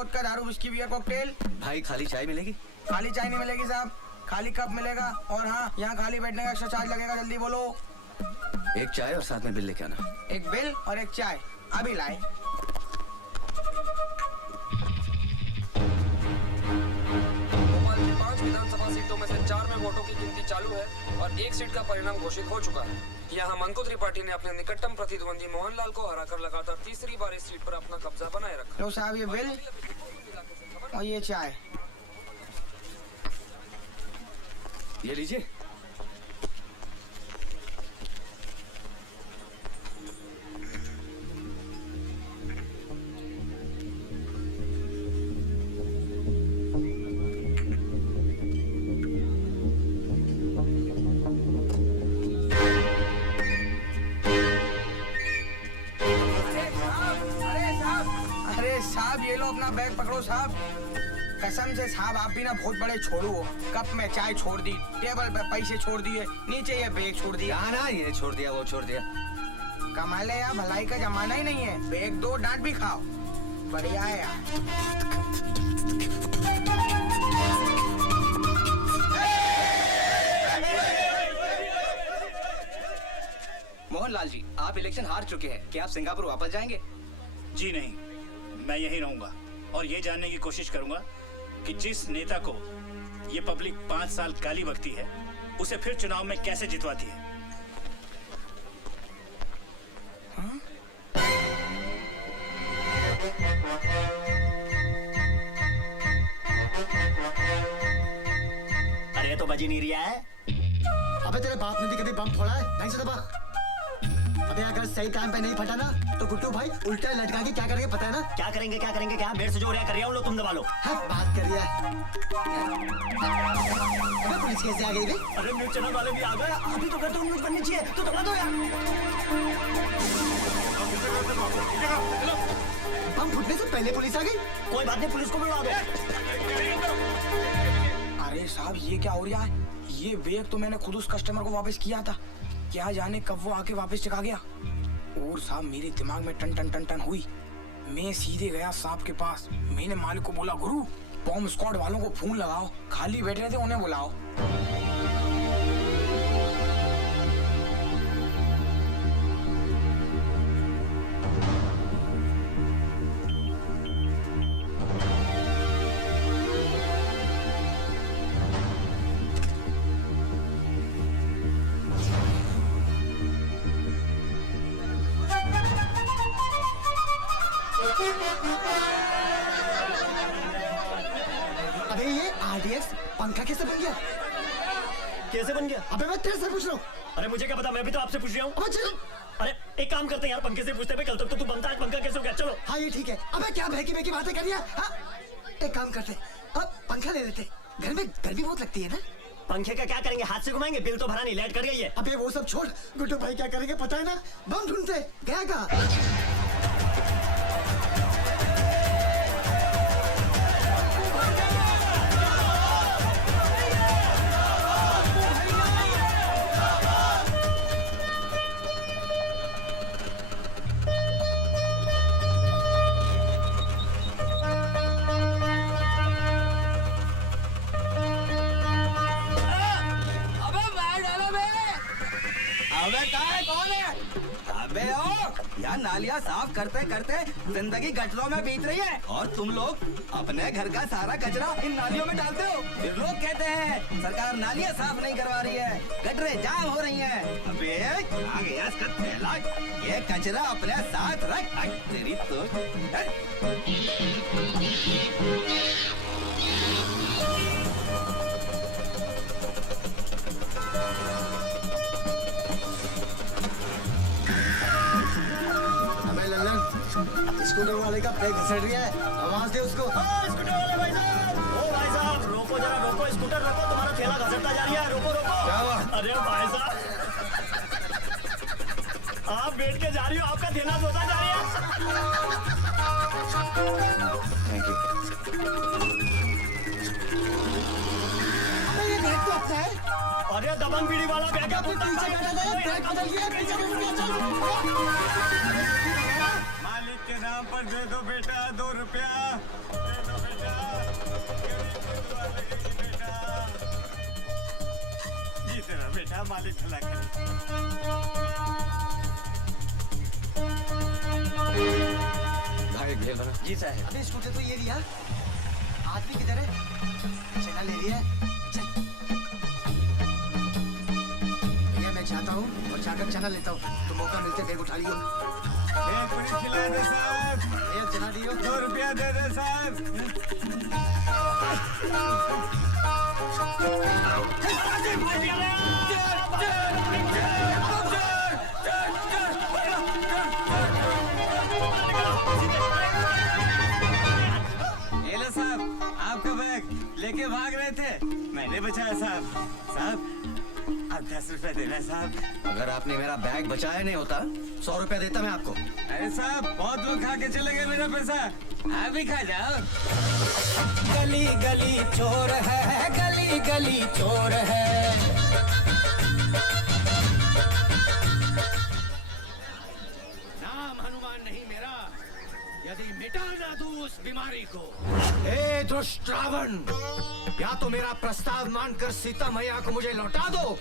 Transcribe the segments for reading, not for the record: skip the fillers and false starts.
Vodka, दारू, whisky, beer, cocktail. भाई खाली चाय मिलेगी? खाली चाय नहीं मिलेगी साहब, खाली कप मिलेगा। और हाँ, यहाँ खाली बैठने का एक्स्ट्रा चार्ज लगेगा। जल्दी बोलो। एक चाय और साथ में बिल लेके आना। एक बिल और एक चाय, अभी लाए। भोपाल की 5 विधानसभा सीटों में से 4 में वोटों की गिनती चालू है और एक सीट का परिणाम घोषित हो चुका है। यहाँ मनकुत्री पार्टी ने अपने निकटतम प्रतिद्वंदी मोहनलाल को हराकर लगातार तीसरी बार इस सीट पर अपना कब्जा बनाए रखा। लो साहब ये बिल और ये चाय। ये लीजिए। साहब ये लो अपना बैग पकड़ो साहब। कसम से साहब आप भी ना बहुत बड़े छोड़ू हो। कप में चाय छोड़ दी, टेबल पे पैसे छोड़ दिए, नीचे ये बैग छोड़ दिया। ना ये छोड़ दिया वो छोड़ दिया। कमाल है यार, भलाई का जमाना ही नहीं है। बैग दो, डांट भी खाओ। बढ़िया है यार। मोहनलाल जी, आप इलेक्शन हार चुके हैं, क्या आप सिंगापुर वापस जाएंगे? जी नहीं, मैं यहीं रहूंगा और ये जानने की कोशिश करूंगा कि जिस नेता को ये पब्लिक 5 साल गाली बकती है उसे फिर चुनाव में कैसे जितवाती है। हाँ? अरे तो बजी नहीं रिया है। अबे तेरे बाप ने भी कभी बम फोड़ा है? नहीं से दबा। अबे अगर सही टाइम पे नहीं फटा ना तो गुड्डू भाई उल्टा लटका के क्या करेंगे पता है ना? क्या करेंगे क्या बेर से जो रहा कर रहा हूँ, लो तुम दबा लो। हाँ, बात करिए। अबे पुलिस कैसे आ गई बे? अरे न्यूज चैनल वाले भी आ गए। अभी तो कहते हो न्यूज बननी चाहिए तो दबा दो यार। बम फूटने से पहले पुलिस आ गई। कोई बात नहीं, पुलिस को बुलवा दो। अरे साहब ये क्या हो रहा है? ये बैग तो मैंने खुद उस कस्टमर को वापस किया था, क्या जाने कब वो आके वापस चका गया। और साहब मेरे दिमाग में टन टन टन टन हुई। मैं सीधे गया साहब के पास। मैंने मालिक को बोला, गुरु बॉम्ब स्क्वाड वालों को फोन लगाओ, खाली बैठे थे उन्हें बुलाओ। अबे ये आरडीएक्स पंखा कैसे बन गया? कैसे बन गया? अबे मैं तेरे से पूछ रहा हूँ। अरे मुझे क्या पता, मैं भी तो आपसे पूछ रहा हूँ। अबे चल। अरे एक काम करते हैं यार, पंखे से पूछते हैं। कल तक तो तू बनता है, पंखा कैसे हो गया? चलो। हाँ ये ठीक है। अबे क्या बहकी बहकी बातें कर रही है? हाँ? एक काम करते, अब पंखा ले लेते। घर में गर्मी बहुत लगती है ना। पंखे का क्या करेंगे? हाथ से घुमाएंगे? बिल तो भरा नहीं, लाइट कट गई है। अबे वो सब छोड़, गुड्डू भाई क्या करेंगे पता है ना? बम ढूंढते। गया कहाँ? अबे ओ, यार नालियाँ साफ करते करते जिंदगी गटरों में बीत रही है और तुम लोग अपने घर का सारा कचरा इन नालियों में डालते हो। फिर लोग कहते हैं सरकार नालियाँ साफ नहीं करवा रही है, गटरें जाम हो रही हैं। अबे आ गया इसका थैला, ये कचरा अपने साथ रख। तेरी तो स्कूटर वाले का ब्रेक घसड़ रही है, आवाज दे उसको। स्कूटर वाले भाई साहब, ओ भाई साहब रोको जरा, रोको, स्कूटर रोको, तुम्हारा ठेला घसरता जा रही है, रोको रोको। क्या हुआ? अरे भाई साहब आप बैठ के जा रही हो, आपका ठेला धोता जा रही है। Thank you. ये बैग तो अपना है। अरे दबंग बीड़ी वाला बैग है, पीछे बैठा था, ब्रेक बदल गया, पीछे बैठ गया, चल। मालिक के नाम पर दे दो बेटा 2 रुपया। बेटा मालिक भला करे। भाई घेर बना। जी साहब। अबे स्कूटर तो ये लिया। आदमी किधर है? चना ले लिया। चल। भैया मैं चाहता हूँ और जाकर चना लेता हूँ। तो मौका मिलते बैग उठा लियो। एक पूरी खिला दे साहब। भैया चना दियो। 2 रुपया दे दे साहब। ये लो साहब, आपका बैग लेके भाग रहे थे, मैंने बचाया साहब। साहब आप 10 रुपए देना साहब। अगर आपने मेरा बैग बचाया नहीं होता 100 रुपया देता मैं आपको। अरे साहब बहुत लोग खा के चले गए मेरा पैसा, आप भी खा जाओ। गली गली चोर है, गली गली चोर है। नाम हनुमान नहीं मेरा, यदि मिटा ना दूं उस बीमारी को। ए दुष्ट रावण, या तो मेरा प्रस्ताव मानकर सीता मैया को मुझे लौटा दो,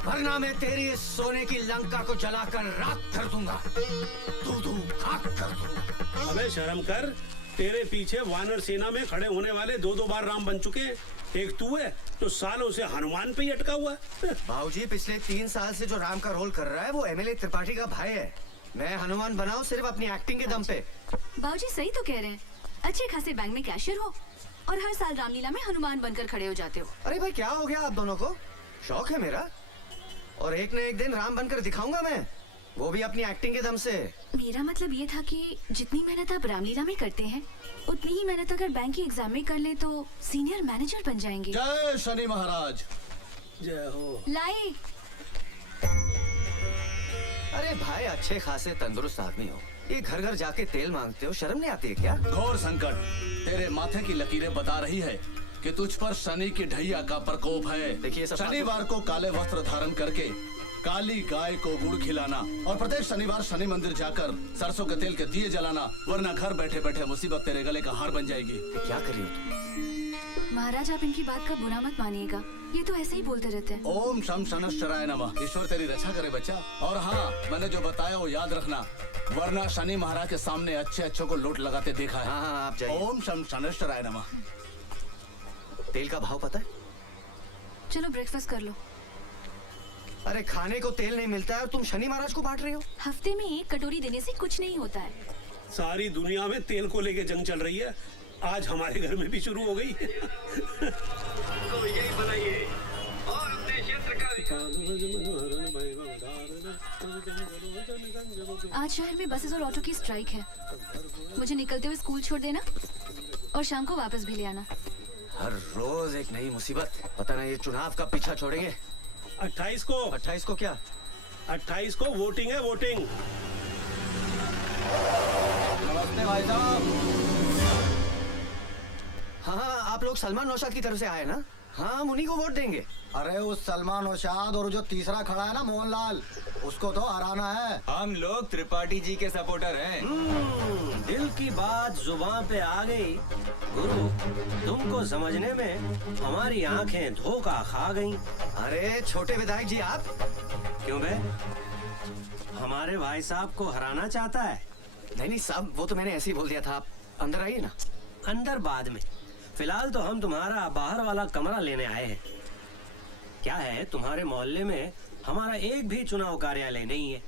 वरना मैं तेरी इस सोने की लंका को जलाकर राख कर दूंगा, दूं खाक कर दूंगा। अबे शर्म कर, तेरे पीछे वानर सेना में खड़े होने वाले 2-2 बार राम बन चुके हैं। एक तू है तो सालों से हनुमान पे ही अटका हुआ है। भाऊजी पिछले 3 साल से जो राम का रोल कर रहा है वो एमएलए त्रिपाठी का भाई है। मैं हनुमान बनाऊं सिर्फ अपनी एक्टिंग के दम पे। बाबूजी सही तो कह रहे हैं। अच्छे खासे बैंक में कैशियर हो और हर साल रामलीला में हनुमान बनकर खड़े हो जाते हो। अरे भाई क्या हो गया आप दोनों को? शौक है मेरा और एक न एक दिन राम बनकर दिखाऊंगा मैं, वो भी अपनी एक्टिंग के दम से। मेरा मतलब ये था कि जितनी मेहनत आप रामलीला में करते हैं उतनी ही मेहनत अगर बैंक की एग्जाम में कर ले तो सीनियर मैनेजर बन जाएंगे। जय शनि महाराज। जय हो। लाई अरे भाई अच्छे खासे तंदुरुस्त आदमी हो, ये घर घर जाके तेल मांगते हो, शर्म नहीं आती है क्या? घोर संकट, तेरे माथे की लकीरें बता रही है कि तुझ पर शनि की ढैया का प्रकोप है। देखिए सब शनिवार को काले वस्त्र धारण करके काली गाय को गुड़ खिलाना और प्रत्येक शनिवार शनि मंदिर जाकर सरसों के तेल के दिए जलाना, वरना घर बैठे बैठे मुसीबत तेरे गले का हार बन जाएगी। क्या कर रही हो तुम? महाराज आप इनकी बात का बुरा मत मानिएगा, ये तो ऐसे ही बोलते रहते हैं। ओम शम शनश्चराय नमः। ईश्वर तेरी रक्षा करे बच्चा। और हाँ, मैंने जो बताया वो याद रखना, वरना शनि महाराज के सामने अच्छे अच्छों को लूट लगाते देखा है। हाँ आप जाइए। ओम शम शनश्चराय नमः। तेल का भाव पता है? चलो ब्रेकफास्ट कर लो। अरे खाने को तेल नहीं मिलता है और तुम शनि महाराज को बांट रही हो? हफ्ते में 1 कटोरी देने से कुछ नहीं होता है। सारी दुनिया में तेल को लेके जंग चल रही है, आज हमारे घर में भी शुरू हो गई। तो यही बनाइए और अपने क्षेत्र का आज शहर में बसेस और ऑटो की स्ट्राइक है। मुझे निकलते हुए स्कूल छोड़ देना और शाम को वापस भी ले आना। हर रोज एक नई मुसीबत। पता नहीं ये चुनाव का पीछा छोड़ेंगे। 28 को 28 को क्या? 28 को वोटिंग है, वोटिंग। नमस्ते भाई साहब। हाँ आप लोग सलमान नौशाद की तरफ से आए ना? हाँ हम उन्हीं को वोट देंगे। अरे उस सलमान नौशाद और जो तीसरा खड़ा है ना मोहनलाल, उसको तो हराना है। हम लोग त्रिपाठी जी के सपोर्टर हैं। दिल की बात जुबान पे आ गई। गुरु तुमको समझने में हमारी आंखें धोखा खा गईं। अरे छोटे विधायक जी आप? क्यों बे? हमारे भाई साहब को हराना चाहता है? नहीं साहब, वो तो मैंने ऐसे ही बोल दिया था। आप अंदर आइए ना। अंदर बाद में, फिलहाल तो हम तुम्हारा बाहर वाला कमरा लेने आए हैं। क्या है, तुम्हारे मोहल्ले में हमारा एक भी चुनाव कार्यालय नहीं है।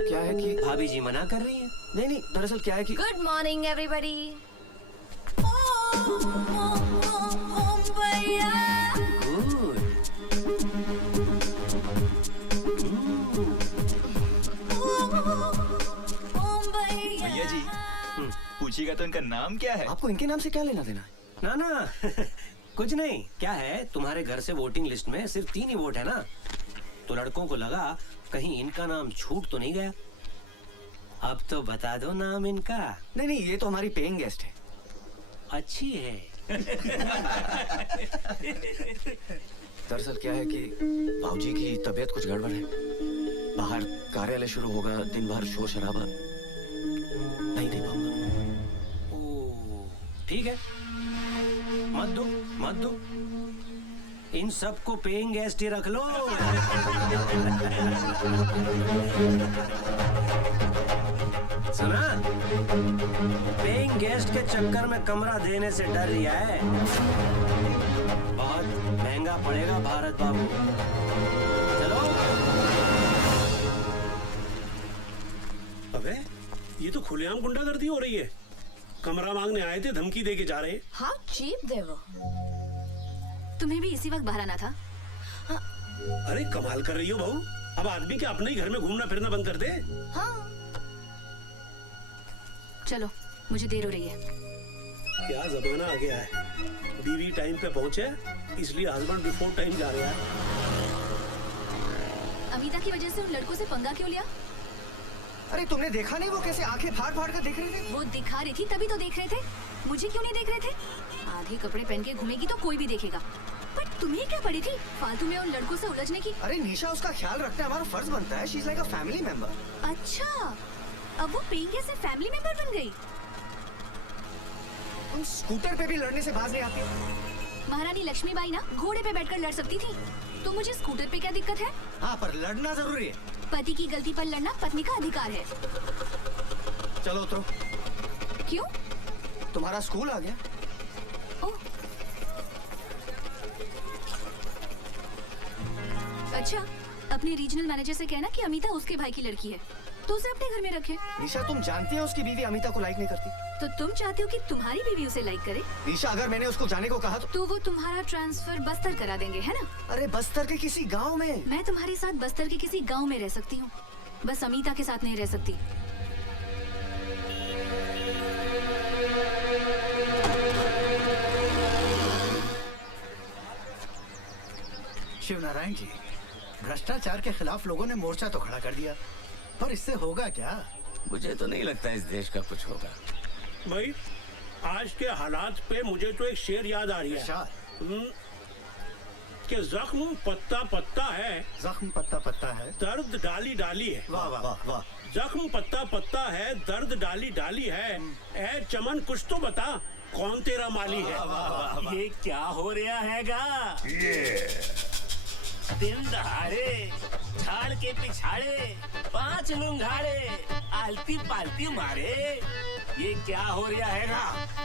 क्या है कि भाभी जी मना कर रही हैं। नहीं दरअसल क्या है कि गुड मॉर्निंग एवरीबॉडी। भैया जी पूछिएगा तो इनका नाम क्या है? आपको इनके नाम से क्या लेना देना है? ना कुछ नहीं। क्या है, तुम्हारे घर से वोटिंग लिस्ट में सिर्फ 3 ही वोट है ना, तो लड़कों को लगा कहीं इनका नाम छूट तो नहीं गया। अब तो बता दो नाम इनका। नहीं ये तो हमारी पेइंग गेस्ट है। अच्छी है। दरअसल क्या है कि भाऊजी की तबीयत कुछ गड़बड़ है। बाहर कार्यालय शुरू होगा, दिन भर शोर शराबा। नहीं दे पाऊंगा। ओ, ठीक है, मत दो मत दो, इन सबको पेइंग गेस्ट ही रख लो। सुना, पेइंग गेस्ट के चक्कर में कमरा देने से डर रहा है, बहुत महंगा पड़ेगा भारत बाबू। चलो। अबे ये तो खुलेआम गुंडागर्दी हो रही है। कमरा मांगने आए थे, धमकी दे के जा रहे हैं। हाँ चीप दे वो। तुम्हें भी इसी वक्त बाहर आना था। अरे कमाल कर रही हो बहू, अब आदमी के अपने ही घर में घूमना फिरना बंद कर दे। हाँ चलो, मुझे देर हो रही है। क्या जमाना आ गया है, बीवी टाइम पे पहुंचे इसलिए हस्बैंड बिफोर टाइम जा रहा है। अमिता की वजह से उन लड़कों से पंगा क्यों लिया? अरे तुमने देखा नहीं वो कैसे आंखें फाड़ फाड़ कर देख रहे थे? वो दिखा रही थी तभी तो देख रहे थे, मुझे क्यों नहीं देख रहे थे? आधे कपड़े पहन के घूमेगी तो कोई भी देखेगा, पर तुम्हें क्या पड़ी थी फालतू में उन लड़कों से उलझने की? अरे निशा, उसका ख्याल रखना हमारा फर्ज बनता है। She is like a family member. अच्छा, अब वो पेंगे से फैमिली मेंबर बन गई। तुम स्कूटर पे भी लड़ने से बाज नहीं आती। महारानी लक्ष्मीबाई ना घोड़े पे बैठकर लड़ सकती थी, तो मुझे स्कूटर पे क्या दिक्कत है? हाँ, पर लड़ना जरूरी है। पति की गलती पर लड़ना पत्नी का अधिकार है। चलो उतरो। क्यों? तुम्हारा स्कूल आ गया। ओह, अच्छा, अपने रीजनल मैनेजर से कहना कि अमिता उसके भाई की लड़की है, तो उसे अपने घर में रखे। निशा, तुम जानती हो उसकी बीवी अमिता को लाइक नहीं करती। तो तुम चाहते हो कि तुम्हारी बीवी उसे लाइक करे? निशा, अगर मैंने उसको जाने को कहा तो वो तुम्हारा ट्रांसफर बस्तर करा देंगे, है ना? अरे बस्तर के किसी गांव में। मैं तुम्हारे साथ बस्तर के किसी गांव में रह सकती हूँ, बस अमिता के साथ नहीं रह सकती। शिव नारायण जी, भ्रष्टाचार के खिलाफ लोगों ने मोर्चा तो खड़ा कर दिया, पर इससे होगा क्या? मुझे तो नहीं लगता इस देश का कुछ होगा। भाई आज के हालात पे मुझे तो एक शेर याद आ रही है कि जख्म पत्ता पत्ता है, जख्म पत्ता पत्ता है, दर्द डाली डाली है। वाह वाह वाह वाह। जख्म पत्ता पत्ता है, दर्द डाली डाली है, ए चमन कुछ तो बता कौन तेरा माली है। ये क्या हो रहा हैगा? दिन दहाड़े झाड़ के पिछाड़े 5 लुंगाड़े आलती पालती मारे, ये क्या हो रहा हैगा?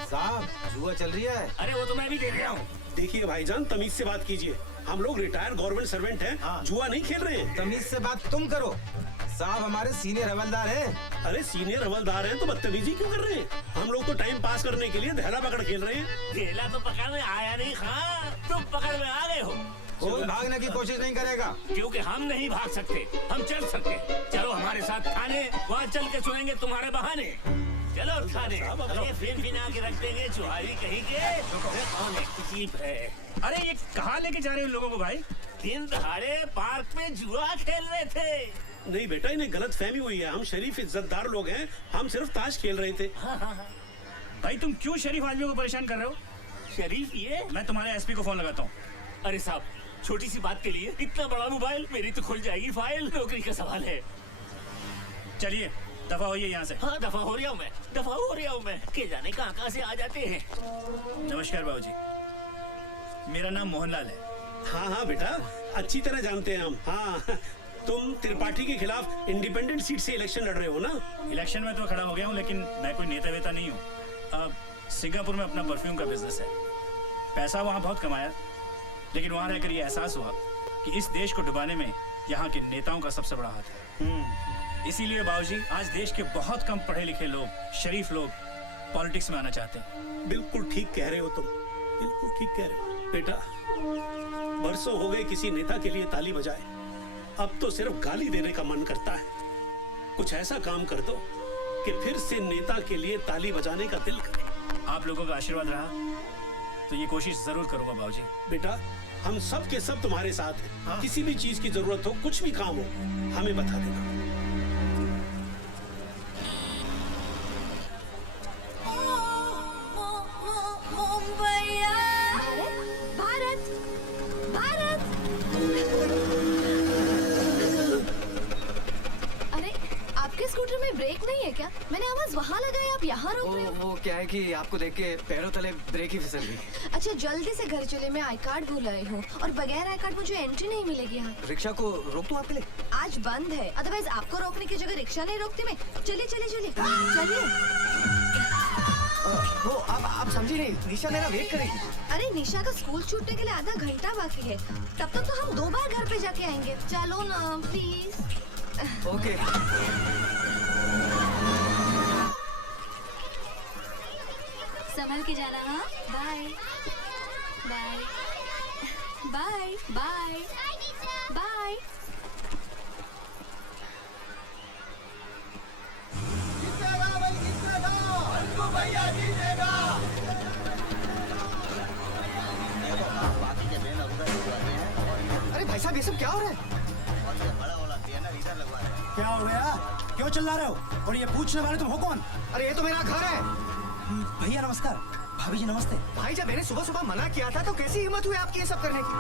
साहब, जुआ चल रही है। अरे वो तो मैं भी देख रहा हूँ। देखिए भाईजान, तमीज से बात कीजिए, हम लोग रिटायर्ड गवर्नमेंट सर्वेंट हैं, जुआ नहीं खेल रहे हैं। तमीज से बात तुम करो, साहब हमारे सीनियर हवलदार हैं। अरे सीनियर हवलदार हैं तो बदतमीजी क्यों कर रहे हैं? हम लोग तो टाइम पास करने के लिए धैला पकड़ खेल रहे हैं। केला तो पकड़ में आया नहीं खां, तुम पकड़ में आ गए हो। कोई भागने की कोशिश नहीं करेगा, क्योंकि हम नहीं भाग सकते, हम चल सकते। चलो हमारे साथ थाने, वहाँ चल के सुनेंगे तुम्हारे बहाने। चलो थाने, ये फिर बिना के रख देंगे चुहारी कहीं के। कौन है जीप है? अरे ये कहाँ लेके जा रहे हो लोगों को भाई? दिन दहाड़े पार्क में जुआ खेल रहे थे। नहीं बेटा, इन्हें गलत फहमी हुई है, हम शरीफ इज्जतदार लोग हैं, हम सिर्फ ताश खेल रहे थे। भाई तुम क्यों शरीफ आदमियों को परेशान कर रहे हो? शरीफ ये? मैं तुम्हारे एसपी को फोन लगाता हूँ। अरे साहब, छोटी सी बात के लिए इतना बड़ा मोबाइल, मेरी तो खुल जाएगी फाइल, नौकरी का सवाल है। चलिए दफा होइए यहाँ से। हाँ दफा हो रहा हूँ मैं, दफा हो रहा हूँ मैं। के जाने कहाँ से आ जाते हैं। नमस्कार बाबूजी, मेरा नाम मोहनलाल है। हाँ हाँ बेटा, अच्छी तरह जानते हैं हम। हाँ, तुम त्रिपाठी के खिलाफ इंडिपेंडेंट सीट से इलेक्शन लड़ रहे हो ना? इलेक्शन में तो खड़ा हो गया हूँ, लेकिन मैं कोई नेता वेता नहीं हूँ। अब सिंगापुर में अपना परफ्यूम का बिजनेस है, पैसा वहाँ बहुत कमाया, लेकिन वहाँ रहकर ये एहसास हुआ कि इस देश को डुबाने में यहाँ के नेताओं का सबसे बड़ा हाथ है। इसीलिए बाबूजी, आज देश के बहुत कम पढ़े लिखे लोग, शरीफ लोग पॉलिटिक्स में आना चाहते हैं। बिल्कुल ठीक कह रहे हो तुम, बिल्कुल ठीक कह रहे हो बेटा। बरसों हो गए किसी नेता के लिए ताली बजाए, अब तो सिर्फ गाली देने का मन करता है। कुछ ऐसा काम कर दो कि फिर से नेता के लिए ताली बजाने का दिल करे। आप लोगों का आशीर्वाद रहा तो ये कोशिश जरूर करूंगा बाबूजी। बेटा, हम सब के सब तुम्हारे साथ हैं। किसी भी चीज की जरूरत हो, कुछ भी काम हो, हमें बता देना। भारत, भारत। अरे आपके स्कूटर में ब्रेक नहीं है क्या? मैंने आवाज वहाँ आप यहाँ रोक रहे हो? वो क्या है कि आपको देख के पैरों तले ब्रेक ही फिसल गई। अच्छा जल्दी से घर चले, मैं आई कार्ड भूल आई हूँ और बगैर आई कार्ड मुझे एंट्री नहीं मिलेगी यहाँ। रिक्शा को रोक दूं आपके लिए? आज बंद है, अदरवाइज आपको रोकने की जगह रिक्शा नहीं रोकती मैं। चलिए चलिए चलिए चलिए। वो आप समझी नहीं, निशा मेरा वेट करेगी। अरे निशा का स्कूल छूटने के लिए आधा घंटा बाकी है, तब तक तो हम 2 बार घर पे जाके आएंगे। चलो ना प्लीज। ओके। संभल के जाना। हाँ, bye bye bye bye bye. अरे भाई साहब, ये सब क्या हो रहा है? क्या हो गया? क्यों चिल्ला रहे हो? और ये पूछने वाले तुम हो कौन? अरे ये तो मेरा घर है। भैया नमस्कार। भाभी जी नमस्ते। भाई जब मैंने सुबह सुबह मना किया था तो कैसी हिम्मत हुई आपकी ये सब करने की?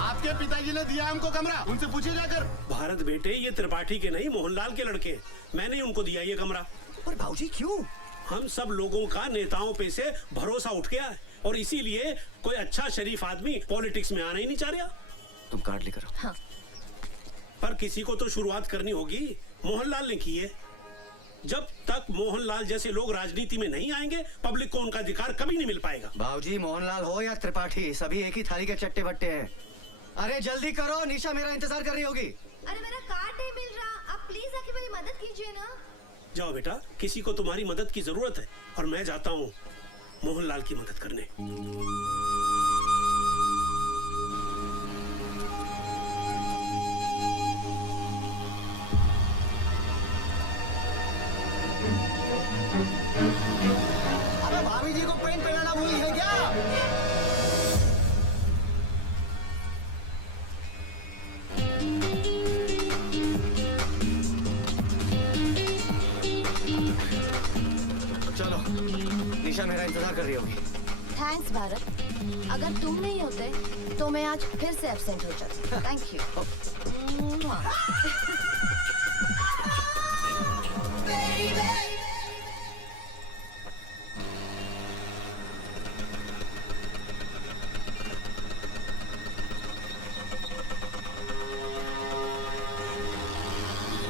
आपके पिताजी ने दिया हमको कमरा, उनसे पूछिए जाकर। भारत बेटे, ये त्रिपाठी के नहीं मोहनलाल के लड़के, मैंने ही उनको दिया ये कमरा। पर भाऊजी क्यों? हम सब लोगों का नेताओं पे से भरोसा उठ गया है और इसीलिए कोई अच्छा शरीफ आदमी पॉलिटिक्स में आना ही नहीं चाह रहा। तुम कार्ड लेकर आओ। हाँ। पर किसी को तो शुरुआत करनी होगी। मोहनलाल ने की है। जब तक मोहनलाल जैसे लोग राजनीति में नहीं आएंगे, पब्लिक को उनका अधिकार कभी नहीं मिल पाएगा। भाऊजी मोहनलाल हो या त्रिपाठी, सभी एक ही थाली के चट्टे बट्टे हैं। अरे जल्दी करो, निशा मेरा इंतजार कर रही होगी। अरे मेरा कार्ड नहीं मिल रहा, आप प्लीज आके मेरी मदद कीजिए ना। जाओ बेटा, किसी को तुम्हारी मदद की जरूरत है और मैं जाता हूँ मोहनलाल की मदद करने। अबे भाभी जी को पेंट पहनाना भूली है क्या? चलो, निशा मेरा इंतजार कर रही होगी। थैंक्स भारत, अगर तुम नहीं होते तो मैं आज फिर से एब्सेंट हो जाती। Thank you.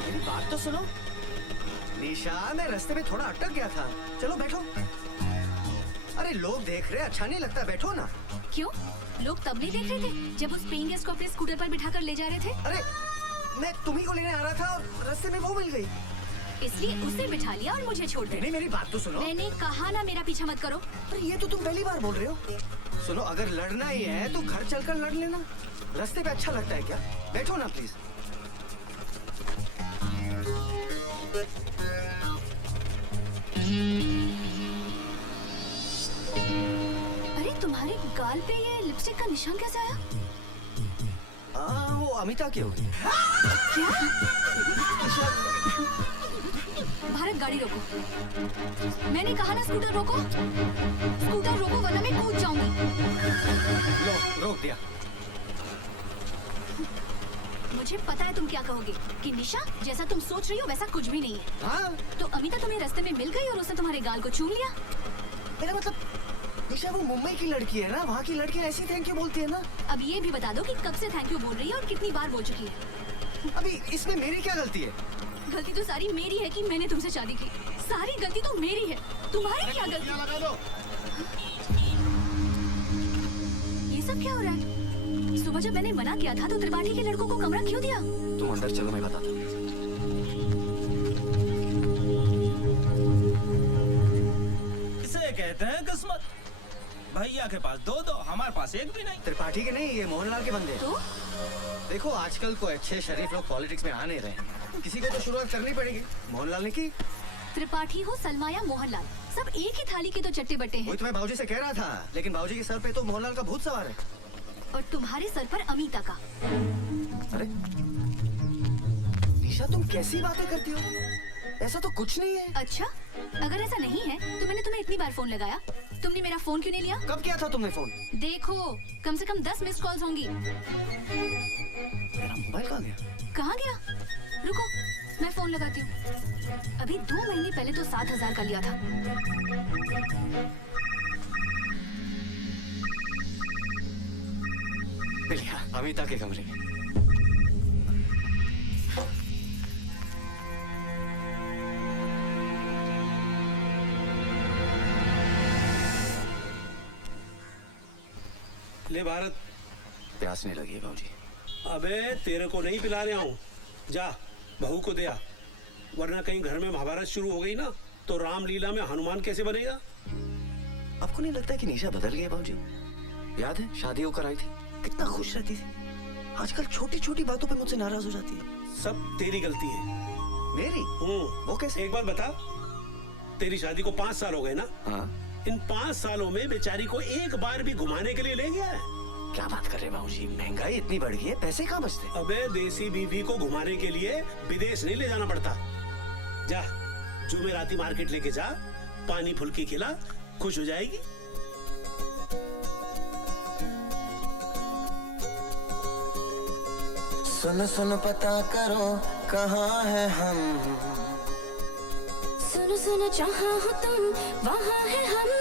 मेरी बात तो सुनो। निशा, मैं रास्ते में थोड़ा अटक गया था। चलो बैठो। अरे लोग देख रहे, अच्छा नहीं लगता, बैठो ना। क्यों? लोग तब नहीं देख रहे थे जब उस पेइंग गेस्ट को अपने स्कूटर पर बिठाकर ले जा रहे थे? अरे मैं तुम्ही को लेने आ रहा था और रास्ते में वो मिल गई। इसलिए उसे बिठा लिया और मुझे छोड़ दिया। नहीं, मेरी बात तो सुनो। मैंने कहा ना मेरा पीछा मत करो। अरे ये तो तुम पहली बार बोल रहे हो। सुनो, अगर लड़ना ही है तो घर चलकर लड़ लेना। रास्ते पे अच्छा लगता है क्या? बैठो ना प्लीज। अरे तुम्हारे गाल पे ये लिपस्टिक का निशान कैसे आया? वो अमिता की होगी। क्या? भारत, गाड़ी रोको। मैंने कहा ना स्कूटर रोको। स्कूटर रोको वरना मैं कूद जाऊंगी। लो, रोक दिया। मुझे पता है तुम क्या कहोगे कि निशा, जैसा तुम सोच रही हो वैसा कुछ भी नहीं है। हाँ? तो अमिता तुम्हें रास्ते में मिल गई और उसने तुम्हारे गाल को चूम लिया। मेरा मतलब निशा वो मुंबई की लड़की है ना, वहाँ की लड़कियाँ ऐसी थैंक यू बोलती है ना। अब ये भी बता दो कि कब से थैंक यू बोल रही है और कितनी बार बोल चुकी है। अभी इसमें मेरी क्या गलती है? गलती तो सारी मेरी है कि मैंने तुमसे शादी की। सारी गलती तो मेरी है, तुम्हारी क्या गलती? लगा दो। ये सब क्या हो रहा है? सुबह जब मैंने मना किया था तो त्रिपाठी के लड़कों को कमरा क्यों दिया? तुम अंदर चलो, मैं बताता हूँ। इसे कहते हैं किस्मत। भैया के पास 2-2, हमारे पास एक भी नहीं। त्रिपाठी के नहीं, ये मोहनलाल के बंदे। तो देखो, आजकल को अच्छे शरीफ लोग पॉलिटिक्स में आ नहीं रहे। किसी को तो शुरुआत करनी पड़ेगी। मोहनलाल ने की। त्रिपाठी हो सलमा या मोहनलाल, सब एक ही थाली के तो चट्टे बट्टे हैं। वही तो मैं भाऊजी से कह रहा था, लेकिन भाऊजी के सर पे तो मोहनलाल का भूत सवार है। और तुम्हारे सर पर अमिता का। अरे निशा, तुम कैसी बातें करती हो? ऐसा तो कुछ नहीं है। अच्छा, अगर ऐसा नहीं है तो मैंने तुम्हें इतनी बार फोन लगाया, तुमने मेरा फोन क्यों नहीं लिया? कब किया था तुमने फोन? देखो, कम से कम 10 मिस्ड कॉल्स होंगी। मेरा मोबाइल कहाँ गया? कहाँ गया? रुको, मैं फोन फोन लगाती हूँ। अभी 2 महीने पहले तो 7,000 का लिया था। लिया अमिता के कमरे। ले भारत, प्यास नहीं लगी है बाबूजी। अबे तेरे को नहीं पिला रहा हूँ, जा बहू को दे आ, वरना कहीं घर में महाभारत शुरू हो गई ना तो रामलीला में हनुमान कैसे बनेगा? आपको नहीं लगता कि निशा बदल गई है बाबूजी? याद है शादी होकर आई थी, कितना खुश रहती थी। आजकल छोटी छोटी बातों पे मुझसे नाराज हो जाती है। सब तेरी गलती है। मेरी? वो कैसे? एक बार बता, तेरी शादी को 5 साल हो गए ना? हाँ। इन 5 सालों में बेचारी को एक बार भी घुमाने के लिए ले गया है? क्या बात कर रहे बाबूजी, महंगाई इतनी बढ़ गई है, पैसे कहाँ बचते? अबे देसी बीवी को घुमाने के लिए विदेश नहीं ले जाना पड़ता। जा जुमेराती मार्केट लेके जा, पानी फुल्की खिला, खुश हो जाएगी। सुन सुन पता करो कहाँ है हम, सुनो सुनो जहाँ हो तुम वहाँ है हम।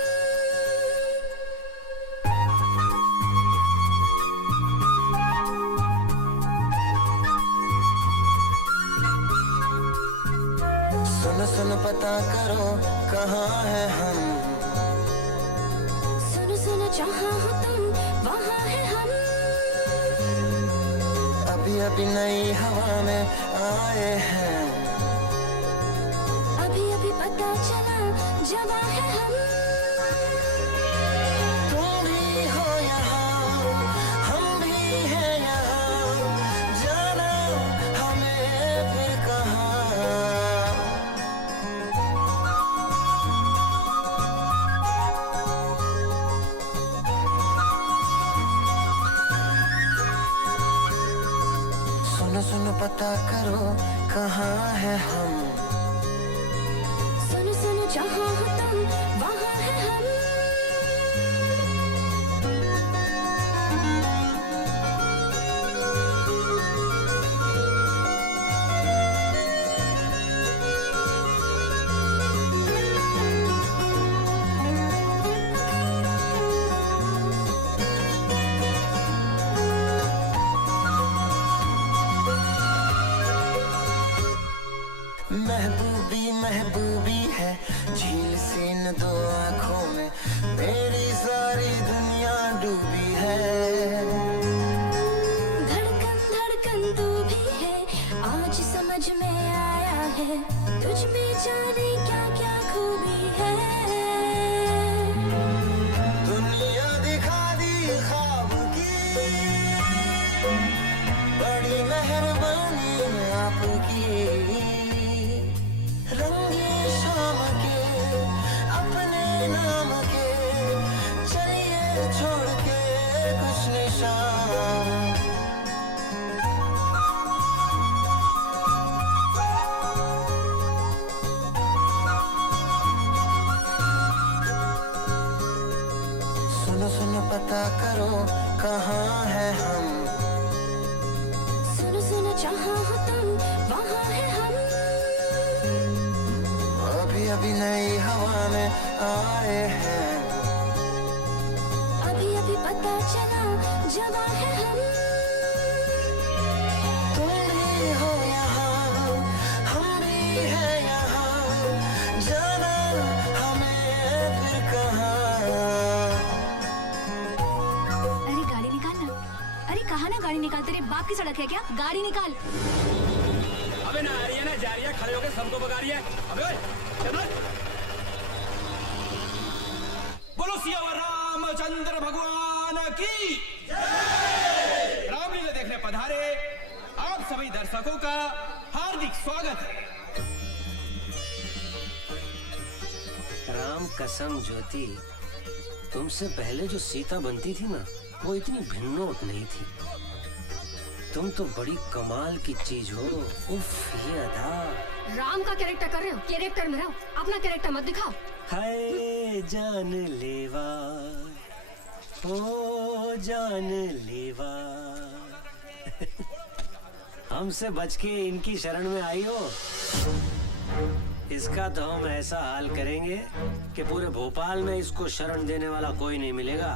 सुन सुन पता करो कहाँ है हम, सुनो सुनो जहाँ हो तुम वहाँ है हम। अभी अभी नई हवा में आए हैं, अभी अभी पता चला जवा है हम। तुम भी हो यहाँ, हम भी हैं यहाँ, जाना हमें फिर कहाँ। सुनो सुनो पता करो कहाँ है हम, सुनो सुनो जहाँ हो तुम वहाँ है हम। महबूबी महबूबी है झील सी इन 2 आँखों में, मेरी सारी दुनिया डूबी है। धड़कन धड़कन तू भी है, आज समझ में आया है, तुझ में जाने क्या क्या खूबी है। दुनिया दिखा दी ख्वाब की, बड़ी मेहरबानी आपकी। रंगी शाम के अपने नाम के, चलिए छोड़ के कुछ निशान। सुनो सुनो पता करो कहाँ है हम, सुनो सुनो जहाँ हो तुम वहाँ है हम। अभी अभी नई हवा में आए हैं, अभी अभी पता चला जवा है हम। तुम भी हो यहाँ, हम भी हैं यहाँ, जाना हमें फिर कहाँ। अरे गाड़ी निकाल ना। अरे कहा ना गाड़ी निकाल, तेरे बाप की सड़क है क्या? गाड़ी निकाल। अबे ना आ रही है ना जा रही है, खड़े होकर सबको बगा रही है। अबे चल। बोलो सियावर रामचंद्र भगवान की जय। रामलीला देखने पधारे आप सभी दर्शकों का हार्दिक स्वागत है। राम कसम ज्योति, तुमसे पहले जो सीता बनती थी ना, वो इतनी भिन्नोट नहीं थी। तुम तो बड़ी कमाल की चीज हो। उफ ये अदा। राम का कैरेक्टर कर रहे हो, कैरेक्टर में रहो, अपना कैरेक्टर मत दिखाओ। हाय जान लेवा, ओ जान लेवा। हमसे बच के इनकी शरण में आई हो। इसका तो हम ऐसा हाल करेंगे कि पूरे भोपाल में इसको शरण देने वाला कोई नहीं मिलेगा।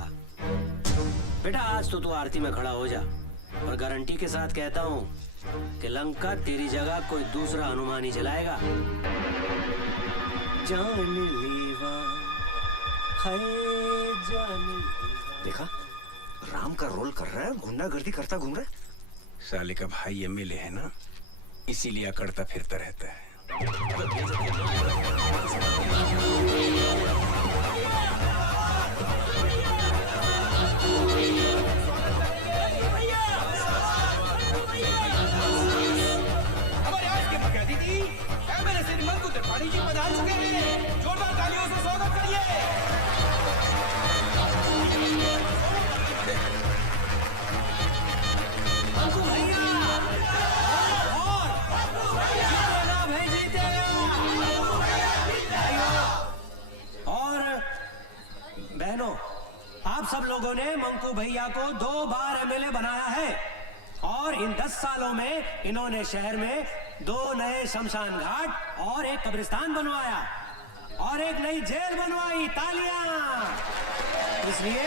बेटा आज तो तू आरती में खड़ा हो जा, और गारंटी के साथ कहता हूँ कि लंका तेरी जगह कोई दूसरा हनुमान ही चलाएगा। जानलेवा है जानलेवा। देखा, राम का रोल कर रहा है, गुंडागर्दी करता घूम रहा है। साले का भाई एमएलए है ना, इसीलिए अकड़ता फिरता रहता है। हमारे आज के मुख्य अतिथि एमएलए श्री मंकु त्रिपाठी जी पधार चुके हैं। जोरदार तालियों से स्वागत करिए। मंकू भैया और बहनों, आप सब लोगों ने मंकू भैया को 2 बार एमएलए बनाया है, और इन 10 सालों में इन्होंने शहर में 2 नए शमशान घाट और एक कब्रिस्तान बनवाया और एक नई जेल बनवाई। तालियां! इसलिए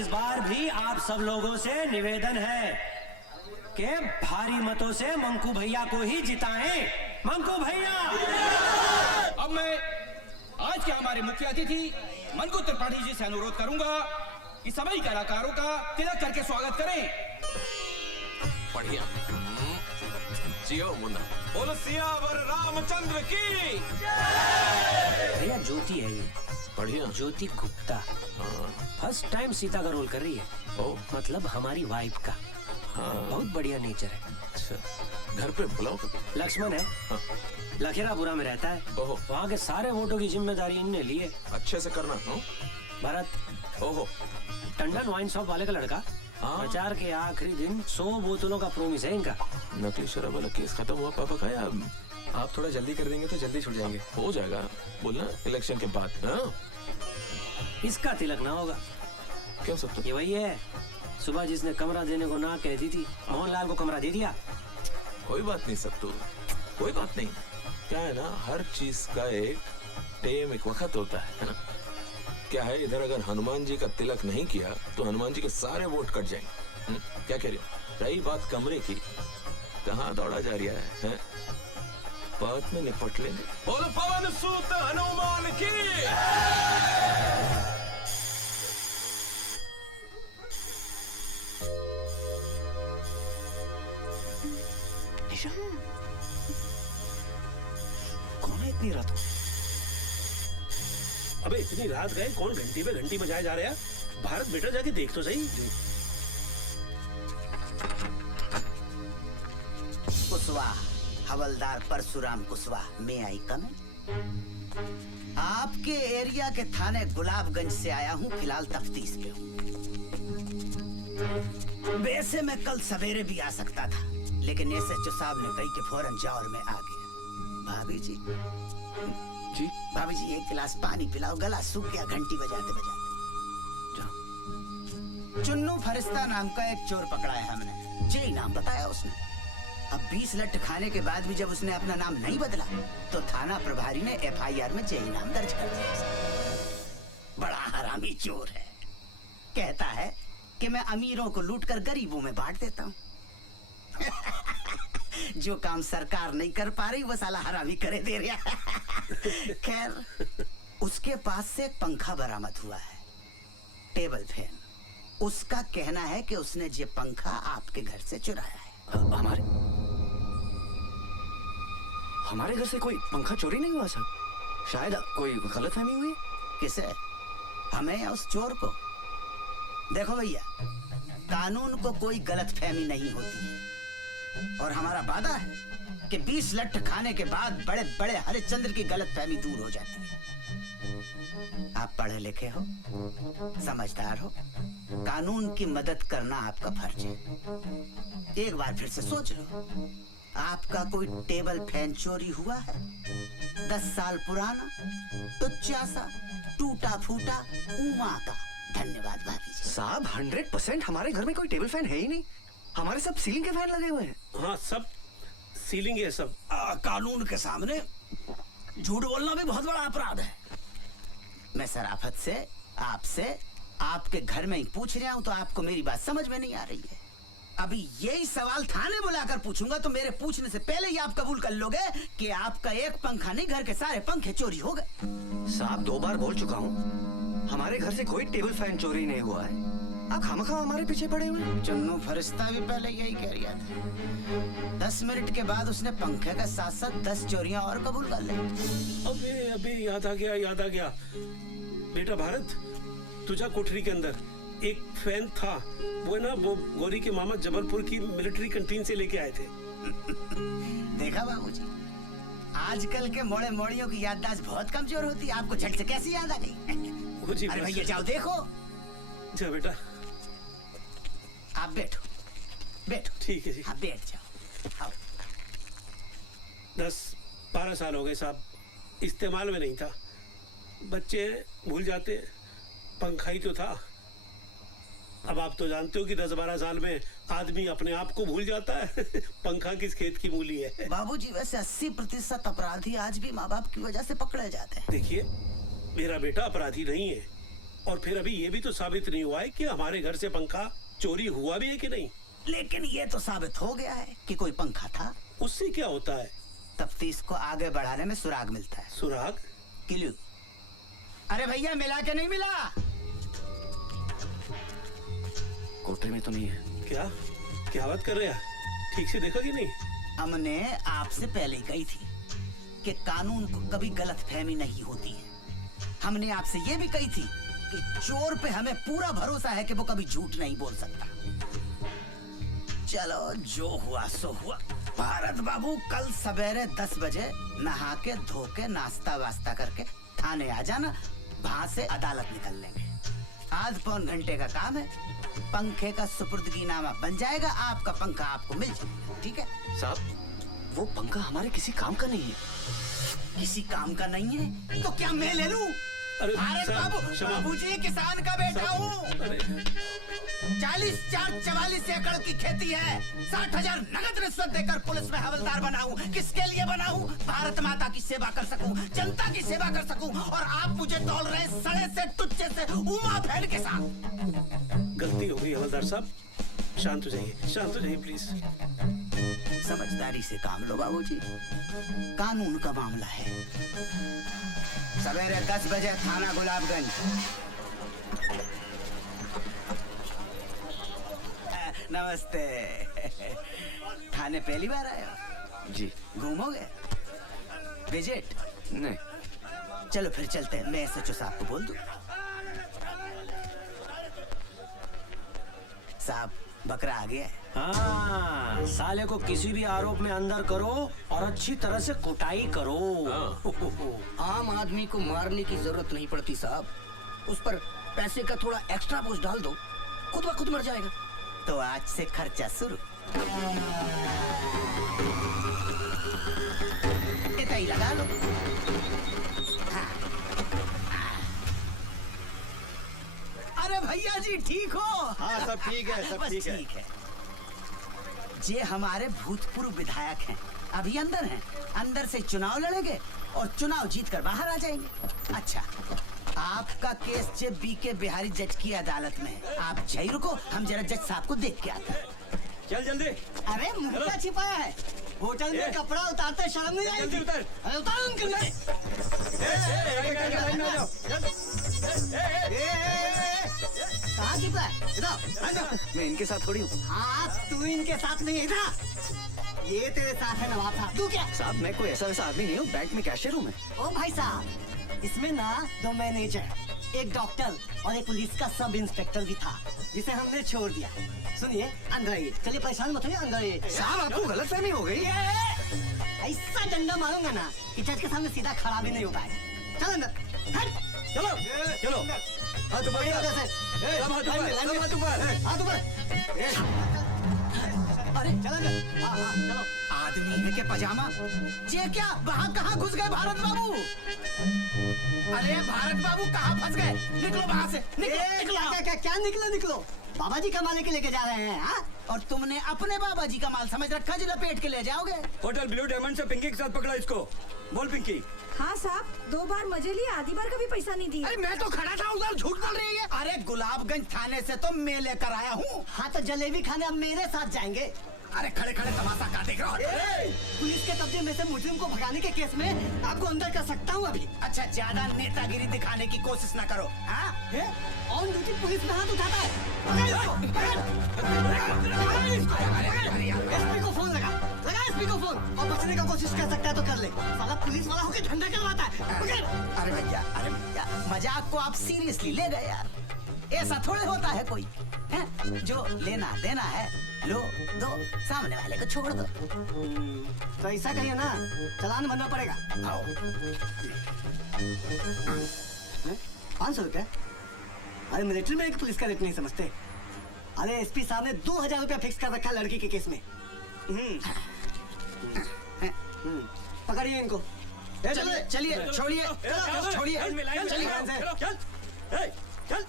इस बार भी आप सब लोगों से निवेदन है कि भारी मतों से मंकू भैया को ही जिताएं। मंकू भैया! अब मैं आज के हमारे मुख्य अतिथि मंकु त्रिपाठी जी से अनुरोध करूंगा कि सभी कलाकारों का तिलक करके स्वागत करें। बढ़िया। जियो मुन्ना। बोलो सियावर रामचंद्र की। भैया ज्योति है ये। बढ़िया। ज्योति गुप्ता फर्स्ट टाइम सीता का रोल कर रही है। ओ, मतलब हमारी वाइफ का। बहुत बढ़िया नेचर है। अच्छा, घर पे बुलाओ। लक्ष्मण है। लखेरापुरा में रहता है। वहाँ के सारे वोटों की जिम्मेदारी इनने ली है। अच्छे से करना। भरत। ओहो। टंडन वाइन शॉप वाले का लड़का। प्रचार के आखिरी दिन 100 बोतलों का प्रोमिस है इनका। नकली शराब वाला केस खत्म हुआ पापा का? या आप थोड़ा जल्दी कर देंगे तो जल्दी छूट जाएंगे। हो जाएगा, बोलना इलेक्शन के बाद। इसका तिलक ना होगा। क्यों सब? ये वही है, सुबह जिसने कमरा देने को ना कह दी थी, मोहनलाल को कमरा दे दिया। कोई बात नहीं सब, तो कोई बात नहीं। क्या है ना, हर चीज का एक टेम, एक वक्त होता है ना। क्या है, इधर अगर हनुमान जी का तिलक नहीं किया तो हनुमान जी के सारे वोट कट जाएंगे। क्या कह रही हो? रही बात कमरे की, कहाँ दौड़ा जा रहा है? बात में निपट लेंगे। बोलो पवन सूत हनुमान की। निशा, कौन है इतनी रात को? अबे इतनी रात गए, कौन घंटी पे घंटी बजाए जा रहा है? भारत बेटा जाके देख तो सही। कुशवाहा, हवलदार परशुराम कुशवाहा, मैं आई कम। आपके एरिया के थाने गुलाबगंज से आया हूँ, फिलहाल तफ्तीश पे हूँ। वैसे मैं कल सवेरे भी आ सकता था, लेकिन एसएचओ साहब ने कही कि फौरन जाओ और मैं आ गया। भाभी जी जी, भाभी जी एक गिलास पानी पिलाओ, गला सूख गया घंटी बजाते बजाते। चुन्नू फरिश्ता नाम का एक चोर पकड़ा है हमने, जी नाम बताया उसने। अब 20 लठ खाने के बाद भी जब उसने अपना नाम नहीं बदला तो थाना प्रभारी ने एफआईआर में जेई नाम दर्ज कर दिया। बड़ा हरामी चोर है। कहता है कि मैं अमीरों को लूटकर गरीबों में बांट देता हूँ। जो काम सरकार नहीं कर पा रही वो साला हरामी करे दे रहा। खैर, उसके पास से एक पंखा बरामद हुआ है, टेबल फैन। उसका कहना है कि उसने ये पंखा आपके घर से चुराया है। हमारे घर से कोई पंखा चोरी नहीं हुआ साहब। शायद कोई गलतफहमी हुई। किसे? हमें या उस चोर को? देखो भैया, कानून को कोई गलतफहमी नहीं होती है, और हमारा वादा है कि 20 लठ खाने के बाद बड़े बड़े हरिश्चंद्र की गलतफहमी दूर हो जाती है। आप पढ़े लिखे हो, समझदार हो, कानून की मदद करना आपका फर्ज है। एक बार फिर से सोच लो, आपका कोई टेबल फैन चोरी हुआ है? 10 साल पुराना, टुच्चा सा, टूटा फूटा, उमा का। धन्यवाद भाभी जी। साहब 100% हमारे घर में कोई टेबल फैन है ही नहीं। हमारे सब सीलिंग के फैन लगे हुए हैं। हाँ, सब सीलिंग है सब। कानून के सामने झूठ बोलना भी बहुत बड़ा अपराध है। मैं शराफत से आपसे आपके घर में ही पूछ रहा हूँ, तो आपको मेरी बात समझ में नहीं आ रही है। अभी यही सवाल थाने बुलाकर पूछूंगा तो मेरे पूछने से पहले ही आप कबूल कर लोगे कि आपका एक पंखा नहीं, घर के सारे पंखे चोरी हो गए। साहब 2 बार बोल चुका हूँ, हमारे घर से कोई टेबल फैन चोरी नहीं हुआ है। आप खामखा हमारे पीछे पड़े हुए हैं। चन्नू फरिश्ता भी पहले यही कह रहा था। 10 मिनट के बाद उसने पंखे के साथ साथ 10 चोरियां और कबूल कर ली। अबे याद आ गया। बेटा भारत, तुझा कोठरी के अंदर एक फैन था, वो ना वो गोरी के मामा जबलपुर की मिलिट्री कैंटीन से लेके आए थे। देखा बाबूजी, आजकल के मोड़े मोड़ियों की याददाश्त बहुत कमजोर होती है। आपको झट से कैसी याद आ गई? अरे भैया जाओ देखो। जा बेटा, आप बैठो। ठीक है जी। आप बैठ जाओ। 10-12 साल हो गए साहब, इस्तेमाल में नहीं था। बच्चे भूल जाते, पंखा ही तो था। अब आप तो जानते हो कि 10-12 साल में आदमी अपने आप को भूल जाता है। पंखा किस खेत की मूली है। बाबूजी वैसे 80% अपराधी आज भी माँ बाप की वजह से पकड़े जाते हैं। देखिए, मेरा बेटा अपराधी नहीं है, और फिर अभी ये भी तो साबित नहीं हुआ है कि हमारे घर से पंखा चोरी हुआ भी है कि नहीं। लेकिन ये तो साबित हो गया है कि कोई पंखा था। उससे क्या होता है? तफ्तीश को आगे बढ़ाने में सुराग मिलता है। सुराग? क्लू। अरे भैया मिला के नहीं मिला? कोठरी में तो नहीं है। क्या बात कर रहे हैं? ठीक से देखा कि नहीं? हमने आपसे पहले ही कही थी कि कानून को कभी गलतफहमी नहीं होती है। हमने आपसे ये भी कही थी कि चोर पे हमें पूरा भरोसा है कि वो कभी झूठ नहीं बोल सकता। चलो जो हुआ सो हुआ। भारत बाबू कल सवेरे 10 बजे नहा के धो के नाश्ता वास्ता करके थाने आ जाना, वहां से अदालत निकल लेंगे। आध पौन घंटे का काम है, पंखे का सुपुर्दगीनामा बन जाएगा, आपका पंखा आपको मिल जाएगा। ठीक है साहब, वो पंखा हमारे किसी काम का नहीं है। किसी काम का नहीं है तो क्या मैं ले लूं? भारत बाबूजी किसान का बेटा हूँ। 44 एकड़ की खेती है। 60,000 नगद रिश्वत देकर पुलिस में हवलदार बनाऊं। किसके लिए बनाऊं? भारत माता की सेवा कर सकूं, जनता की सेवा कर सकूं, और आप मुझे तौल रहे सड़े से टुच्चे से उमा फैन के साथ। गलती हो गई हवलदार साहब, शांत हो जाइए प्लीज। समझदारी से काम लो बाबूजी, कानून का मामला है। सवेरे 10 बजे थाना गुलाबगंज। नमस्ते। थाने पहली बार आए हो? जी। घूमोगे? विजिट? नहीं। चलो फिर चलते हैं, मैं SHO साहब को बोल दूं। साहब बकरा आ गया है। हाँ, साले को किसी भी आरोप में अंदर करो और अच्छी तरह से कुटाई करो। आम आदमी को मारने की जरूरत नहीं पड़ती साहब, उस पर पैसे का थोड़ा एक्स्ट्रा बोझ डाल दो, खुद ब खुद मर जाएगा। तो आज से खर्चा शुरू। इतना ही लगा लो। हाँ। अरे भैया जी ठीक हो? हाँ सब ठीक है, सब बस ठीक है। ठीक है। ये हमारे भूतपूर्व विधायक हैं, अभी अंदर हैं। अंदर से चुनाव लड़ेंगे और चुनाव जीतकर बाहर आ जाएंगे। अच्छा, आपका केस जब BK बिहारी जज की अदालत में है। आप जय रुको, हम जरा जज साहब को देख के आते हैं। चल जल्दी। अरे मुर्गा छिपाया है होटल में, कपड़ा उतारते शर्म नहीं आई? उतर। अरे उतारो उनके लिए। कहाँ छिपा है? इधर। मैं इनके साथ थोड़ी हूँ। हाँ तू इनके साथ नहीं है ना, ये तेरे साथ है नवाब साहब। तू क्या? साहब मैं कोई ऐसा आदमी नहीं हूँ, बैंक में कैशियर हूँ मैं। ओ भाई साहब, इसमें ना 2 मैनेजर, एक डॉक्टर और एक पुलिस का सब इंस्पेक्टर भी था, जिसे हमने छोड़ दिया। सुनिए अंदर आइए। चलिए परेशान मत होइए, अंदर आइए। साहब आपको गलतफहमी हो गई। ऐसा डंडा मारूंगा ना कि जज के सामने सीधा खड़ा भी नहीं हो पाएगा। चलो अंदर। चलो चलो। हाथ ऊपर। हाथ ऊपर। अरे चलो चलो। आदमी है के पजामा। ये क्या वहाँ कहाँ घुस गए भारत बाबू? अरे भारत बाबू कहाँ फंस गए? निकलो वहाँ से, निकलो। क्या निकलो? बाबा जी का माल के लेके जा रहे हैं, हाँ? और तुमने अपने बाबा जी का माल समझ रखा जो लपेट के ले जाओगे? होटल ब्लू डायमंड से पिंकी के साथ पकड़ा इसको। बोल पिंकी। हाँ साहब, 2 बार मजे लिए, आधी बार का भी पैसा नहीं दिया। अरे मैं तो खड़ा था उधर, झूठ बोल रही है। अरे गुलाबगंज थाने से तो मैं लेकर आया हूँ। हाँ तो जलेबी खाने अब मेरे साथ जाएंगे। अरे खड़े खड़े तमाशा का देख रहा हो? पुलिस के कब्जे में से मुजरिम को भगाने के केस में आपको अंदर कर सकता हूँ अभी। अच्छा, ज्यादा नेतागिरी दिखाने की कोशिश न करो। हाँ? ऑन ड्यूटी पुलिस में हाथ उठाता है। एसपी को फोन लगा एसपी को फोन, और बचने का कोशिश कर सकता है तो कर ले। साला पुलिस वाला होकर धंधा करवाता है। अरे भैया मजाक को आप सीरियसली ले गए यार। ऐसा थोड़े होता है कोई है? जो लेना देना है लो दो, सामने वाले को छोड़ दो। तो ऐसा करिए ना, चालान भरना पड़ेगा। 500 रुपया? अरे मिलिट्री में एक पुलिस का रेट नहीं समझते। अरे एसपी साहब ने 2000 रुपया फिक्स कर रखा है लड़की के केस में। पकड़िए इनको। चलिए छोड़िए चल।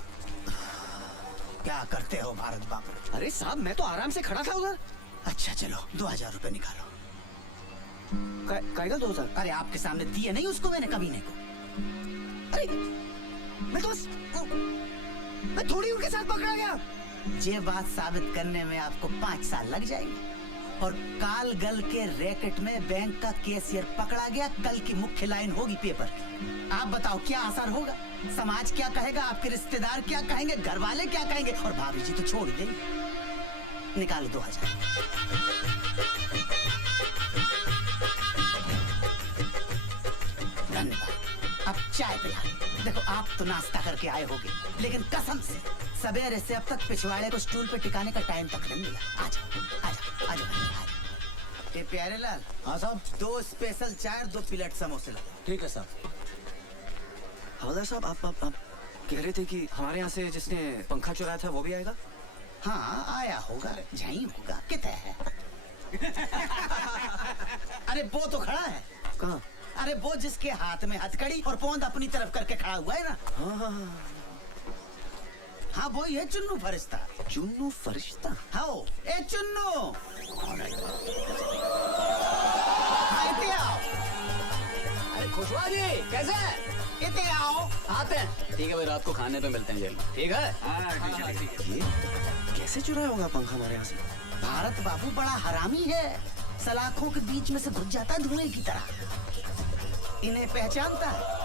क्या करते हो भारत बाबू? अरे साहब मैं तो आराम से खड़ा था उधर। अच्छा चलो 2000 रुपए निकालो। कहेगा 2000? अरे आपके सामने दिए नहीं उसको मैंने कमीने को। अरे मैं तो बस मैं थोड़ी उनके साथ पकड़ा गया। ये बात साबित करने में आपको 5 साल लग जाएंगे। और काल गल के रैकेट में बैंक का कैशियर पकड़ा गया, कल की मुख्य लाइन होगी पेपर। आप बताओ क्या असर होगा? समाज क्या कहेगा? आपके रिश्तेदार क्या कहेंगे? घर वाले क्या कहेंगे? और भाभी जी तो छोड़ देंगे। निकालो 2000। धन्यवाद। अब चाय पिला। देखो आप तो नाश्ता करके आए होगे, लेकिन कसम से सवेरे से अब तक पिछवाड़े को स्टूल पे टिकाने का टाइम तक नहीं मिला। आजा। प्यारे लाल। हाँ साहब। 2 स्पेशल चाय, 2 प्लेट समोसे लो। ठीक है साहब। हवलदार साहब आप कह रहे थे कि हमारे यहाँ से जिसने पंखा चुराया था वो भी आएगा? हाँ आया होगा, यही होगा। कितना है? अरे वो तो खड़ा है। कहाँ? अरे वो जिसके हाथ में हथकड़ी और पोंद अपनी तरफ करके खड़ा हुआ है ना। हाँ वो ही है चुन्नू फरिश्ता। चुन्नू फरिश्ता? हाँ ए चुन्नू। इते आओ। अरे खुशवा जी कैसे हैं? इते आओ। आते हैं। ठीक है भाई, रात को खाने पे मिलते हैं जेल में। ठीक है? ये कैसे चुराया होगा पंखा हमारे यहाँ से? भारत बाबू बड़ा हरामी है। सलाखों के बीच में से घुस जाता है धुएं की तरह। इन्हें पहचानता है।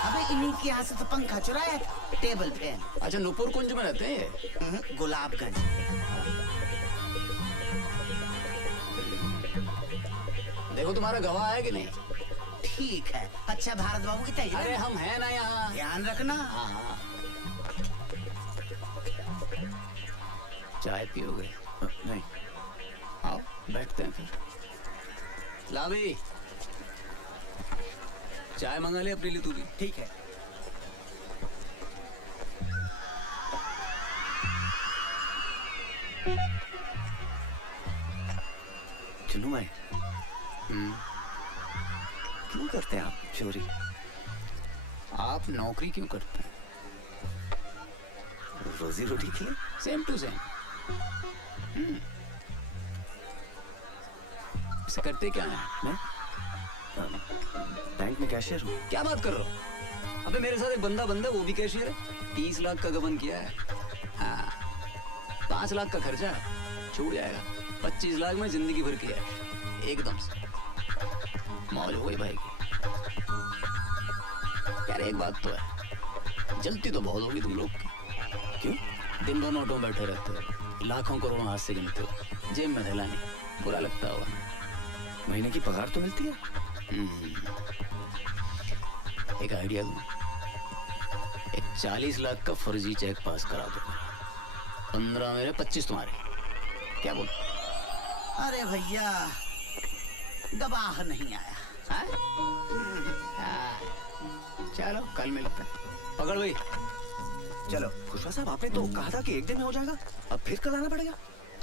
अबे इन्हीं के यहाँ से तो पंखा चुराया था, टेबल फैन। अच्छा नूपुर कुंज में रहते हैं? गुलाबगंज। देखो तुम्हारा गवाह है कि नहीं? ठीक है। अच्छा भारत बाबू की तैयारी? अरे हम हैं ना यहाँ। ध्यान रखना। हाँ। चाय पियोगे? नहीं। आओ बैठते हैं फिर। लावी चाय मंगा ले अपने लिए तू भी। ठीक है। चुन्नू भाई क्यों करते हैं आप चोरी? आप नौकरी क्यों करते हैं? रोजी रोटी के लिए। Same to same. इसे करते क्या है? मैं बैंक में कैशियर हूँ। क्या बात कर रहे हो? अबे मेरे साथ एक बंदा वो भी कैशियर है। 30 लाख का गबन किया है। हाँ 5 लाख का खर्चा है, छूट जाएगा। 25 लाख में जिंदगी भर किया है एकदम से। मौज हो गई भाई की। यार एक बात तो है, जलती तो बहुत होगी तुम लोग की। क्यों? दिन भर नोटों में बैठे रहते हो, लाखों करोड़ों हाथ से गिनते हो, जेब में थैला नहीं। बुरा लगता होगा। महीने की पगार तो मिलती है। एक आइडिया दूं, एक 40 लाख का फर्जी चेक पास करा दो। 15 मेरे 25 तुम्हारे। क्या बोल? अरे भैया गवाह नहीं आया। चलो कल मिलते हैं। पकड़ भाई। चलो खुशवा साहब, आपने तो कहा था कि एक दिन में हो जाएगा, अब फिर कल आना पड़ेगा।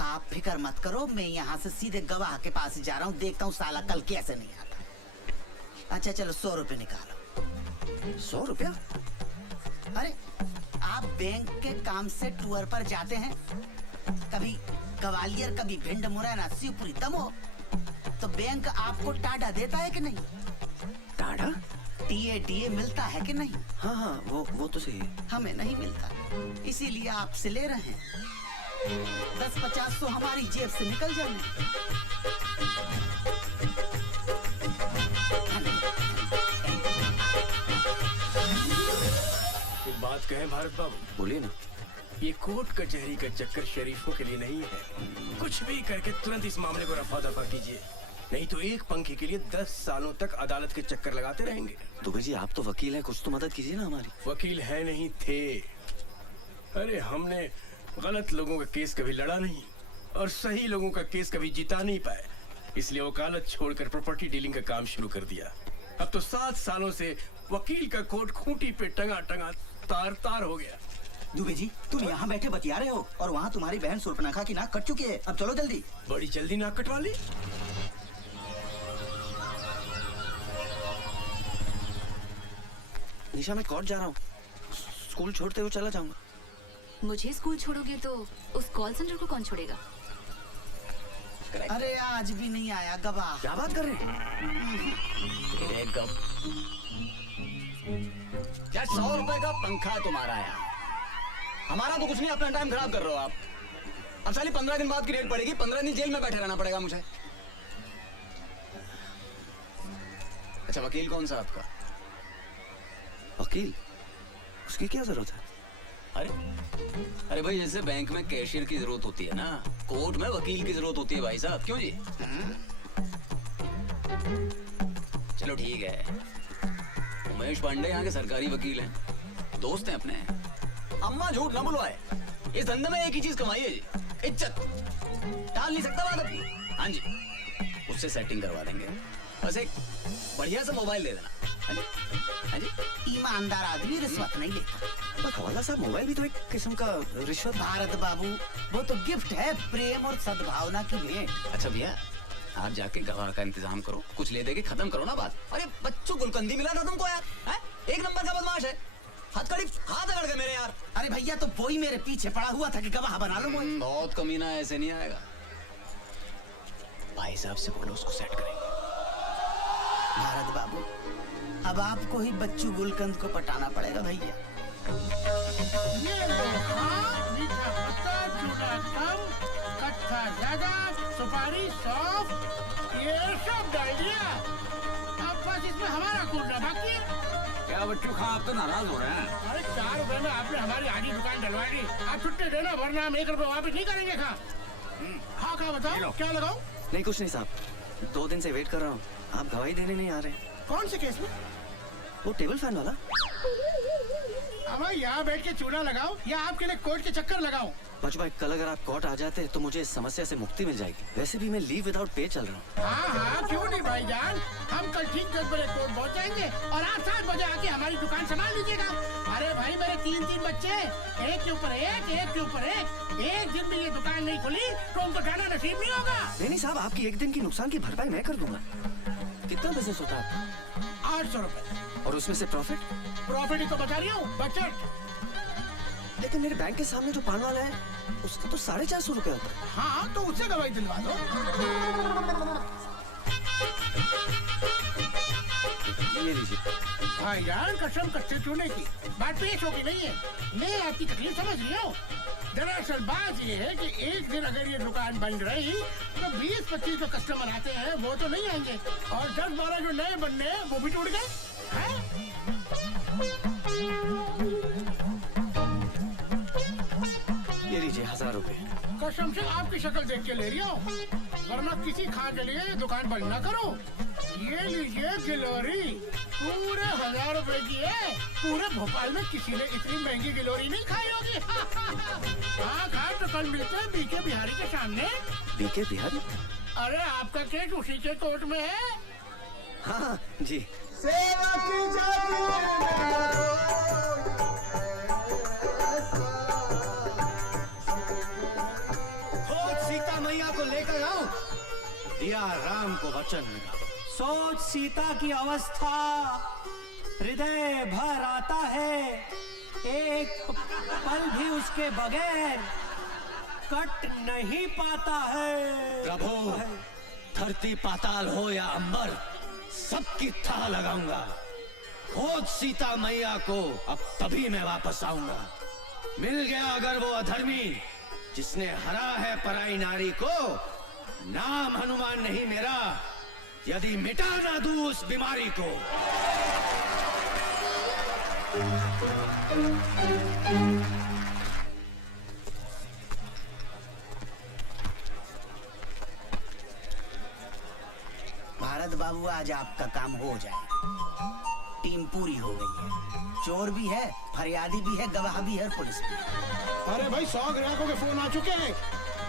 आप फिक्र मत करो, मैं यहाँ से सीधे गवाह के पास जा रहा हूँ, देखता हूँ साला कल कैसे नहीं आता। अच्छा चलो 100 रुपए निकालो। 100 रुपया? अरे आप बैंक के काम से टूर पर जाते हैं, कभी ग्वालियर कभी भिंड मुरैना शिवपुरी दमो, तो बैंक आपको टाडा देता है कि नहीं? टाडा? टीए मिलता है कि नहीं? हाँ हाँ वो तो सही है। हमें नहीं मिलता, इसीलिए आपसे ले रहे हैं। 10-50 तो हमारी जेब से निकल जाने। एक बात कहें भारत बाबू? बोलिए ना। ये कोर्ट कचहरी का चक्कर शरीफों के लिए नहीं है। कुछ भी करके तुरंत इस मामले को रफा दफा कीजिए, नहीं तो एक पंखे के लिए 10 सालों तक अदालत के चक्कर लगाते रहेंगे। दुबे जी आप तो वकील हैं, कुछ तो मदद कीजिए ना हमारी। वकील है नहीं थे। अरे हमने गलत लोगों का केस कभी लड़ा नहीं और सही लोगों का केस कभी जिता नहीं पाए, इसलिए वकालत छोड़कर प्रॉपर्टी डीलिंग का काम शुरू कर दिया। अब तो 7 सालों से वकील का कोट खूंटी पे टंगा टंगा तार तार हो गया। दुबे जी तुम यहाँ बैठे बतिया रहे हो और वहाँ तुम्हारी बहन सुर्पनखा की नाक कट चुकी है। अब चलो जल्दी। बड़ी जल्दी नाक कटवा ली। निशा मैं कोर्ट जा रहा हूँ, स्कूल छोड़ते हुए चला जाऊंगा। मुझे स्कूल छोड़ोगे तो उस कॉल सेंटर को कौन छोड़ेगा? अरे आज भी नहीं आया गवाह। क्या बात कर रहे हैं? क्या 100 रुपए का पंखा है तुम्हारा यार? हमारा तो कुछ नहीं, अपना टाइम खराब कर रहे हो आप। अब साली 15 दिन बाद की डेट पड़ेगी, 15 दिन जेल में बैठे रहना पड़ेगा मुझे। अच्छा वकील कौन सा आपका? वकील? उसकी क्या जरूरत है? अरे भाई जैसे बैंक में कैशियर की जरूरत होती है ना, कोर्ट में वकील की जरूरत होती है भाई साहब। क्यों जी? चलो ठीक है, उमेश पांडे यहाँ के सरकारी वकील हैं, दोस्त हैं अपने। अम्मा झूठ ना बुलवाए, इस धंधे में एक ही चीज कमाई है जी, इज्जत। टाल नहीं सकता बात अपनी। हाँ जी उससे सेटिंग करवा देंगे, बस एक बढ़िया सा मोबाइल दे देना। हाँ जी ईमानदार आदमी रिश्वत नहीं लेता। पर हवाला साहब मोबाइल भी तो एक किस्म का रिश्वत। भारत बाबू वो तो गिफ्ट है, प्रेम और सद्भावना की भेंट। अच्छा भैया आप जाके गवाह का इंतजाम करो, कुछ ले दे के खत्म करो ना बात। अरे बच्चों गुलकंदी मिला था तुमको यार, है? एक नंबर का बदमाश है, हथकड़ी हाथ अगड़ गए मेरे यार। अरे भैया तो वही मेरे पीछे पड़ा हुआ था कि गवाह बना लो मुझे। बहुत कमीना है, ऐसे नहीं आएगा। भाई साहब से बोलो उसको सेट करेंगे। भारत बाबू अब आपको ही बच्चू गुलकंद को पटाना पड़ेगा भैया। ये मीठा पत्ता, चूड़ा कम, कट्ठा ज्यादा, सुपारी सौंफ, ये सब डाल दिया। अब बस इसमें हमारा कूटना बाकी है। क्या बच्चू खा आप तो नाराज हो रहे हैं? अरे 4 रुपए में आपने हमारी आधी दुकान डलवा दी, आप छुट्टी देना वरना हम 1 रुपए वापस नहीं करेंगे। खा बताओ क्या लगाओ? नहीं कुछ नहीं साहब, 2 दिन से वेट कर रहा हूँ, आप गवाही देने नहीं आ रहे। कौन से केस में? वो टेबल फैन वाला। अब यहाँ बैठ के चूड़ा लगाओ या आपके लिए कोर्ट के चक्कर लगाओ? बच भाई कल अगर आप कोर्ट आ जाते तो मुझे इस समस्या से मुक्ति मिल जाएगी। वैसे भी मैं लीव विदाउट पे चल रहा हूँ। हाँ क्यों नहीं भाईजान, हम कल ठीक 10 बजे कोर्ट पहुँच जाएंगे और आप 7 बजे आके हमारी दुकान संभाल लीजिएगा। अरे भाई मेरे 3 बच्चे, एक के ऊपर एक के ऊपर एक दिन भी ये दुकान नहीं खुली तो उनको जाना नसीब नहीं होगा। नहीं साहब, आपकी एक दिन की नुकसान की भरपाई मैं कर दूंगा। कितना बिजनेस होता है? 800 रुपए। और उसमें से प्रॉफिट? प्रॉफिट ही तो बता रही हूँ, बचत। लेकिन मेरे बैंक के सामने जो पान वाला है उसका तो 450 रुपए होता है। हाँ तो उससे दवाई दिलवा दो। ये लीजिए। भाईजान कसम कच्चे चूने की बात पेश होगी नहीं है, मैं आपकी तकलीफ समझ रही हूँ। दरअसल बात ये है कि एक दिन अगर ये दुकान बंद रही तो 20-25 जो कस्टमर आते हैं वो तो नहीं आएंगे और 10-12 जो नए बनने हैं वो भी टूट गए। ये लीजिए 1000 रुपए। कसम से आपकी शक्ल देख के ले रही हूँ, वरना किसी खा के लिए दुकान बंद ना करो। ये लीजिए गिलोरी, पूरे 1000 रुपए की है। पूरे भोपाल में किसी ने इतनी महंगी गिलोरी नहीं खाई होगी। हाँ खा तो कल मिलते हैं बीके बिहारी के सामने। बीके बिहारी? अरे आपका केस उसी के कोर्ट में है। हाँ जी। सेवा की जाती खोज चंद्र। सोच सीता की अवस्था, हृदय भर आता है, एक पल भी उसके बगैर कट नहीं पाता है। प्रभु, धरती पाताल हो या अंबर, सबकी थाह लगाऊंगा। खोज सीता मैया को, अब तभी मैं वापस आऊंगा। मिल गया अगर वो अधर्मी जिसने हरा है पराई नारी को, नाम हनुमान नहीं मेरा, यदि मिटा ना दूं उस बीमारी को। भारत बाबू, आज आपका काम हो जाए। टीम पूरी हो गई है, चोर भी है, फरियादी भी है, गवाह भी है, पुलिस भी। अरे भाई 100 ग्राहकों के फोन आ चुके हैं।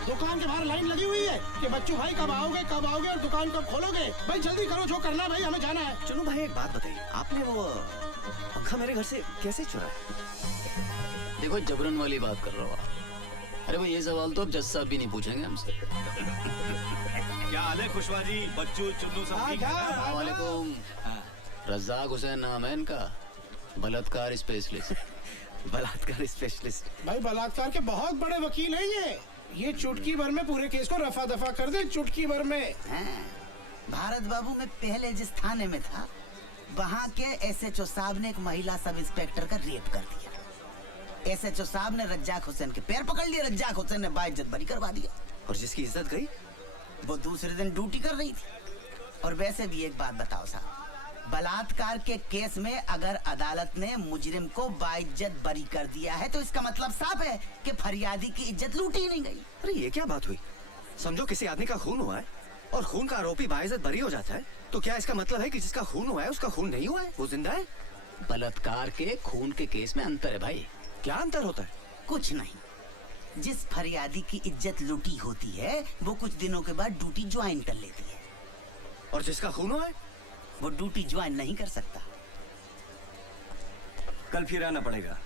दुकान के बाहर लाइन लगी हुई है कि बच्चू भाई कब आओगे और दुकान कब खोलोगे। भाई जल्दी करो, जो करना है भाई, हमें जाना है। चलो भाई, एक बात बताइए, आपने वो पंखा मेरे घर से कैसे चुराया? देखो, जबरन वाली बात कर रहे हो आप। अरे भाई, ये सवाल तो अब जज साहब भी नहीं पूछेंगे हमसे। क्या हाल है खुशवा जी, बच्चू, चुन्नू सब ठीक है? अस्सलाम वालेकुम। रज़ाक हुसैन नाम है इनका, बलात्कार स्पेशलिस्ट। बलात्कार स्पेशलिस्ट? भाई बलात्कार के बहुत बड़े वकील हैं ये चुटकी भर में पूरे केस को रफा दफा कर दे, चुटकी भर में। भारत बाबू, मैं पहले जिस थाने में था, वहाँ के SHO साहब ने एक महिला सब इंस्पेक्टर का रेप कर दिया। SHO साहब ने रज्जाक हुसैन के पैर पकड़ लिए, रज्जाक हुसैन ने बाइज्जत बरी करवा दिया। और जिसकी इज्जत गई, वो दूसरे दिन ड्यूटी कर रही थी। और वैसे भी एक बात बताओ साहब, बलात्कार के केस में अगर अदालत ने मुजरिम को बाइज्जत बरी कर दिया है, तो इसका मतलब साफ है कि फरियादी की इज्जत लूटी ही नहीं गई। अरे ये क्या बात हुई? समझो किसी आदमी का खून हुआ है और खून का आरोपी बाइज्जत बरी हो जाता है, तो क्या इसका मतलब है कि जिसका खून हुआ है उसका खून नहीं हुआ है, वो जिंदा है? बलात्कार के खून के केस में अंतर है भाई। क्या अंतर होता है? कुछ नहीं। जिस फरियादी की इज्जत लूटी होती है, वो कुछ दिनों के बाद ड्यूटी ज्वाइन कर लेती है। और जिसका खून हुआ है, वो ड्यूटी ज्वाइन नहीं कर सकता। कल फिर आना पड़ेगा।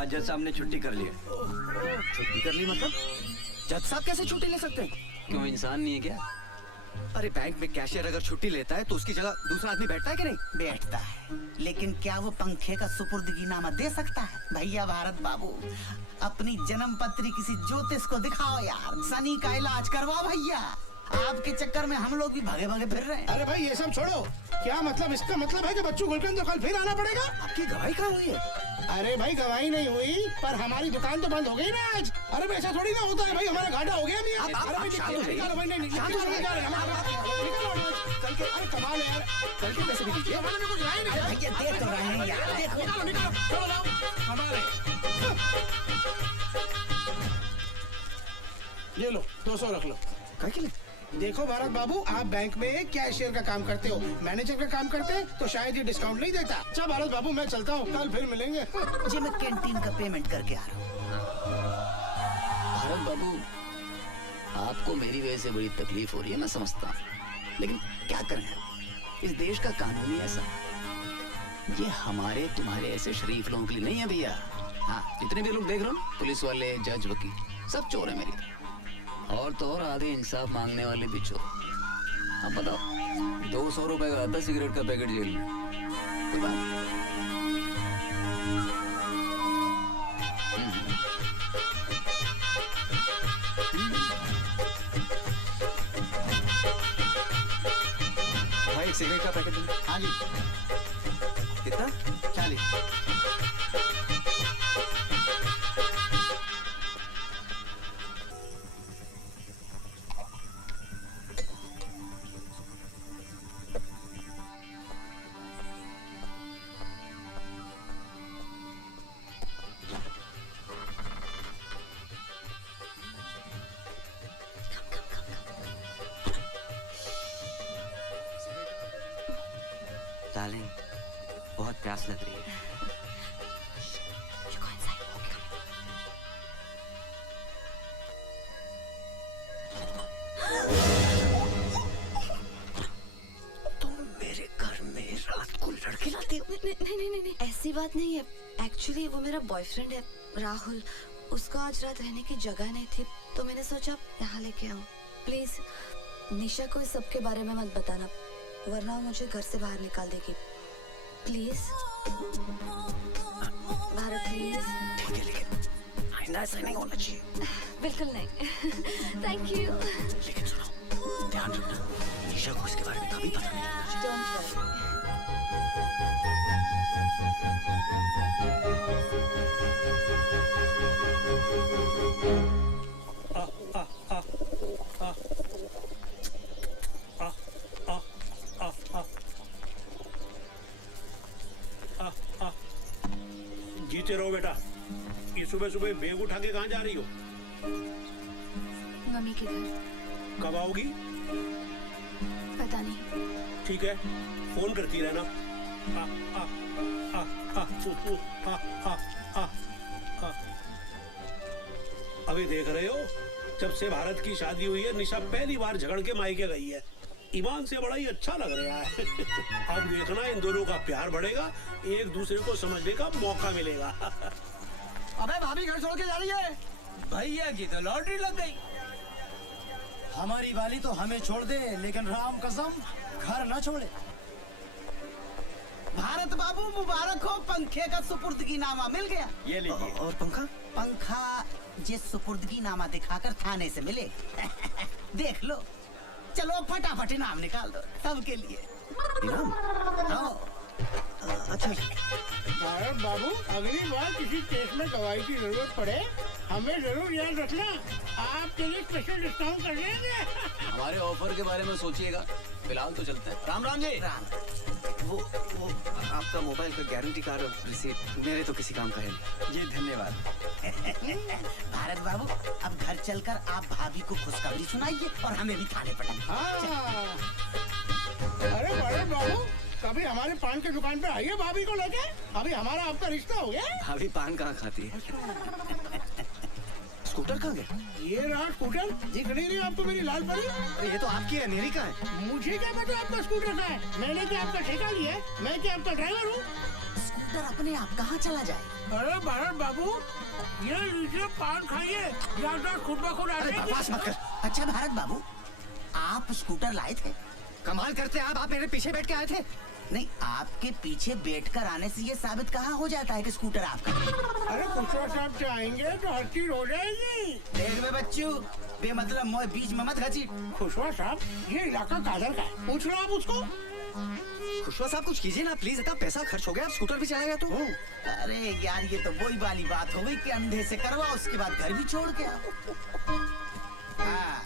आज जज साहब ने छुट्टी कर ली है। छुट्टी कर ली मतलब? जज साहब कैसे छुट्टी ले सकते हैं? क्यों, इंसान नहीं है क्या? अरे बैंक में कैशियर अगर छुट्टी लेता है तो उसकी जगह दूसरा आदमी बैठता है कि नहीं? बैठता है, लेकिन क्या वो पंखे का सुपुर्दगीनामा दे सकता है? भैया भारत बाबू, अपनी जन्म पत्री किसी ज्योतिष को दिखाओ यार, शनि का इलाज करवाओ भैया। आपके चक्कर में हम लोग भी भागे भागे फिर रहे हैं। अरे भाई ये सब छोड़ो, क्या मतलब? इसका मतलब है कि बच्चू गुलकंद कल फिर आना पड़ेगा। आपकी गवाही कहाँ हुई है? अरे भाई गवाही नहीं हुई, पर हमारी दुकान तो बंद हो गई ना आज। अरे ऐसा थोड़ी ना होता है भाई, हमारा घाटा हो गया। अरे कमाल है यार, कल के पैसे भी दीजिए। भैया देख तो रहे हैं यार, देखो। निकालो, कमाल है। ये लो 200 रख लो। देखो भारत बाबू, आप बैंक में कैशियर का काम करते हो, मैनेजर का काम करते हैं तो शायद ये डिस्काउंट नहीं देता। अच्छा भारत बाबू, मैं चलता हूँ, कल फिर मिलेंगे। जी मैं कैंटीन का पेमेंट करके आ रहा हूँ। भारत बाबू, आपको मेरी वजह से बड़ी तकलीफ हो रही है, मैं समझता हूँ, लेकिन क्या करें, इस देश का कानून ही ऐसा। ये हमारे तुम्हारे ऐसे शरीफ लोगों के लिए नहीं है भैया। हाँ, जितने भी लोग देख रहे हो, पुलिस वाले, जज, वकील, सब चोर है मेरी तरह। और तो और आधे इंसाफ मांगने वाले भी चोर। अब बताओ, 200 रुपए का आता सिगरेट का पैकेट जेल में, कोई बात? भाई एक सिगरेट का पैकेट दो। हाँ जी। कितना? 40। डार्लिंग, बहुत प्यास लग रही है। तुम मेरे घर में रात को लड़के लाते हो? नहीं, ऐसी बात नहीं है। एक्चुअली वो मेरा बॉयफ्रेंड है राहुल, उसको आज रात रहने की जगह नहीं थी, तो मैंने सोचा यहाँ लेके आऊँ। प्लीज निशा को इस सब के बारे में मत बताना, वरना वो मुझे घर से बाहर निकाल देगी। Please Bharat, please. ठीक है, लेकिन आइंदा ऐसा नहीं होना चाहिए। बिल्कुल नहीं। Thank you. लेकिन सुनो, ध्यान रखना, निशा को इसके बारे में कभी पता नहीं लगना चाहिए। Don't worry. जीते रहो बेटा। ये सुबह सुबह बैग उठा के कहाँ जा रही हो? मम्मी के घर। कब आओगी? पता नहीं। ठीक है, फोन करती रहना। आ, आ, आ, आ, आ, आ, आ, आ। अभी देख रहे हो, जब से भारत की शादी हुई है निशा पहली बार झगड़ के मायके गई है। ईमान से बड़ा ही अच्छा लग रहा है। अब देखना इन दोनों का प्यार बढ़ेगा, एक दूसरे को समझने का मौका मिलेगा। अबे भाभी घर छोड़ के जा रही है। भैया की तो लॉटरी लग गई। हमारी वाली तो हमें छोड़ दे, लेकिन राम कसम घर न छोड़े। भारत बाबू मुबारक हो, पंखे का सुपुर्दगी नामा मिल गया। ये लीजिए। और पंखा? पंखा जिस सुपुर्दगी नामा दिखाकर थाने से मिले। देख लो, चलो फटाफट इनाम निकाल दो सबके लिए। इनाम? अच्छा। भारत बाबू, अगली बार किसी केस में गवाही की जरूरत पड़े, हमें जरूर याद रखना, आपके लिए स्पेशल डिस्काउंट कर देंगे। हमारे ऑफर के बारे में सोचिएगा, फिलहाल तो चलते हैं। राम राम जी। वो आपका मोबाइल का गारंटी कार्ड और रिसीट मेरे तो किसी काम का है नहीं। जी धन्यवाद। भारत बाबू, अब घर चलकर आप भाभी को खुशखबरी सुनाइए और हमें भी थाने पटाइए। अरे भारत बाबू, कभी हमारे पान की दुकान पे आइए भाभी को लेके, अभी हमारा आपका रिश्ता हो गया। भाभी पान कहाँ खाती है? स्कूटर कहाँ गया? ये रहा स्कूटर, दिख नहीं रही आपको मेरी लाल परी? अरे ये तो आपकी है, मेरी कहाँ है? मुझे क्या पता आपका स्कूटर कहाँ है? मैंने क्या आपका ठेका लिया है? मैं क्या आपका ड्राइवर हूँ? स्कूटर अपने आप कहाँ चला जाए? अरे भारत बाबू, ये लीजिए पान खाइए, याददाश्त खुद ब खुद आ जाएगी। बकवास मत कर। अच्छा भारत बाबू, आप स्कूटर लाए थे? कमाल करते आप मेरे पीछे बैठ के आए थे। नहीं, आपके पीछे बैठकर आने से ये साबित कहाँ हो जाता है कि स्कूटर आपका? अरे खुशवा साहब चाहेंगे तो हर चीज हो जाएगी। देख में बच्चू, बेमतलब मोए बीच में मत घसी। खुशवा साहब, ये इलाका कादर का है, पूछ लो आप उसको। खुशवा साहब कुछ कीजिए ना प्लीज, इतना पैसा खर्च हो गया, आप स्कूटर भी चलाएगा तो। अरे यार, ये तो वही वाली बात हो गई कि अंधे से करवा, उसके बाद घर भी छोड़ के आओ। हाँ,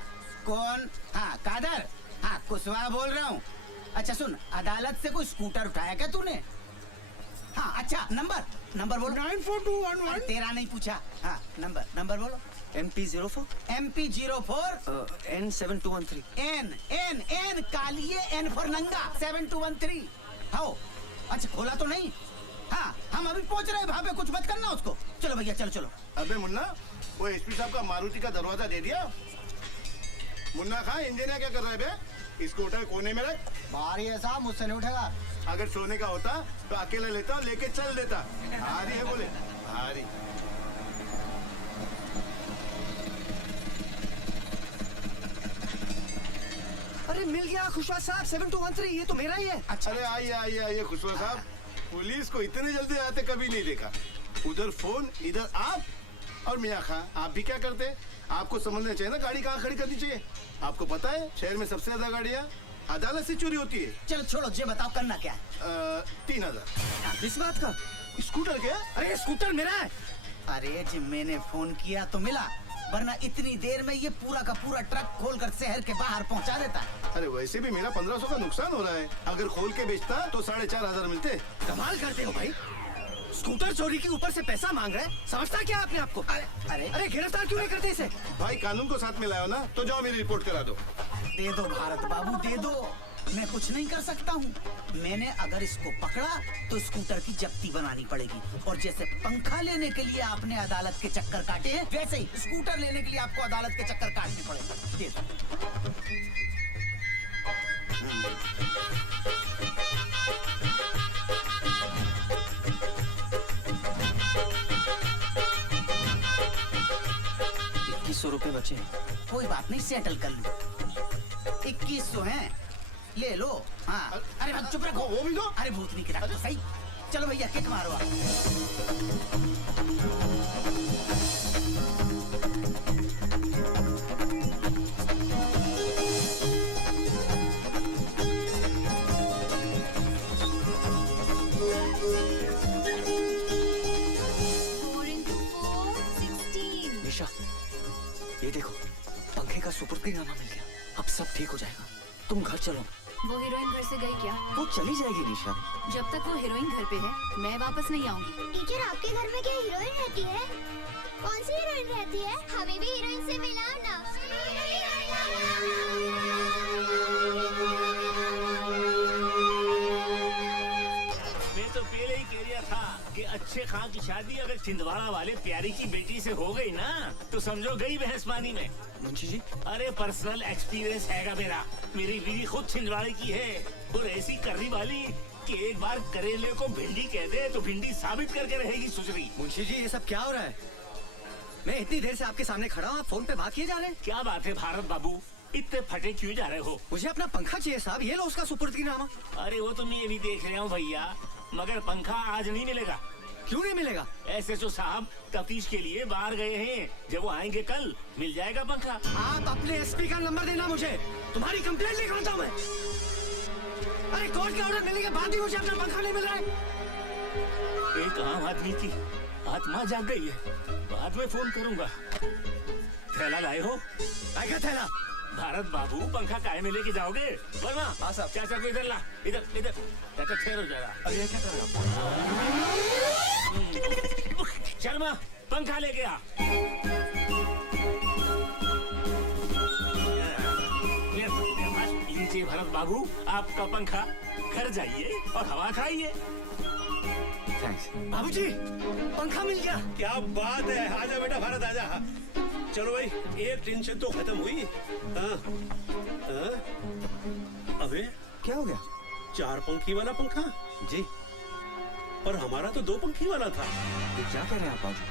कौन? हाँ कादर, हाँ कुशवा बोल रहा हूँ। अच्छा सुन, अदालत से कोई स्कूटर उठाया क्या तूने? हाँ अच्छा, नंबर बोलो। 94211। तेरा नहीं पूछा। हाँ नंबर बोलो। MP04 N7213 N कालिए N फॉर नंगा 7213। हाँ अच्छा, खोला तो नहीं? हाँ हम अभी पहुंच रहे हैं, भाभी कुछ मत करना उसको। चलो भैया चलो। अबे मुन्ना, वो एसपी साहब का मारुति का दरवाजा दे दिया? मुन्ना खां, इंजीनियर क्या कर रहा है बे? इसको उठा कोने में रख। बाहर है साहब, मुझसे नहीं उठेगा। अगर सोने का होता तो अकेला लेता, लेके चल देता। भारी है बोले, भारी। अरे मिल गया खुशवा साहब, 7213, ये तो मेरा ही है। अच्छा। अरे आइए खुशवा साहब, पुलिस को इतने जल्दी आते कभी नहीं देखा। उधर फोन, इधर आप। और मियाँ खां, आप भी क्या करते? आपको समझना चाहिए ना, गाड़ी कहाँ खड़ी करनी चाहिए। आपको पता है शहर में सबसे ज्यादा गाड़ियाँ अदालत से चोरी होती है। चलो छोड़ो, ये बताओ करना क्या है? 3000। इस बात का? स्कूटर क्या? अरे स्कूटर मेरा है। अरे जी मैंने फोन किया तो मिला, वरना इतनी देर में ये पूरा का पूरा ट्रक खोलकर शहर के बाहर पहुंचा देता। अरे वैसे भी मेरा 1500 का नुकसान हो रहा है, अगर खोल के बेचता तो 4500 मिलते। कमाल करते हो भाई, स्कूटर चोरी के ऊपर से पैसा मांग रहे हैं, समझता क्या आपने आपको? अरे गिरफ्तार क्यों नहीं करते इसे? भाई कानून को साथ में लाओ ना, तो जाओ मेरी रिपोर्ट करा दो। दे दो भारत बाबू, दे दो। मैं कुछ नहीं कर सकता हूँ। मैंने अगर इसको पकड़ा तो स्कूटर की जब्ती बनानी पड़ेगी, और जैसे पंखा लेने के लिए आपने अदालत के चक्कर काटे हैं, वैसे ही स्कूटर लेने के लिए आपको अदालत के चक्कर काटने पड़ेंगे। दे दो। ₹2100 बचे। कोई बात नहीं, सेटल कर लूँ। 2100 हैं, ले लो। हाँ अरे भाई चुप रखो। वो भी दो। अरे भूतनी की रख तो सही। चलो भैया किक मारो आप। निशा, ये देखो पंखे का सुपुर्दगीनामा मिल गया। अब सब ठीक हो जाएगा। तुम घर चलो। वो हीरोइन घर से गई क्या? वो चली जाएगी निशा। जब तक वो हीरोइन घर पे है मैं वापस नहीं आऊंगी। टीचर आपके घर में क्या हीरोइन रहती है? कौन सी हीरोइन रहती है? हमें भी हीरोइन से मिलाओ ना। मैं तो पहले ही कह रहा था कि अच्छे खां की शादी अगर छिंदवाड़ा वाले प्यारी की बेटी से हो गई ना तो समझो गई बहस पानी में। मुंशी जी, अरे पर्सनल एक्सपीरियंस हैगा मेरा। मेरी बीवी खुद छिंदवाड़े की है और ऐसी करनी वाली कि एक बार करेले को भिंडी कह दे तो भिंडी साबित करके रहेगी सुजरी। मुंशी जी, ये सब क्या हो रहा है? मैं इतनी देर से आपके सामने खड़ा हूँ, आप फोन पे बात किए जा रहे हैं। क्या बात है भारत बाबू, इतने फटे क्यों जा रहे हो? मुझे अपना पंखा चाहिए साहब, ये लो उसका सुपुर्दगीनामा। अरे वो तो मैं भी देख रहा हूँ भैया, मगर पंखा आज नहीं मिलेगा। क्यों नहीं मिलेगा? SHO साहब तफ्तीश के लिए बाहर गए हैं, जब वो आएंगे कल मिल जाएगा पंखा। आप अपने SP का नंबर देना मुझे, तुम्हारी कंप्लेंट लिख आता हूँ मैं। अरे कोर्ट का ऑर्डर मिलने के बाद भी मुझे अपना पंखा नहीं मिल रहा है। एक आम आदमी की आत्मा जाग गई है, बाद में फोन करूंगा। थैला लाए हो? आएगा थैला। भारत बाबू पंखा काहे में लेके जाओगे? वर्मा, हाँ साहब। चाचा को इधर ला, इधर इधर। चाचा ठहरो जरा। अरे क्या कर रहे हो? शर्मा पंखा ले गया। लीजिए भरत बाबू आपका पंखा, घर जाइए और हवा खाइए। बाबूजी, पंखा मिल गया। क्या बात है, आजा बेटा भारत आजा। चलो भाई, एक टेंशन तो खत्म हुई। हाँ, हाँ? अबे क्या हो गया? 4 पंखी वाला पंखा जी, और हमारा तो 2 पंखी वाला था। तो क्या कह रहे हैं आप बाबू?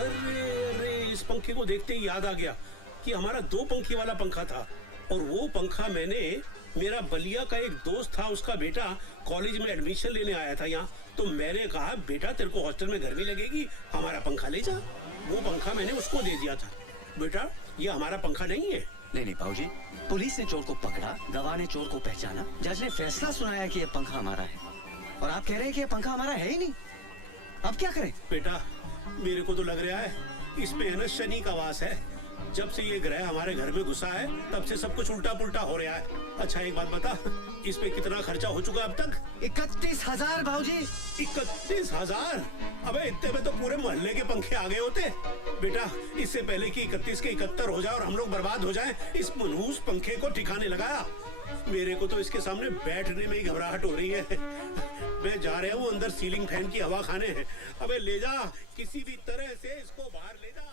अरे इस पंखे को देखते ही याद आ गया कि हमारा 2 पंखी वाला पंखा था, और वो पंखा मैंने, मेरा बलिया का एक दोस्त था, उसका बेटा कॉलेज में एडमिशन लेने आया था यहाँ, तो मैंने कहा बेटा तेरे को हॉस्टल में गर्मी लगेगी, हमारा पंखा ले जा। वो पंखा मैंने उसको दे दिया था। बेटा ये हमारा पंखा नहीं है। नहीं बाबूजी, पुलिस ने चोर को पकड़ा, गवाह ने चोर को पहचाना, जज ने फैसला सुनाया कि ये पंखा हमारा है, और आप कह रहे हैं कि ये पंखा हमारा है ही नहीं। अब क्या करें? बेटा मेरे को तो लग रहा है इस पे है ना शनि का वास है। जब से ये ग्रह हमारे घर में घुसा है तब से सब कुछ उल्टा पुल्टा हो रहा है। अच्छा एक बात बता, इस पे कितना खर्चा हो चुका अब तक? 31,000 बाबूजी। 31,000? अबे इतने में तो पूरे मोहल्ले के पंखे आ गए होते। बेटा इससे पहले कि 31 के 71 हो जाए और हम लोग बर्बाद हो जाएं, इस मनहूस पंखे को ठिकाने लगाया। मेरे को तो इसके सामने बैठने में ही घबराहट हो रही है। मैं जा रहा हूँ अंदर सीलिंग फैन की हवा खाने। अबे ले जा, किसी भी तरह से इसको बाहर ले जा।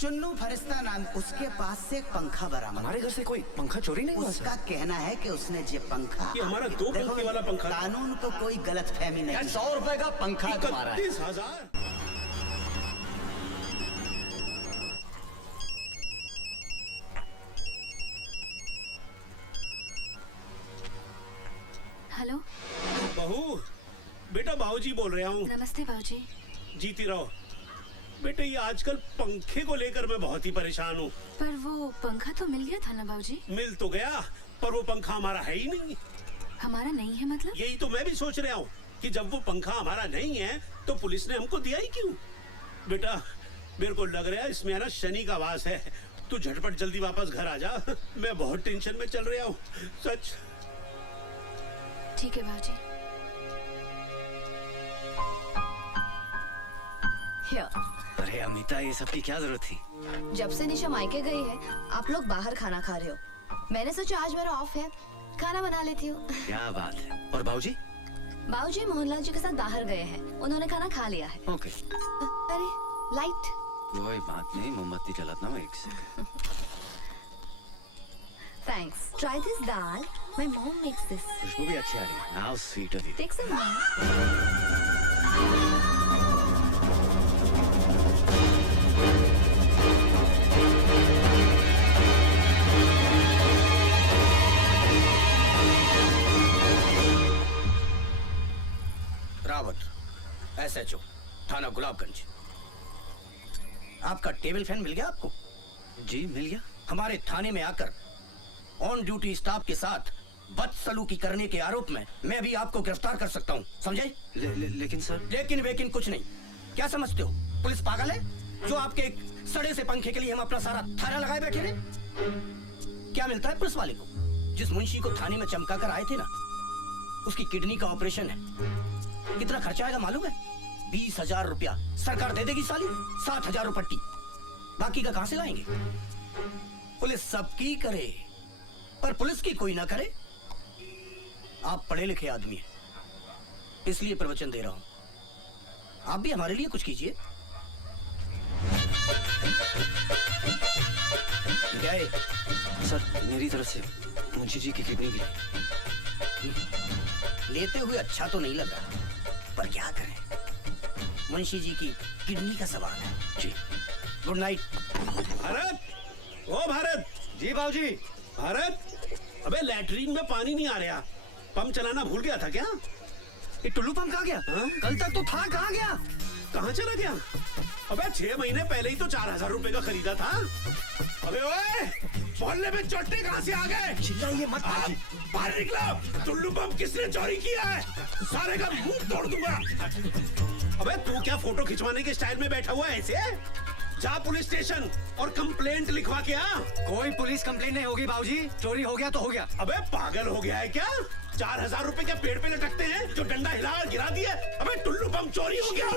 चुन्नू फरिश्ता नाम, उसके पास से एक पंखा बरामद। हमारे घर से कोई पंखा चोरी नहीं हुआ? उसका कहना है कि उसने ये पंखा, ये हमारा 2 पंखी वाला पंखा। कानून को कोई गलत फहमी नहीं। 100 रुपए का पंखा तुम्हारा है। 31,000? हेलो बहू, बेटा बाबूजी बोल रहा हूँ। नमस्ते बाबूजी। जीती रहो बेटे। ये आजकल पंखे को लेकर मैं बहुत ही परेशान हूँ। पर वो पंखा तो मिल गया था ना बाबूजी? मिल तो गया, पर वो पंखा हमारा है ही नहीं। हमारा नहीं है मतलब? यही तो मैं भी सोच रहा हूँ कि जब वो पंखा हमारा नहीं है तो पुलिस ने हमको दिया ही क्यों? बेटा मेरे को लग रहा है इसमें ना शनि का वास है। तू झटपट जल्दी वापस घर आ जा, मैं बहुत टेंशन में चल रहा हूँ सच। ठीक है बाबूजी। अरे अमिता, ये सब की क्या जरूरत थी? जब से निशा मायके गई है आप लोग बाहर खाना खा रहे हो, मैंने सोचा आज मेरा ऑफ है, खाना बना लेती हूँ। क्या बात है। और बाबूजी? बाबूजी मोहनलाल जी के साथ बाहर गए हैं, उन्होंने खाना खा लिया है। ओके। अरे लाइट। कोई बात नहीं, मोमबत्ती जलाता हूँ, एक second. Thanks. Try this dal. My mom makes this. खुशबू भी अच्छी आ रही है। How sweet of you. Take some more. Gulabganj. आपका टेबल फैन मिल गया आपको? जी मिल गया। हमारे थाने में आकर ऑन ड्यूटी स्टाफ के साथ बदसलूकी करने के आरोप में मैं भी आपको गिरफ्तार कर सकता हूँ, समझे? लेकिन सर। लेकिन वेकिन कुछ नहीं। क्या समझते हो पुलिस पागल है जो आपके एक सड़े से पंखे के लिए हम अपना सारा थाना लगाए बैठे रहे? क्या मिलता है पुलिस वाले को? जिस मुंशी को थाने में चमका कर आए थे ना, उसकी किडनी का ऑपरेशन है। कितना खर्चा आएगा मालूम है? 20,000 रुपया सरकार दे देगी साली, 7,000 रुपट्टी। बाकी का कहां से लाएंगे? पुलिस सबकी करे पर पुलिस की कोई ना करे। आप पढ़े लिखे आदमी हैं, इसलिए प्रवचन दे रहा हूं। आप भी हमारे लिए कुछ कीजिए। क्या है? सर मेरी तरफ से मुंशी जी की किडनी भी लेते हुए अच्छा तो नहीं लगा, पर क्या करें, मुंशी जी की किडनी का सवाल है। जी गुड नाइट। भारत, ओ भारत। जी बाबूजी। भारत, अबे लैट्रीन में पानी नहीं आ रहा, पंप चलाना भूल गया था क्या? ये टुल्लू पंप कहाँ गया? कल तक तो था, कहाँ गया? कहाँ चला गया? अबे 6 महीने पहले ही तो 4,000 रुपए का खरीदा था। अबे ओए, मोहल्ले में चोटे कहाँ से आ गए? चिल्लाइए मत। बाहर निकलो। टुल्लू पंप किसने चोरी किया है? सारे का मुंह तोड़ दूंगा। अबे तू क्या फोटो खिंचवाने के स्टाइल में बैठा हुआ है ऐसे? जा पुलिस स्टेशन और कंप्लेंट लिखवा के आ। कोई पुलिस कंप्लेंट नहीं होगी बाबूजी, चोरी हो गया तो हो गया। अबे पागल हो गया है क्या? 4,000 रुपए क्या पेड़ पे लटकते हैं जो डंडा हिला और गिरा दिए? अबे टुल्लू पंप चोरी हो गया।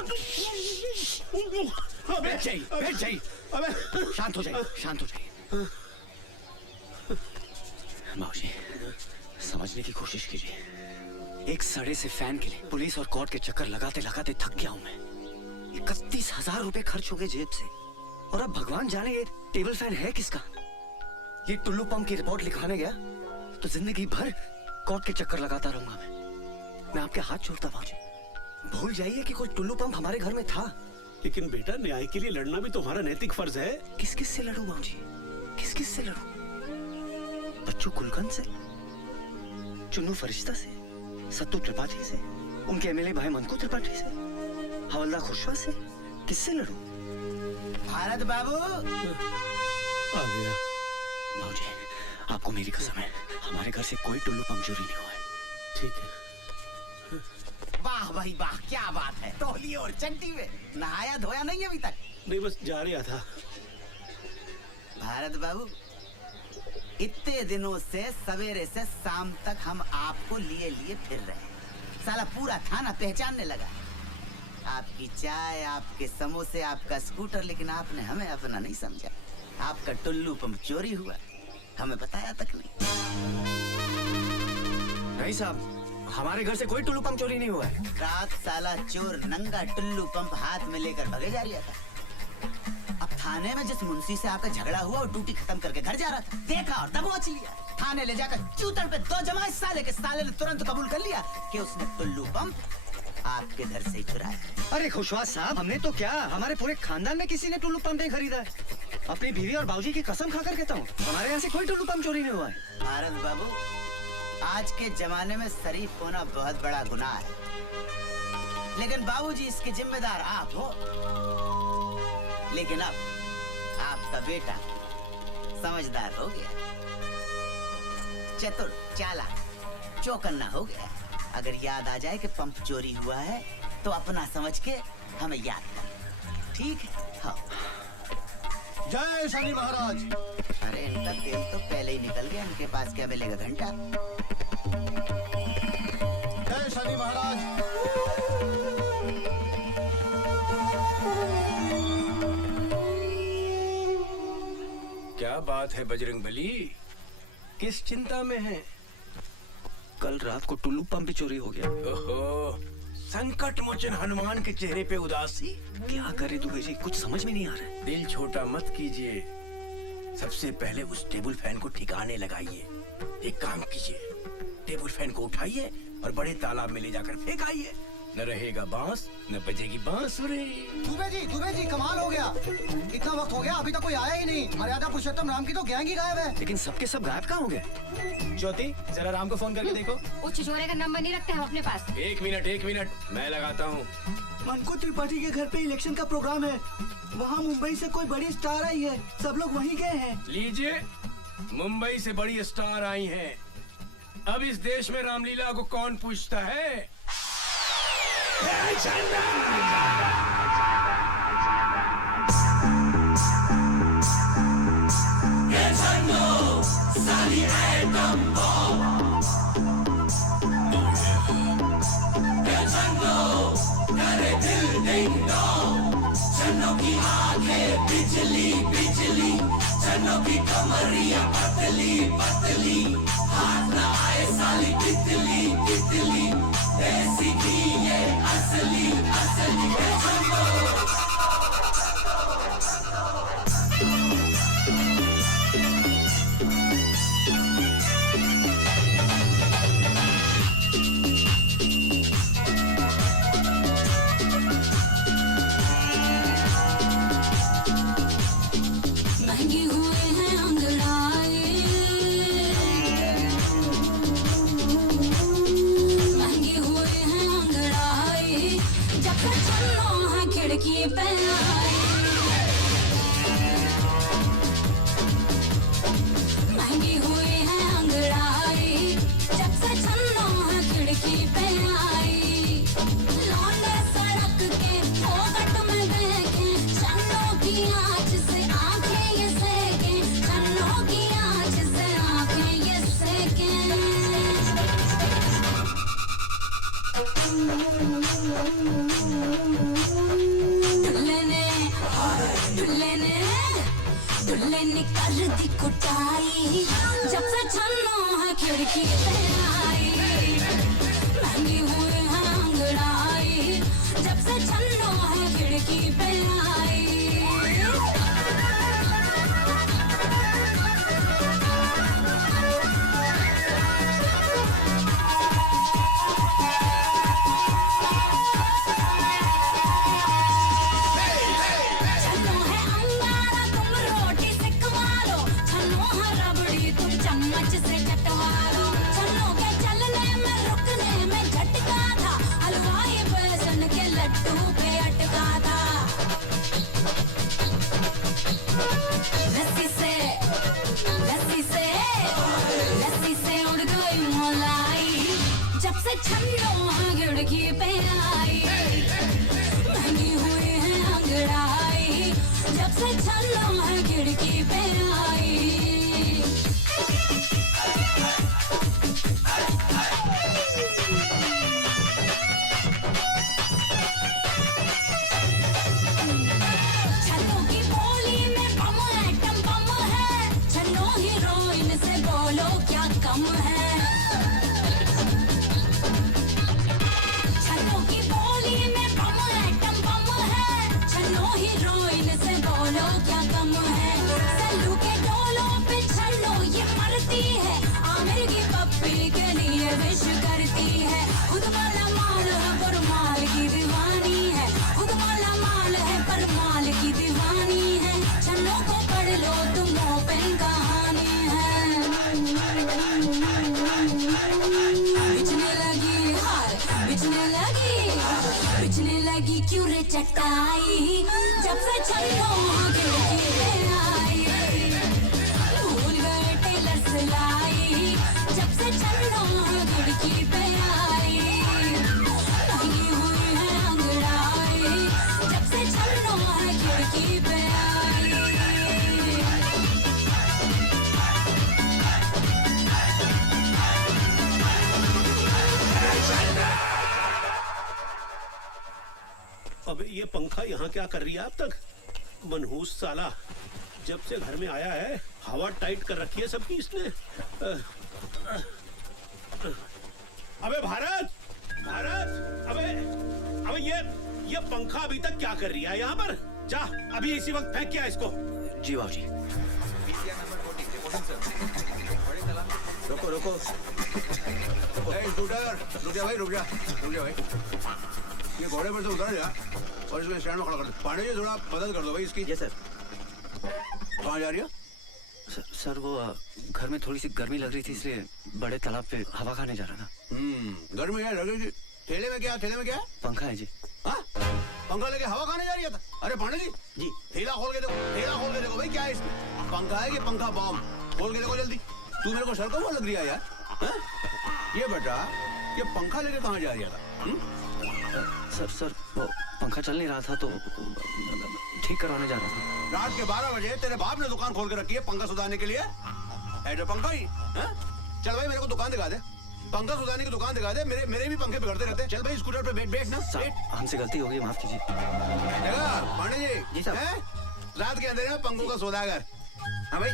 बैठ जाइए। अबे शांत हो जाइए, शांत हो जाइए। बाबूजी समझने की कोशिश कीजिए। एक सड़े से फैन के लिए पुलिस और कोर्ट के चक्कर लगाते लगाते थक गया हूं मैं। 31,000 रुपए खर्च हो गए जेब से, और अब भगवान जाने ये टेबल फैन है किसका। ये टुल्लू पंप की रिपोर्ट लिखवाने गया तो जिंदगी भर कोर्ट के चक्कर लगाता रहूंगा मैं आपके हाथ छोड़ता बाबूजी, भूल जाइए कि कोई टुल्लू पंप हमारे घर में था। लेकिन बेटा न्याय के लिए लड़ना भी तुम्हारा नैतिक फर्ज है। किस किस से लड़ूं बाबूजी, किस किस से लड़ूं? बच्चू कुलकर्णी से, चुन्नू फरिश्ता से, सत्तू त्रिपाठी से, उनके एमएलए भाई मनकू त्रिपाठी से, हवलदार खुशवा से, किससे लड़ूं? भारत बाबू आ गया। बाबूजी आपको मेरी कसम है, हमारे घर से कोई टुल्लू पंप चोरी नहीं हुआ है। ठीक है। वाह भाई वाह, क्या बात है। टोली और चंटी में नहाया धोया नहीं अभी तक? नहीं बस जा रहा था। भारत बाबू, इतने दिनों से सवेरे से शाम तक हम आपको लिए लिए फिर रहे हैं। साला पूरा थाना पहचानने लगा। आपकी चाय, आपके समोसे, आपका स्कूटर, लेकिन आपने हमें अपना नहीं समझा। आपका टुल्लू पंप चोरी हुआ, हमें बताया तक नहीं। नहीं साहब, हमारे घर से कोई टुल्लू पंप चोरी नहीं हुआ है। रात साला चोर नंगा टुल्लू पंप हाथ में लेकर भगे जा रहा था। अब थाने में जिस मुंशी से आपका झगड़ा हुआ और ड्यूटी खत्म करके घर जा रहा था, देखा और दबोच लिया। थाने ले जाकर चूतड़ पे 2 जमाए साले के साले ने तुरंत कबूल कर लिया कि उसने टुल्लू पंप आपके घर से ही चुराया। अरे खुशवास साहब, हमने तो क्या, हमारे पूरे खानदान में किसी ने टुल्लू पंप नहीं खरीदा है। अपनी बीवी और बाबूजी की कसम खाकर कहता हूँ, हमारे यहाँ से कोई टुल्लू पंप चोरी नहीं हुआ है। भारत बाबू, आज के जमाने में शरीफ होना बहुत बड़ा गुनाह है, लेकिन बाबूजी इसके जिम्मेदार आप हो। लेकिन अब आपका बेटा समझदार हो गया, चतुर, चालाक, चौकन्ना हो गया। अगर याद आ जाए कि पंप चोरी हुआ है तो अपना समझ के हमें याद कर, ठीक है? हाँ। जय शनि महाराज। अरे इनका तेल तो पहले ही निकल गया, इनके पास क्या मिलेगा घंटा? जय शनि महाराज। क्या बात है बजरंगबली, किस चिंता में है? कल रात को टुल्लू पंप भी चोरी हो गया। ओहो, संकट मोचन हनुमान के चेहरे पे उदासी। क्या करे दुबे जी, कुछ समझ में नहीं आ रहा है। दिल छोटा मत कीजिए, सबसे पहले उस टेबल फैन को ठिकाने लगाइए। एक काम कीजिए, टेबल फैन को उठाइए और बड़े तालाब में ले जाकर फेंक आइए। न रहेगा बांस न बजेगी बांसुरी। दुबे जी कमाल हो गया। इतना वक्त हो गया अभी तक कोई आया ही नहीं। मर्यादा पुरुषोत्तम राम की तो गैंग ही गायब है। लेकिन सबके सब गायब कहाँ हो गए? ज्योति जरा राम को फोन करके देखो। वो छिछोरे का नंबर नहीं रखते हम अपने पास। एक मिनट मैं लगाता हूँ। मनकू त्रिपाठी के घर पे इलेक्शन का प्रोग्राम है। वहाँ मुंबई से कोई बड़ी स्टार आई है, सब लोग वहीं गए हैं। लीजिए, मुंबई से बड़ी स्टार आई हैं। अब इस देश में रामलीला को कौन पूछता है? चन्नों की आंखें बिजली बिजली, चन्नों की कमरिया पतली पतली, हाथ न आए साली तितली तितली, ऐसी की ये असली असली कर दी कुटाई, जब से छन्नो है खिड़की पे आई, महंगी हुई है अंगड़ाई, जब से छन्नो है खिड़की पे आई। छन्नो खिड़की पे आई, महंगी हुई है अंगड़ाई, जब से छन्नो खिड़की पे आई। छन्नो की बोली में बम एटम बम है, छन्नो हीरोइन से बोलो क्या कम है। क्यों रे चटाई, जब से छन्नो खिड़की पे आई, भूल गए टेलर सिलाई, जब से छन्नो खिड़की पे आई, महंगी हुई है अंगड़ाई, जब से छन्नो खिड़की पे आई। अबे ये पंखा यहाँ क्या कर रही है अब तक? मनहूस साला, जब से घर में आया है हवा टाइट कर रखी है सबकी इसने। अबे भारत भारत, अबे ये पंखा अभी तक क्या कर रही है यहाँ पर? जा अभी इसी वक्त फेंक किया इसको। जी बाबूजी। रुको रुको, रुक जा भाई, रुक जा भाई। ये घोड़े पर से उतार जा और इसको स्टैंड में खड़ा कर दो। पांडे जी थोड़ा मदद कर दो भाई इसकी। Yes sir. कहाँ जा रही है? सर वो घर में थोड़ी सी गर्मी लग रही थी इसलिए बड़े तालाब पे हवा खाने जा रहा था। गर्मी है लगेगी। ठेले में क्या है? पंखा है जी। हाँ? पंखा लेके हवा खाने जा रही था? अरे पांडे जी ठेला खोल के देखो भाई क्या है इसमें? पंखा है कि पंखा बॉम्ब? खोल के देखो जल्दी। तू मेरे को सर को वो लग रही है यार। हाँ? ये बेटा ये पंखा लेके कहाँ जा रही था? सर वो पंखा चल नहीं रहा था तो ठीक करवाने जा रहा था। रात के 12 बजे तेरे बाप ने दुकान खोल के रखी है पंखा सुधारने के लिए? ऐसे पंखा ही? हाँ? चल भाई मेरे को दुकान दिखा दे। पंखा सुधारने की दुकान दिखा दे। मेरे भी पंखे बिगड़ते रहते हैं। चल भाई स्कूटर पे बैठ ना। हमसे गलती हो गई, माफ कीजिए। पांडे जी साहब रात के अंधेरे में पंखों का सौदागर। हाँ भाई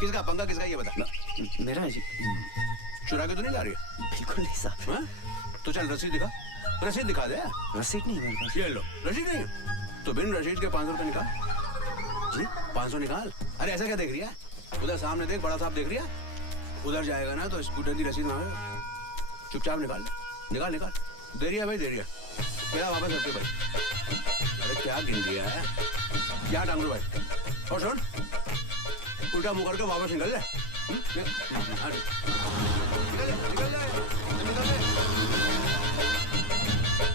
किसका पंखा किसका ये बता। मेरा है जी। चुरा के तो नहीं ला रही? बिल्कुल नहीं साहब। तो चल रसीद दिखा दे। रसीद नहीं है मेरे पास। ये लो रसीद नहीं तो बिन रसीद के 500 रुपए निकाल। जी 500 निकाल। अरे ऐसा क्या देख रही है? उधर सामने देख, बड़ा साहब देख रही है। उधर जाएगा ना तो स्कूटर की रसीद मांगेगा। चुपचाप निकाल दे रही है भाई, दे रही है। मेरा वापस रख भाई। अरे क्या गिन दिया है क्या डांगरू भाई? और सुन उल्टा मुंह करके वापस निकल जाए। निकल जाए।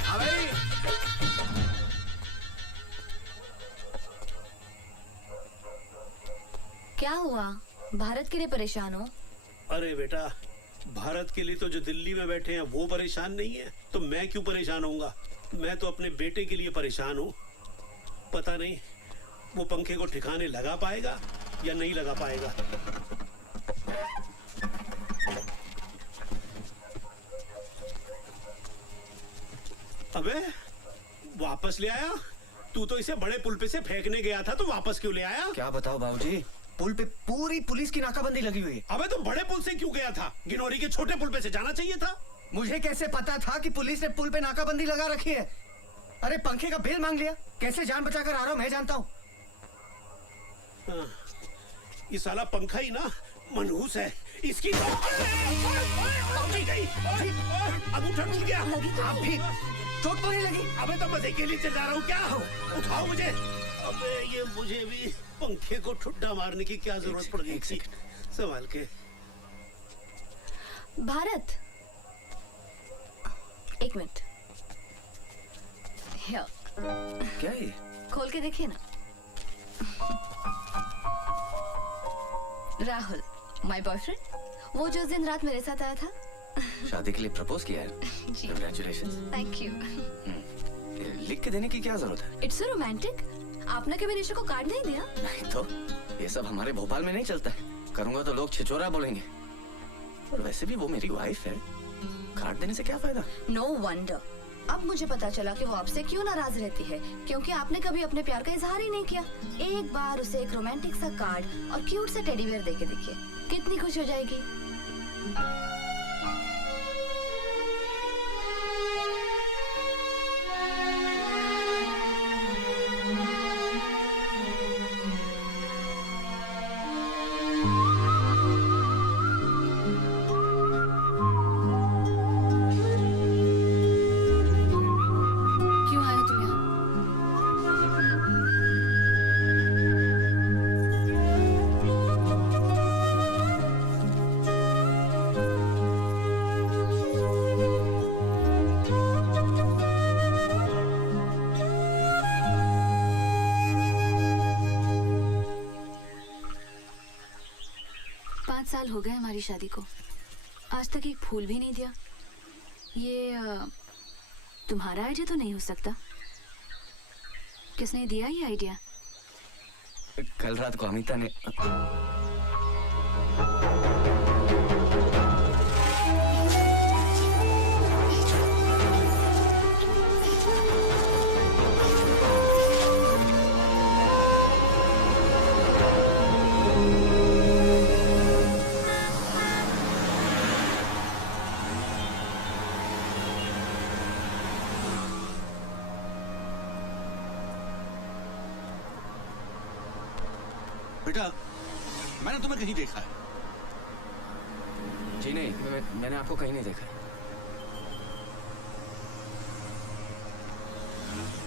हाँ भाई क्या हुआ? भारत के लिए परेशान हो? अरे बेटा भारत के लिए तो जो दिल्ली में बैठे हैं वो परेशान नहीं है तो मैं क्यों परेशान होऊंगा? मैं तो अपने बेटे के लिए परेशान हूँ। पता नहीं वो पंखे को ठिकाने लगा पाएगा या नहीं लगा पाएगा। अबे वापस ले आया? तू तो इसे बड़े पुल पे से फेंकने गया था तो वापस क्यों ले आया? क्या बताओ बाबूजी, पुल पे पूरी पुलिस की नाकाबंदी लगी हुई है। अबे तो बड़े पुल से क्यों गया था? गिनौरी के छोटे पुल पे से जाना चाहिए था। मुझे कैसे पता था कि पुलिस ने पुल पे नाकाबंदी लगा रखी है? अरे पंखे का बिल मांग लिया। कैसे जान बचाकर आ रहा हूँ मैं जानता हूँ। ये साला पंखा ही ना मनहूस है। इसकी तो गई। अंगूठा टूट गया। आप भी चोट तो नहीं लगी? अबे तो मजे के लिए चल रहा हूँ क्या? उठाओ मुझे। अबे ये मुझे भी पंखे को ठुड्डा मारने की क्या जरूरत पड़ गई थी? संभाल के। भारत एक मिनट। क्या ये? खोल के देखिए ना। राहुल माय बॉयफ्रेंड, वो जो उस दिन रात मेरे साथ आया था। शादी के लिए प्रपोज किया है? जी Congratulations। Thank you. लिख के देने की क्या जरूरत है? It's so romantic. आपने कभी निशा को कार्ड नहीं दिया? नहीं तो ये सब हमारे भोपाल में नहीं चलता है। करूंगा तो लोग छिछोरा बोलेंगे। और वैसे भी वो मेरी वाइफ है, कार्ड देने से क्या फायदा? No wonder. अब मुझे पता चला कि वो आपसे क्यों नाराज रहती है, क्योंकि आपने कभी अपने प्यार का इजहार ही नहीं किया। एक बार उसे एक रोमांटिक सा कार्ड और क्यूट सा टेडी बेयर देके देखिए, कितनी खुश हो जाएगी। क्यों आए तुम यहाँ? 5 साल हो गए हमारी शादी को, आज तक एक फूल भी नहीं दिया। ये तुम्हारा आइडिया तो नहीं हो सकता? किसने दिया ये आइडिया? कल रात को अमिता ने। बेटा मैंने तुम्हें कहीं देखा है। जी नहीं, मैंने आपको कहीं नहीं देखा।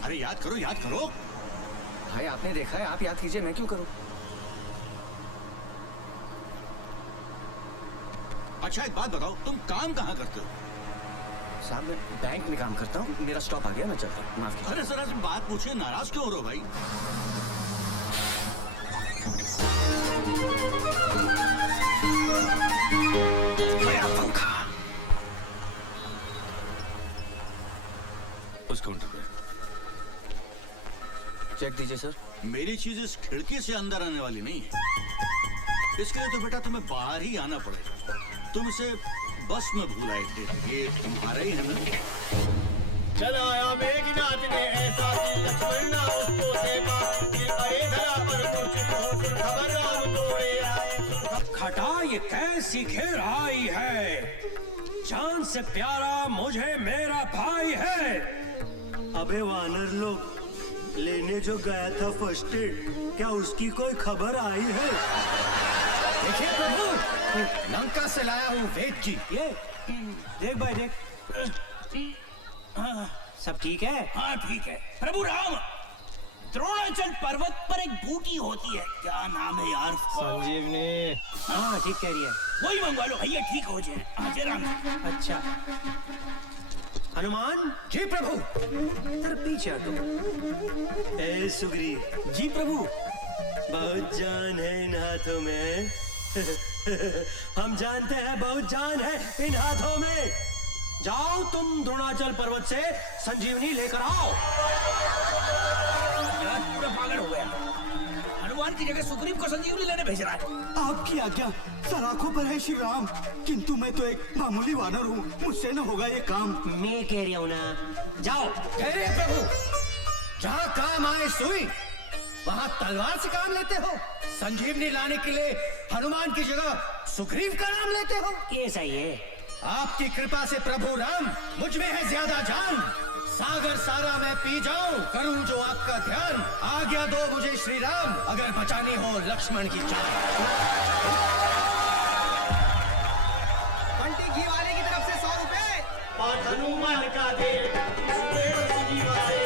अरे याद करो, याद करो। भाई आपने देखा है, आप याद कीजिए, मैं क्यों करूं? अच्छा एक बात बताओ, तुम काम कहाँ करते हो? साहब मैं बैंक में काम करता हूँ, मेरा स्टॉप आ गया, मैं चलता हूँ, माफ कीजिए। अरे जरा तुम बात पूछिए, नाराज क्यों हो रहे हो भाई? गया पंखा। उस काउंटर पे चेक दीजिए सर। मेरी चीज इस खिड़की से अंदर आने वाली नहीं है, इसके लिए तो बेटा तुम्हें बाहर ही आना पड़ेगा। तुम इसे बस में भूल आए थे, ये तुम्हारा ही है ना? चलाया मेघनाथ ने ऐसा कि लक्ष्मण ना उसको सेवा, कि अरे धरा पर मूर्छित होकर खबर राम दौड़े आए। खटा ये कैसी घेर आई है, जान से प्यारा मुझे मेरा भाई है। अबे वानर लोग, लेने जो गया था फर्स्ट एड, क्या उसकी कोई खबर आई है? देखिए प्रभु, लंका से लाया हूँ वेद जी। ये देख भाई देख, सब ठीक है? हाँ ठीक है। प्रभु राम, द्रोणाचल पर्वत पर एक बूटी होती है, क्या नाम है यार? संजीवनी। हाँ ठीक कह रही है। वही मंगवा लो भैया, ठीक हो जाए। हाँ जय राम। अच्छा हनुमान जी प्रभु। तेरे पीछे हटो। ए सुग्रीव जी प्रभु। बहुत जान है इन हाथों में। हम जानते हैं बहुत जान है इन हाथों में। जाओ तुम द्रोणाचल पर्वत से संजीवनी लेकर आओ। यार पूरा पागल हो गया, हनुमान की जगह सुग्रीव को संजीवनी लेने भेज रहा है। आपकी आज्ञा सलाखों पर है श्री राम, किंतु मैं तो एक मामूली वानर हूँ, मुझसे न होगा ये काम। मैं कह रहा हूँ ना, जाओ। ठहरे प्रभु, जहाँ काम आए सुई, वहाँ तलवार से काम लेते हो। संजीवनी लाने के लिए हनुमान की जगह सुग्रीव का नाम लेते हो। ऐसा ही है। आपकी कृपा से प्रभु राम, मुझ में है ज्यादा जान। सागर सारा मैं पी जाऊं, करूं जो आपका ध्यान। आज्ञा दो मुझे श्री राम, अगर बचानी हो लक्ष्मण की जान। बंटी घी वाले की तरफ से 100 रुपए। और हनुमान का दे सुदेव सुजीवाले,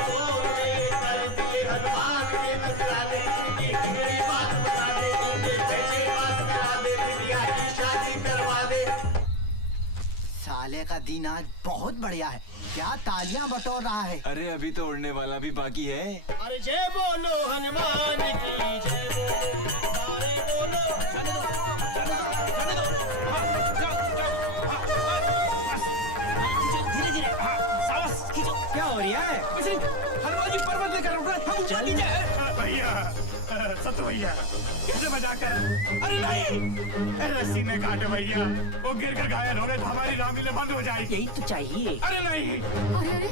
100 रुपए कर दिए हनुमान के नजराने। एक मेरी बात बता दे, मुझे पैसे पास करा दे, बिटिया की शादी करवा दे। साले का दिन आज बहुत बढ़िया है, क्या तालियां बटोर रहा है। अरे अभी तो उड़ने वाला भी बाकी है। अरे जय बोलो हनुमान की जय बोलो, सारे बोलो। जाने दो, जाने दो, जाने दो। हाँ, जाओ, जाओ, हाँ, बस। धीरे-धीरे, हाँ, सावस, खींचो। क्या हो रहा है? कुछ नहीं, हनुमान जी पर्वत लेकर उड़ रहे हैं, हम ऊपर नीचे हैं। भैया, सत्य भैया, कैसे बचाकर? अरे नहीं, रस्सी में काटे भैया, वो गिर कर घायल हो गए तो हमारी रामलीला बंद हो जाएगी। यही तो चाहिए। अरे नहीं। अरे अरे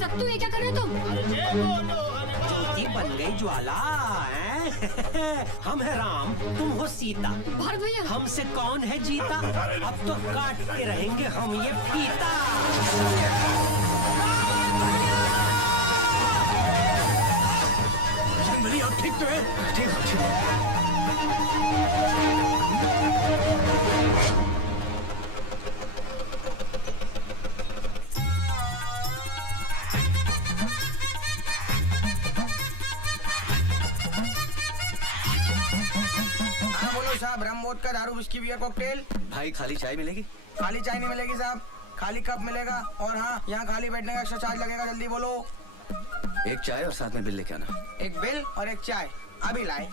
सत्तू, ये क्या कर रहे हो तुम? अरे जय बोलो हनुमान। ज्योति बन गई ज्वाला हैं? हम है राम, तुम हो सीता। भारत भैया, हमसे कौन है जीता? अब तो काटते रहेंगे हम ये फीता। जनवरी आप ठीक तो है? ठीक हो, ठीक हो। हाँ बोलो साहब, रम वोडका दारू विस्की बियर कॉकटेल। भाई खाली चाय मिलेगी? खाली चाय नहीं मिलेगी साहब, खाली कप मिलेगा। और हाँ, यहाँ खाली बैठने का एक्स्ट्रा चार्ज लगेगा, जल्दी बोलो। एक चाय और साथ में बिल लेके आना। एक बिल और एक चाय, अभी लाए।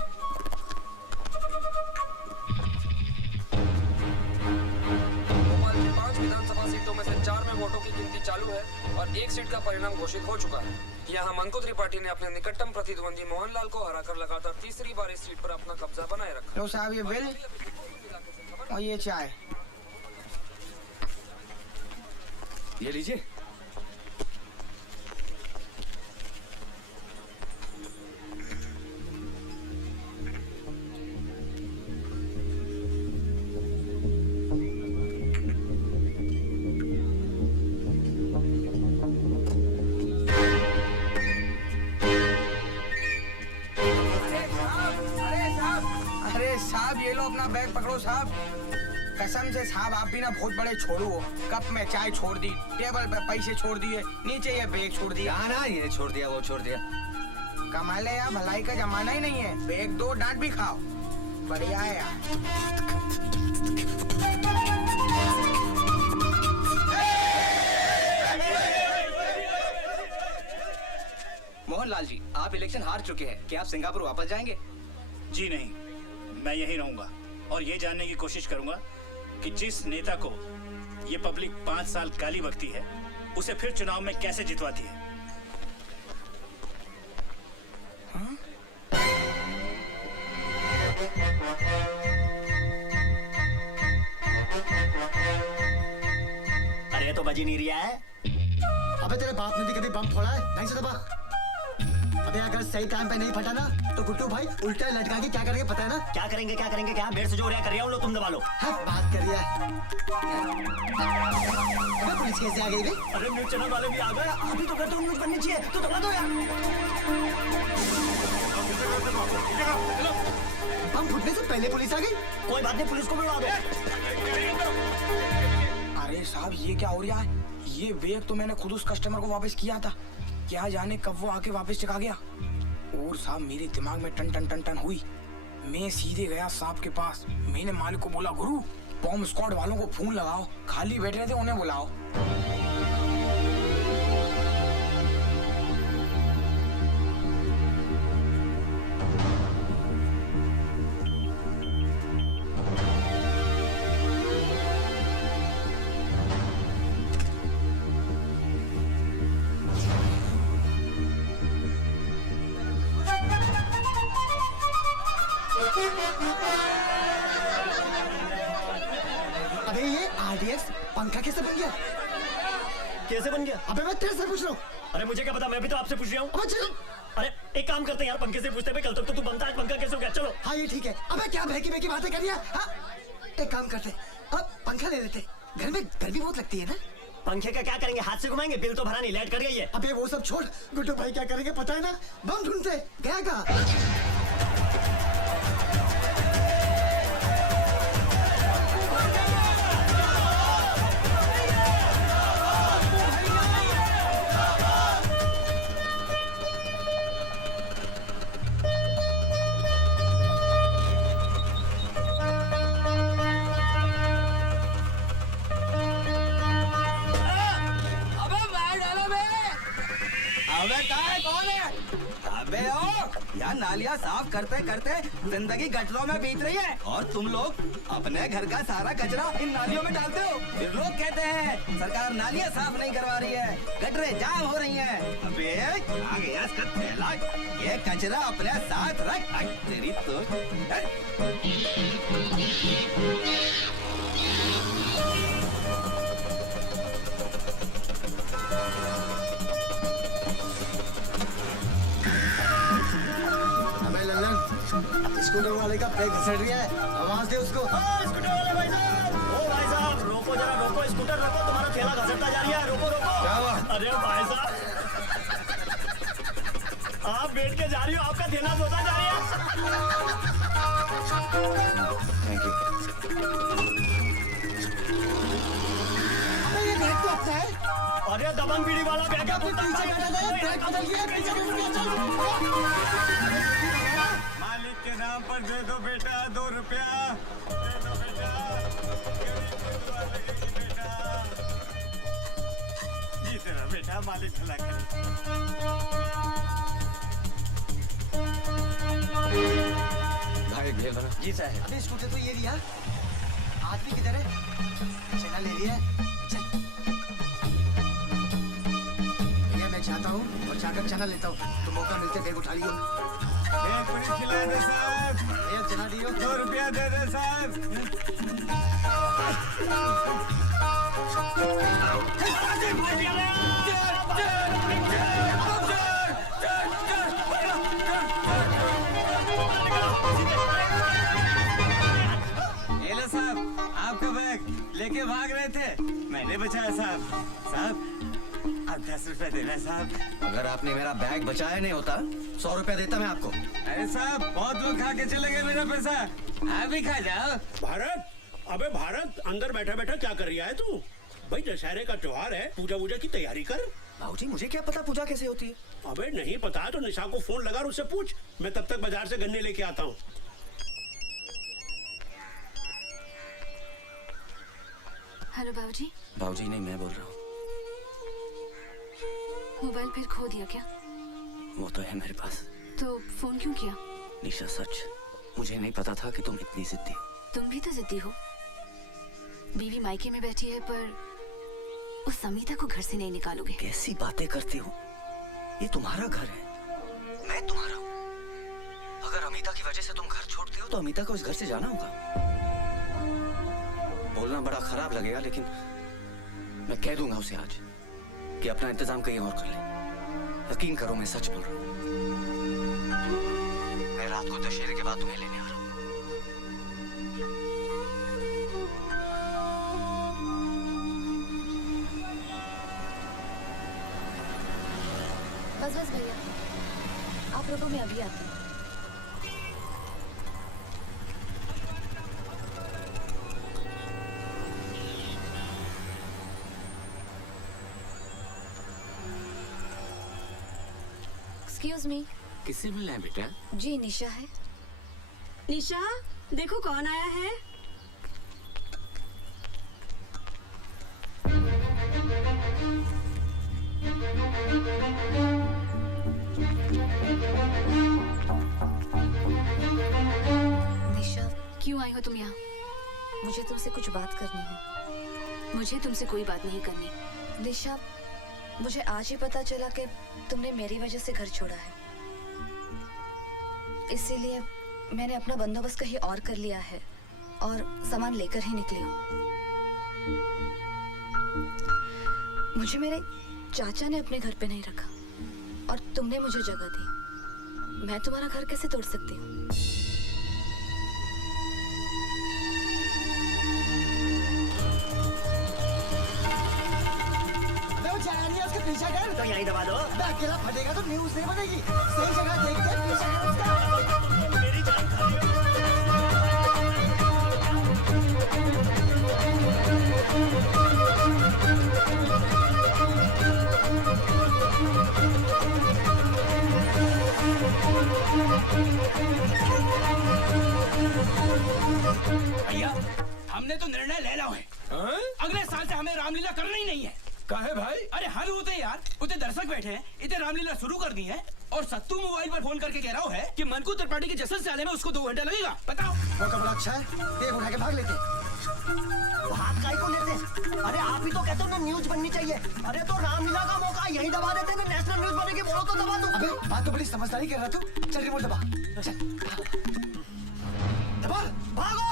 भोपाल की 5 विधानसभा सीटों में से 4 में वोटों की गिनती चालू है और एक सीट का परिणाम घोषित हो चुका है। यहाँ मंकुत्री पार्टी ने अपने निकटतम प्रतिद्वंदी मोहनलाल को हराकर लगातार तीसरी बार इस सीट पर अपना कब्जा बनाए रखा। लो साहब ये बिल और ये चाय। ये लीजिए। अरे साहब, ये लो अपना बैग पकड़ो साहब। कसम से साहब आप भी ना बहुत बड़े छोड़ू हो। कप में चाय छोड़ दी, टेबल पे पैसे छोड़ दिए, नीचे ये बैग छोड़ दिया। ना ये छोड़ दिया वो छोड़ दिया। कमाल है यार, भलाई का जमाना ही नहीं है। बैग दो, डांट भी खाओ, बढ़िया है यार। मोहनलाल जी, आप इलेक्शन हार चुके हैं, क्या आप सिंगापुर वापस जाएंगे? जी नहीं, मैं यहीं रहूंगा और ये जानने की कोशिश करूंगा कि जिस नेता को ये पब्लिक 5 साल गाली बकती है उसे फिर चुनाव में कैसे जितवाती है। अरे तो बजी नहीं रहा है। अबे तेरे बाप ने भी कभी बम फोड़ा है? नहीं से दबा। अबे अगर सही टाइम पे नहीं फटा ना तो गुड्डू भाई उल्टा लटका के क्या करेंगे पता है ना? क्या करेंगे क्या बेर से जो रहा कर रहा हूँ लो तुम दबा लो। हाँ, बात करिए। अबे पुलिस कैसे आ गई बे? अरे न्यूज चैनल वाले भी आ गए। अभी तो कहते हो न्यूज बननी चाहिए तो दबा दो यार। बम फूटने से पहले पुलिस आ गई। कोई बात नहीं, पुलिस को बुलवा दो। अरे साहब ये क्या हो रहा है? ये बैग तो मैंने खुद उस कस्टमर को वापस किया था, क्या जाने कब वो आके वापस चका गया। और साहब मेरे दिमाग में टन टन टन टन हुई। मैं सीधे गया साहब के पास। मैंने मालिक को बोला, गुरु बॉम्ब स्क्वाड वालों को फोन लगाओ, खाली बैठे थे उन्हें बुलाओ। अबे ये RDX पंखा कैसे बन गया? कैसे बन गया? अबे मैं तेरे से पूछ रहा हूँ। अरे मुझे क्या पता, मैं भी तो आपसे पूछ रहा हूँ। अबे चल। अरे एक काम करते हैं यार, पंखे से पूछते पे कल तक तो तू बनता है, पंखा कैसे हो गया? चलो। हाँ ये ठीक है। अबे क्या बहकी बहकी बातें कर रही है? हाँ? एक काम करते, अब पंखा ले लेते। घर में गर्मी बहुत लगती है ना? पंखे का क्या करेंगे, हाथ से घुमाएंगे? बिल तो भरा नहीं, लाइट कर गई है। अबे वो सब छोड़, गुड्डू भाई क्या करेंगे पता है ना? बम ढूंढते गया कहाँ? यार नालियाँ साफ करते करते जिंदगी गटरों में बीत रही है और तुम लोग अपने घर का सारा कचरा इन नालियों में डालते हो। फिर लोग कहते हैं सरकार नालियाँ साफ नहीं करवा रही है, गटरें जाम हो रही हैं। अबे आ गया इसका थैला, ये कचरा अपने साथ रख। तेरी तो स्कूटर वाले का ब्रेक घसड़ रही है, आवाज दे उसको। स्कूटर वाले भाई साहब, ओ भाई साहब रोको जरा, रोको, स्कूटर रोको, तुम्हारा ठेला घसरता जा रहा है, रोको रोको। क्या हुआ? अरे भाई साहब आप बैठ के जा रही हो, आपका ठेला धोता जा रहा है। Thank you. अबे ये बैग तो अपना है। अरे दबंग बीड़ी वाला बैग है, पीछे बैठा था, ब्रेक बदल गया, पीछे बैठ गया, चल। मालिक के नाम पर दे दो बेटा 2 रुपया, दे दो बेटा, दुआ लगेगी बेटा, जीते रहो बेटा, मालिक भला करे। भाई भेल बना। जी साहब। अबे स्कूटर तो ये लिया, आदमी किधर है? चना ले लिया, चल। भैया मैं चाहता हूँ और जाकर चना लेता हूँ, तो मौका मिलते बैग उठा लियो। एक पूरी खिला दे साहब, भैया चना दियो। 2 रुपया दे दे साहब। ये लो साहब, आपका बैग लेके भाग रहे थे, मैंने बचाया साहब। साहब आप 10 रुपया देना साहब। अगर आपने मेरा बैग बचाया नहीं होता 100 रुपया देता मैं आपको। अरे साहब बहुत लोग खा के चले गए मेरा पैसा, आप भी खा जाओ। भारत अबे भारत, अंदर बैठा बैठा क्या कर रही है तू? भाई दशहरे का त्योहार है, पूजा वूजा की तैयारी कर। बाबूजी मुझे क्या पता पूजा कैसे होती है? अबे नहीं पता तो निशा को फोन लगा और उससे पूछ। मैं तब तक बाजार से गन्ने लेके आता हूँ। हेलो बाबूजी। बाबूजी नहीं, मैं बोल रहा हूँ। मोबाइल फिर खो दिया क्या? वो तो है मेरे पास। तो फोन क्यों किया? निशा सच, मुझे नहीं पता था कि तुम इतनी जिद्दी हो। तुम भी तो जिद्दी हो। बीवी मायके में बैठी है पर उस समीता को घर से नहीं निकालोगे। कैसी बातें करती हो? ये तुम्हारा घर है, मैं तुम्हारा हूँ। अगर अमिता की वजह से तुम घर छोड़ते हो तो अमिता को इस घर से जाना होगा। बोलना बड़ा खराब लगेगा लेकिन मैं कह दूंगा उसे आज कि अपना इंतजाम कहीं और कर ले। यकीन करो मैं सच बोल रहा हूँ। मैं रात को दशहरे के बाद तुम्हें लेने आ रहा हूँ। बस बस भैया, आप रुको, मैं अभी आती हूँ। Excuse me. किससे मिलना है बेटा? जी निशा है। निशा, देखो कौन आया है। निशा, क्यों आई हो तुम यहाँ? मुझे तुमसे कुछ बात करनी है। मुझे तुमसे कोई बात नहीं करनी। निशा, मुझे आज ही पता चला कि तुमने मेरी वजह से घर छोड़ा है। इसीलिए मैंने अपना बंदोबस्त कहीं और कर लिया है और सामान लेकर ही निकली हूँ। मुझे मेरे चाचा ने अपने घर पे नहीं रखा और तुमने मुझे जगह दी। मैं तुम्हारा घर कैसे तोड़ सकती हूँ? उसके पीछे कर तो यहीं दबा दो। अकेला फटेगा तो न्यूज़ नहीं बनेगी। सही जगह देख के पीछे कर उसका। मेरी जान खा रही भैया, हमने तो निर्णय ले लिया है। अगले साल से हमें रामलीला करना ही नहीं है। काहे भाई? अरे हद होते यार, उतने दर्शक बैठे हैं, इतने रामलीला शुरू कर दी है और सत्तू मोबाइल पर फोन करके कह रहा है कि मनकू त्रिपाठी के जश्न से आने में उसको 2 घंटा लगेगा। बताओ। मौका बड़ा अच्छा है, देख उठा के भाग लेते। भाग काहे को लेते? अरे आप ही तो कहते हो ना न्यूज बननी चाहिए। अरे तो रामलीला का मौका यही दबा देते हैं। नेशनल न्यूज बनेगी, बोलो तो दबा दो। अबे बात तो बड़ी समझदारी कर रहा तू। चल रिमोट दबा। चल दबा, भागो।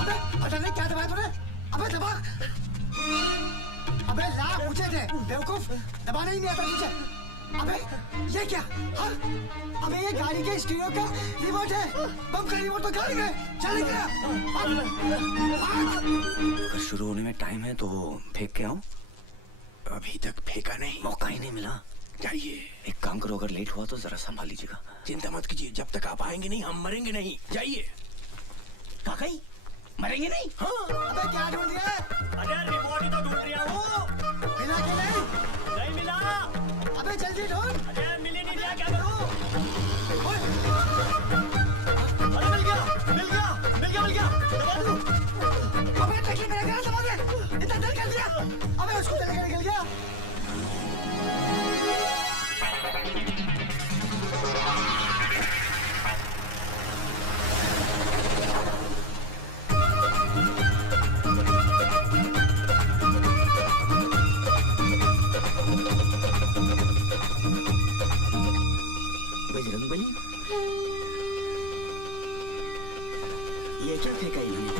अबे पता नहीं क्या दबाया तूने। अबे दबा। अबे लाभ ऊंचे थे बेवकूफ, दबाना ही नहीं आता तुझे। अबे ये क्या? हाँ? अबे ये गाड़ी के स्टीरियो का रिमोट है। बम का रिमोट तो गाड़ी में। चल गया। अगर शुरू होने में टाइम है तो फेंक के आऊं? अभी तक फेंका नहीं, मौका ही नहीं मिला। जाइए। एक काम करो, अगर लेट हुआ तो जरा संभाल लीजिएगा। चिंता मत कीजिए, जब तक आप आएंगे नहीं हम मरेंगे नहीं। जाइए। काकई, मरेंगे नहीं? हाँ। अबे क्या ढूंढ रहा है? अरे रिमोट ही तो ढूंढ रहा हूँ। मिला के नहीं मिला। अबे जल्दी ढूंढ। अरे मिल ही नहीं रहा, क्या करूँ? अरे मिल गया, मिल गया, मिल गया, मिल गया। दबा दूँ। अबे टकी मेरा घर दबा दे। इतना देर कर दिया। अबे उसको चलेगा निकल गया। बजरंगबली, ये क्या फेंका इन्होंने?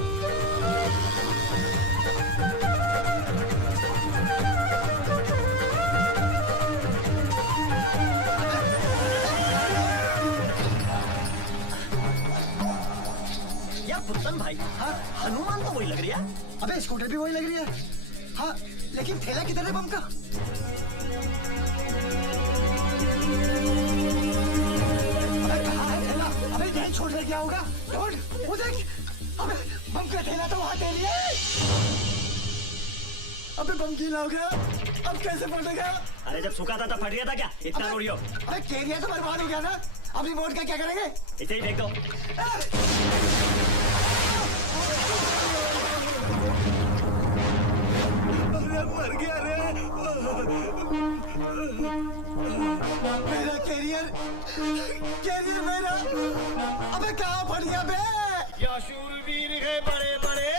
यार पुतन भाई, हाँ हनुमान तो वही लग रही है। अबे स्कूटर भी वही लग रही है। हाँ लेकिन थैला किधर है बम का? अबे कहाँ है थैला? अबे यहीं छोड़ कर क्या होगा? ढूंढ, वो देख पे बम गीला हो गया, अब कैसे फटेगा? अरे जब सूखा था तब फट गया था क्या? इतना रोड़ी हो। अरे केरिया तो बर्बाद हो गया ना, अब रिमोट का क्या करेंगे? इसे ही फेंक दो। अरे मर गया रे। मेरा कैरियर मेरा, अबे कहाँ फट गया बे? या शूरवीर है बड़े बड़े।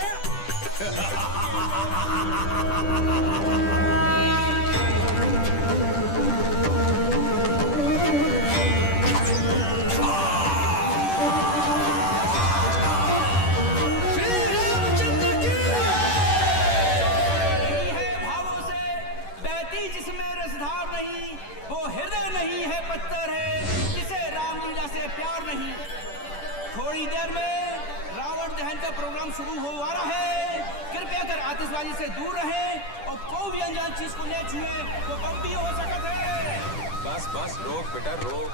जिसमें रसधार नहीं, वो हृदय नहीं है पत्थर है, जिसे रामलीला से प्यार नहीं। थोड़ी देर में रावण दहन का प्रोग्राम शुरू हो आ रहा है। कृपया कर आतिशबाजी से दूर रहें और कोई भी अनजान चीज को न छुए, वो बम भी हो सकता है। बस बस रोक बेटा रोक।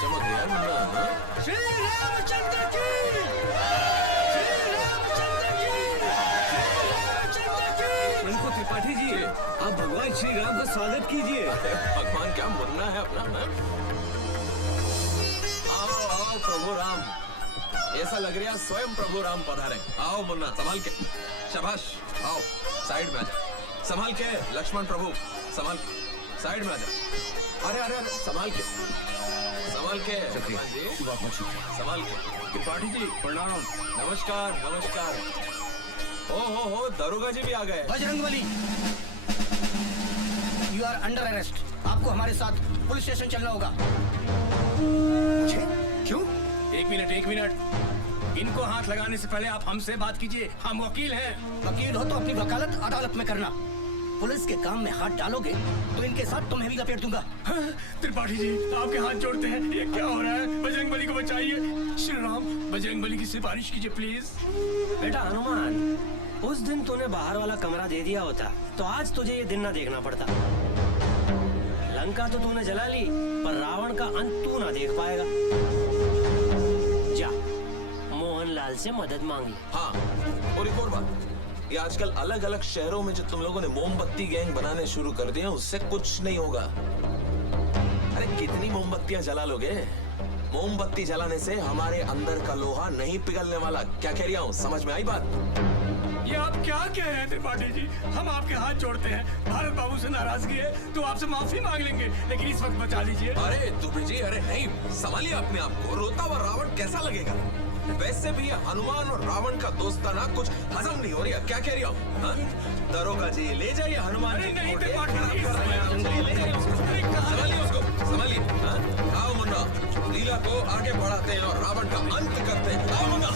चमक गया मुन्ना। श्री रामचंद्र की, उनको त्रिपाठी जी, आप भगवान श्री राम का स्वागत कीजिए। भगवान क्या मुन्ना है अपना। आओ आओ प्रभु राम, ऐसा लग रहा स्वयं प्रभु राम पधारे। आओ मुन्ना संभाल के, शाबाश। आओ साइड में आ जा, संभाल के। लक्ष्मण प्रभु संभाल, साइड में आ जा। अरे अरे अरे संभाल के, संभाल के। हनुमान जी संभाल के। त्रिपाठी जी प्रणाम। नमस्कार नमस्कार। हो दरोगा जी भी आ गए। Bajrangbali, you are under arrest. आपको हमारे साथ पुलिस स्टेशन चलना होगा। क्यों? एक मिनट, इनको हाथ लगाने से पहले आप हमसे बात कीजिए, हम वकील हैं। वकील हो तो अपनी वकालत अदालत में करना। पुलिस के काम में हाथ डालोगे तो इनके साथ तुम्हें भी लपेट दूंगा। त्रिपाठी जी आपके हाथ जोड़ते हैं, ये क्या हो रहा है? बजरंगबली को बचाइए। श्री राम, बजरंगबली की सिफारिश कीजिए प्लीज। बेटा हनुमान, उस दिन तूने बाहर वाला कमरा दे दिया होता तो आज तुझे ये दिन ना देखना पड़ता। लंका तो तूने जला ली, पर रावण का अंत तू ना देख पाएगा। जा मोहनलाल से मदद मांग ली। हाँ, और एक और बात, ये आजकल अलग अलग शहरों में जो तुम लोगों ने मोमबत्ती गैंग बनाने शुरू कर दिए, उससे कुछ नहीं होगा। अरे कितनी मोमबत्तियां जला लोगे? मोमबत्ती जलाने से हमारे अंदर का लोहा नहीं पिघलने वाला। क्या कह रहा हूँ, समझ में आई बात? ये आप क्या कह रहे हैं त्रिपाठी जी? हम आपके हाथ जोड़ते हैं। भारत बाबू से नाराजगी है तो आपसे माफी मांग लेंगे, लेकिन इस वक्त बचा लीजिए। अरे दुबे जी, अरे नहीं, संभालिए अपने आप को। रोता हुआ रावण कैसा लगेगा? वैसे भी हनुमान और रावण का दोस्ताना कुछ हजम नहीं हो रहा। क्या कह रहा हूँ? दरोगा जी ले जाइए हनुमान जी। नहीं, संभालिए उसको, संभालिए। आओ मुन्ना, लीला को आगे बढ़ाते हैं और रावण का अंत करते हैं। आओ मुन्ना।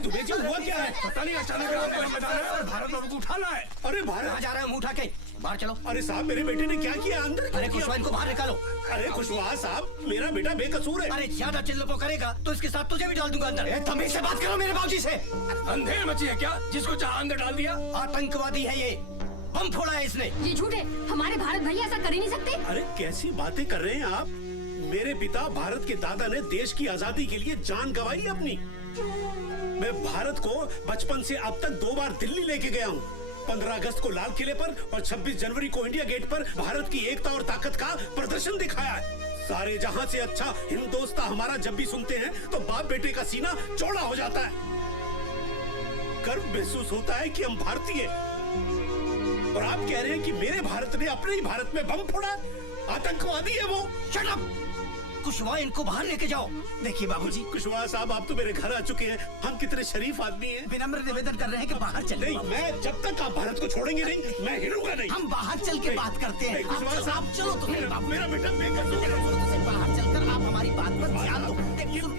दुबे जी हुआ क्या है? पता नहीं, अचानक भारत बाबू को उठाना है। अरे बाहर कहाँ जा रहे हो? मुंह उठा के बाहर चलो। अरे साहब, मेरे बेटे ने क्या किया? अंदर अरे कुशवाहा, इनको बाहर निकालो। अरे कुशवाहा साहब, मेरा बेटा बेकसूर है। अरे ज्यादा चिल्लपो करेगा तो इसके साथ तुझे भी डाल दूंगा अंदर। तमीज से बात करो मेरे बाबूजी से। अंधेर मची है क्या, जिसको चाहा अंदर डाल दिया? आतंकवादी है ये, बम फोड़ा है इसने। ये झूठ है, हमारे भारत भैया ऐसा कर ही नहीं सकते। अरे कैसी बातें कर रहे हैं आप? मेरे पिता भारत के दादा ने देश की आजादी के लिए जान गंवाई अपनी। मैं भारत को बचपन से अब तक 2 बार दिल्ली लेके गया हूँ। 15 अगस्त को लाल किले पर और 26 जनवरी को इंडिया गेट पर भारत की एकता और ताकत का प्रदर्शन दिखाया है। सारे जहां से अच्छा हिंदोस्तां हमारा जब भी सुनते हैं तो बाप बेटे का सीना चौड़ा हो जाता है। गर्व महसूस होता है कि हम भारतीय। और आप कह रहे हैं कि मेरे भारत ने अपने ही भारत में बम फोड़ा? आतंकवादी है वो। Shut up! कुशवाहा, इनको बाहर लेके जाओ। देखिए बाबूजी। कुशवाहा साहब, आप तो मेरे घर आ चुके हैं। हम कितने शरीफ आदमी हैं। विनम्र निवेदन कर रहे हैं कि बाहर चले। नहीं, मैं जब तक आप भारत को छोड़ेंगे नहीं, मैं हिलूंगा नहीं। हम बाहर चल के बात करते हैं। कुशवाहा साहब चलो, तो मेरा बेटा बाहर चलकर आप बात पर ध्यान दो।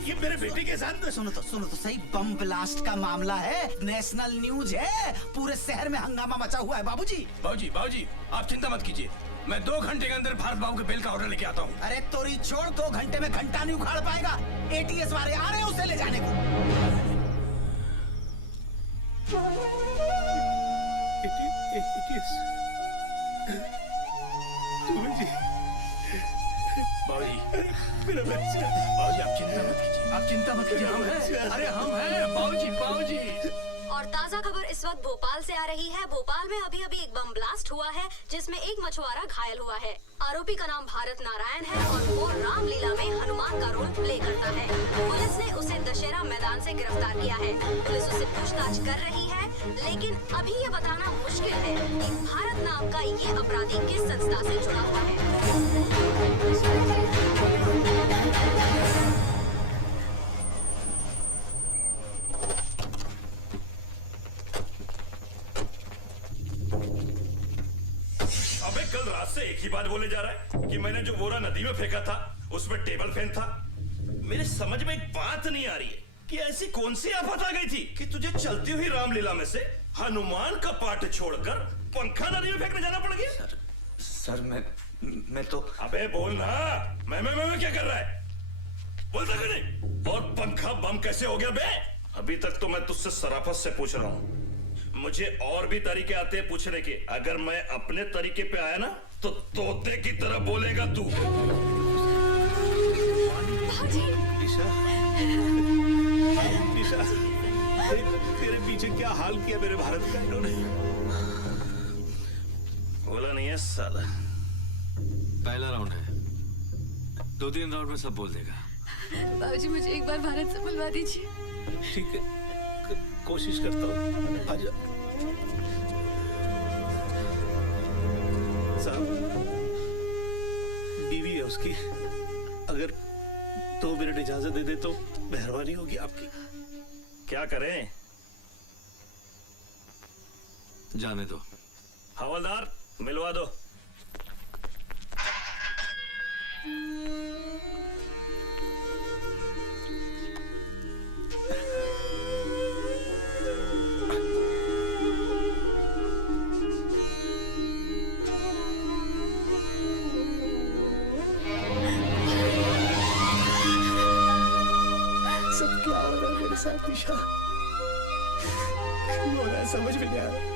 ये मेरे बेटे के साथ सुनो तो सही, बम ब्लास्ट का मामला है, नेशनल न्यूज है, पूरे शहर में हंगामा मचा हुआ है बाबूजी। बाबूजी आप चिंता मत कीजिए, मैं 2 घंटे के अंदर भारत बाबू के बेल का ऑर्डर लेके आता हूँ। अरे तोरी छोड़, 2 घंटे में घंटा नहीं उखाड़ पाएगा। ATS वाले आ रहे हैं उसे ले जाने को। बाबूजी मेरा बच्चा, बाबूजी आप चिंता मत कीजिए, हम हैं, अरे हम हैं बाबूजी। और ताजा खबर इस वक्त भोपाल से आ रही है। भोपाल में अभी एक बम ब्लास्ट हुआ है जिसमें एक मछुआरा घायल हुआ है। आरोपी का नाम भारत नारायण है और वो रामलीला में हनुमान का रोल प्ले करता है। पुलिस ने उसे दशहरा मैदान से गिरफ्तार किया है। पुलिस उससे पूछताछ कर रही है, लेकिन अभी ये बताना मुश्किल है कि भारत नाम का ये अपराधी किस संस्था से जुड़ा हुआ है। कल रात से एक ही बात बोले जा रहा है कि मैंने जो बोरा नदी में फेंका था उसमें टेबल फैन था। मेरे समझ में एक बात नहीं आ रही है कि ऐसी कौन सी आफत आ गई थी कि तुझे चलती हुई रामलीला में से हनुमान का पाठ छोड़कर पंखा नदी में फेंकने जाना पड़ गया। सर मैं तो। अबे बोल ना, मैं क्या कर रहा है, बोलता क्यों नहीं? और पंखा बम कैसे हो गया बे? अभी तक तो मैं तुझसे शराफत से पूछ रहा हूँ, मुझे और भी तरीके आते हैं पूछने के। अगर मैं अपने तरीके पे आया ना तो तोते की तरह बोलेगा तू। निशा, तेरे पीछे क्या हाल किया मेरे भारत का इन्होंने? बोला नहीं है साला। पहला राउंड है, 2-3 राउंड में सब बोल देगा। बाबूजी मुझे एक बार भारत से मिलवा दीजिए। ठीक है, कोशिश करता हूँ, आजा। साहब, बीवी है उसकी, अगर 2 मिनट इजाजत दे दे तो मेहरबानी होगी आपकी। क्या करें? जाने दो। हवलदार मिलवा दो। सब क्या हो रहा है मेरे साथ निशा? क्यों हो रहा है समझ में नहीं आ रहा।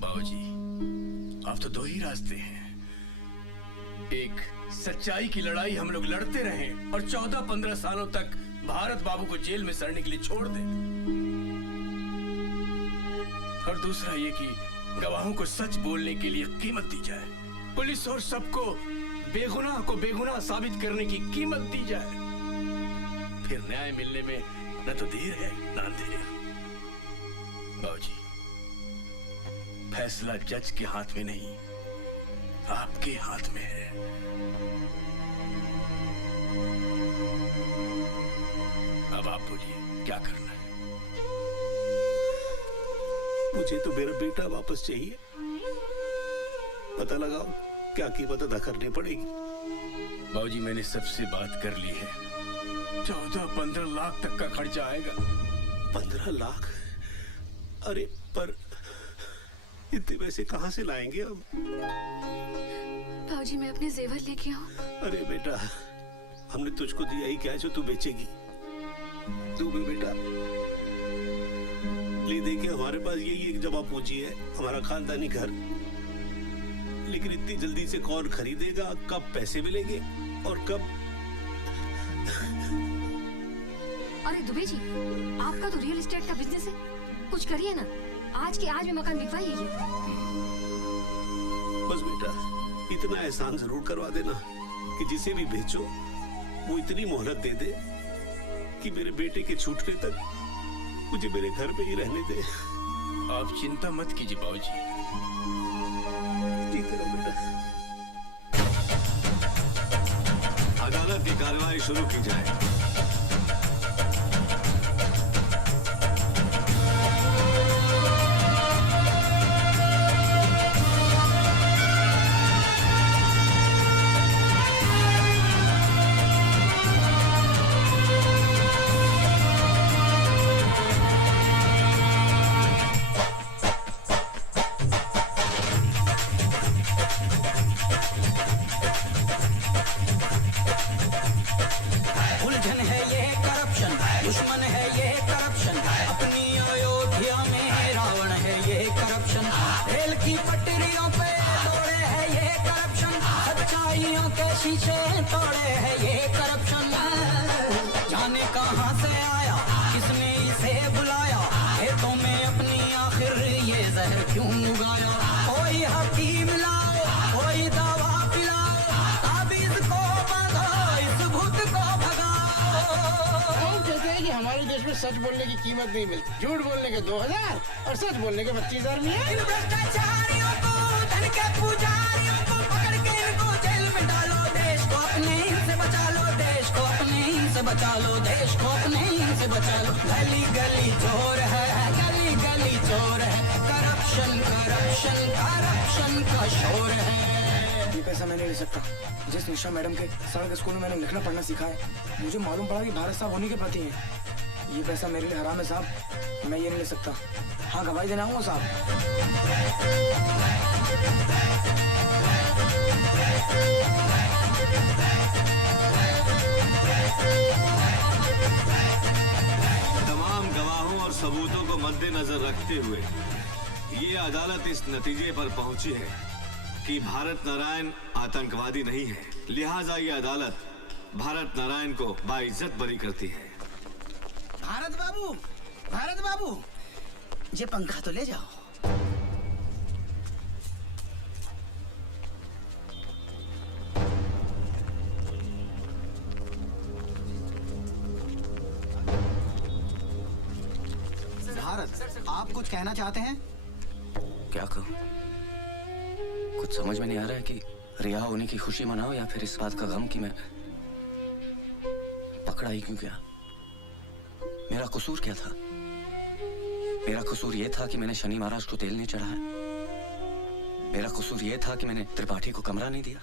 बाबूजी अब तो 2 ही रास्ते हैं। एक, सच्चाई की लड़ाई हम लोग लड़ते रहें और 14-15 सालों तक भारत बाबू को जेल में सड़ने के लिए छोड़ दें, और दूसरा ये कि गवाहों को सच बोलने के लिए कीमत दी जाए, पुलिस और सबको बेगुनाह को बेगुनाह साबित करने की कीमत दी जाए। फिर न्याय मिलने में न तो देर है न अंधेर। बाबूजी फैसला जज के हाथ में नहीं, आपके हाथ में है। अब आप बोलिए क्या करना है? मुझे तो मेरा बेटा वापस चाहिए। पता लगाओ क्या कीमत अदा करनी पड़ेगी। बाबूजी मैंने सबसे बात कर ली है, 14-15 लाख तक का खर्चा आएगा। 15 लाख? अरे पर इतने पैसे कहाँ से लाएंगे हम? बाबूजी मैं अपने जेवर लेके आऊं? अरे बेटा, हमने तुझको दिया ही क्या जो तू बेचेगी? तू भी बेटा ले दे के हमारे पास यही एक जमा पूंजी है, हमारा खानदानी घर। लेकिन इतनी जल्दी से कौन खरीदेगा? कब पैसे मिलेंगे और कब? अरे दुबे जी, आपका तो रियल एस्टेट का बिजनेस है, कुछ करिए ना, आज के आज में मकान बिकवाइए। बस बेटा इतना एहसान जरूर करवा देना कि जिसे भी बेचो वो इतनी मोहलत दे दे कि मेरे बेटे के छूटने तक मुझे मेरे घर में ही रहने दे। आप चिंता मत कीजिए बाबूजी। ठीक है बेटा। अदालत की कार्रवाई शुरू की जाए। उलझन है ये करप्शन, दुश्मन है ये करप्शन, अपनी अयोध्या में रावण है ये करप्शन, रेल की पटरियों पे तोड़े है ये करप्शन, सच्चाइयों के शीशे तोड़े है ये करप्शन। जाने कहां से आया, किसने इसे बुलाया, खेतों में अपनी आखिर ये जहर क्यों उगाया। कोई हकीम लाओ, कोई दवा पिलाओ, ताबीज को बांधो, इस भूत को कहते हैं कि हमारे देश में सच बोलने की कीमत नहीं मिलती, झूठ बोलने के 2000 और सच बोलने के 25,000 मिले। इन भ्रष्टाचारियों को, धन के पुजारियों को पकड़ के इनको जेल में डालो, देश को अपने इनसे बचा लो, देश को अपने इनसे बचा लो, देश को अपने इनसे बचा लो। गली गली चोर है, गली गली चोर है, करप्शन करप्शन करप्शन का शोर है। ये पैसा मैं नहीं ले सकता। जिस निशा मैडम के सड़क स्कूल में मैंने लिखना पढ़ना सीखा है, मुझे मालूम पड़ा कि भारत साहब होने के प्रति है। ये पैसा मेरे लिए हराम है साहब, मैं ये नहीं ले सकता। हाँ गवाही देना आऊंगा साहब। तमाम गवाहों और सबूतों को मद्देनजर रखते हुए ये अदालत इस नतीजे पर पहुंची है कि भारत नारायण आतंकवादी नहीं है। लिहाजा ये अदालत भारत नारायण को बाइज्जत बरी करती है। भारत बाबू, ये पंखा तो ले जाओ। भारत, आप कुछ कहना चाहते हैं? क्या कहूँ? कुछ समझ में नहीं आ रहा है कि रिहा होने की खुशी मनाओ या फिर इस बात का गम कि मैं पकड़ा ही क्यों गया। मेरा कसूर क्या था? मेरा कसूर यह था कि मैंने शनि महाराज को तेल नहीं चढ़ाया। मेरा कसूर यह था कि मैंने त्रिपाठी को कमरा नहीं दिया।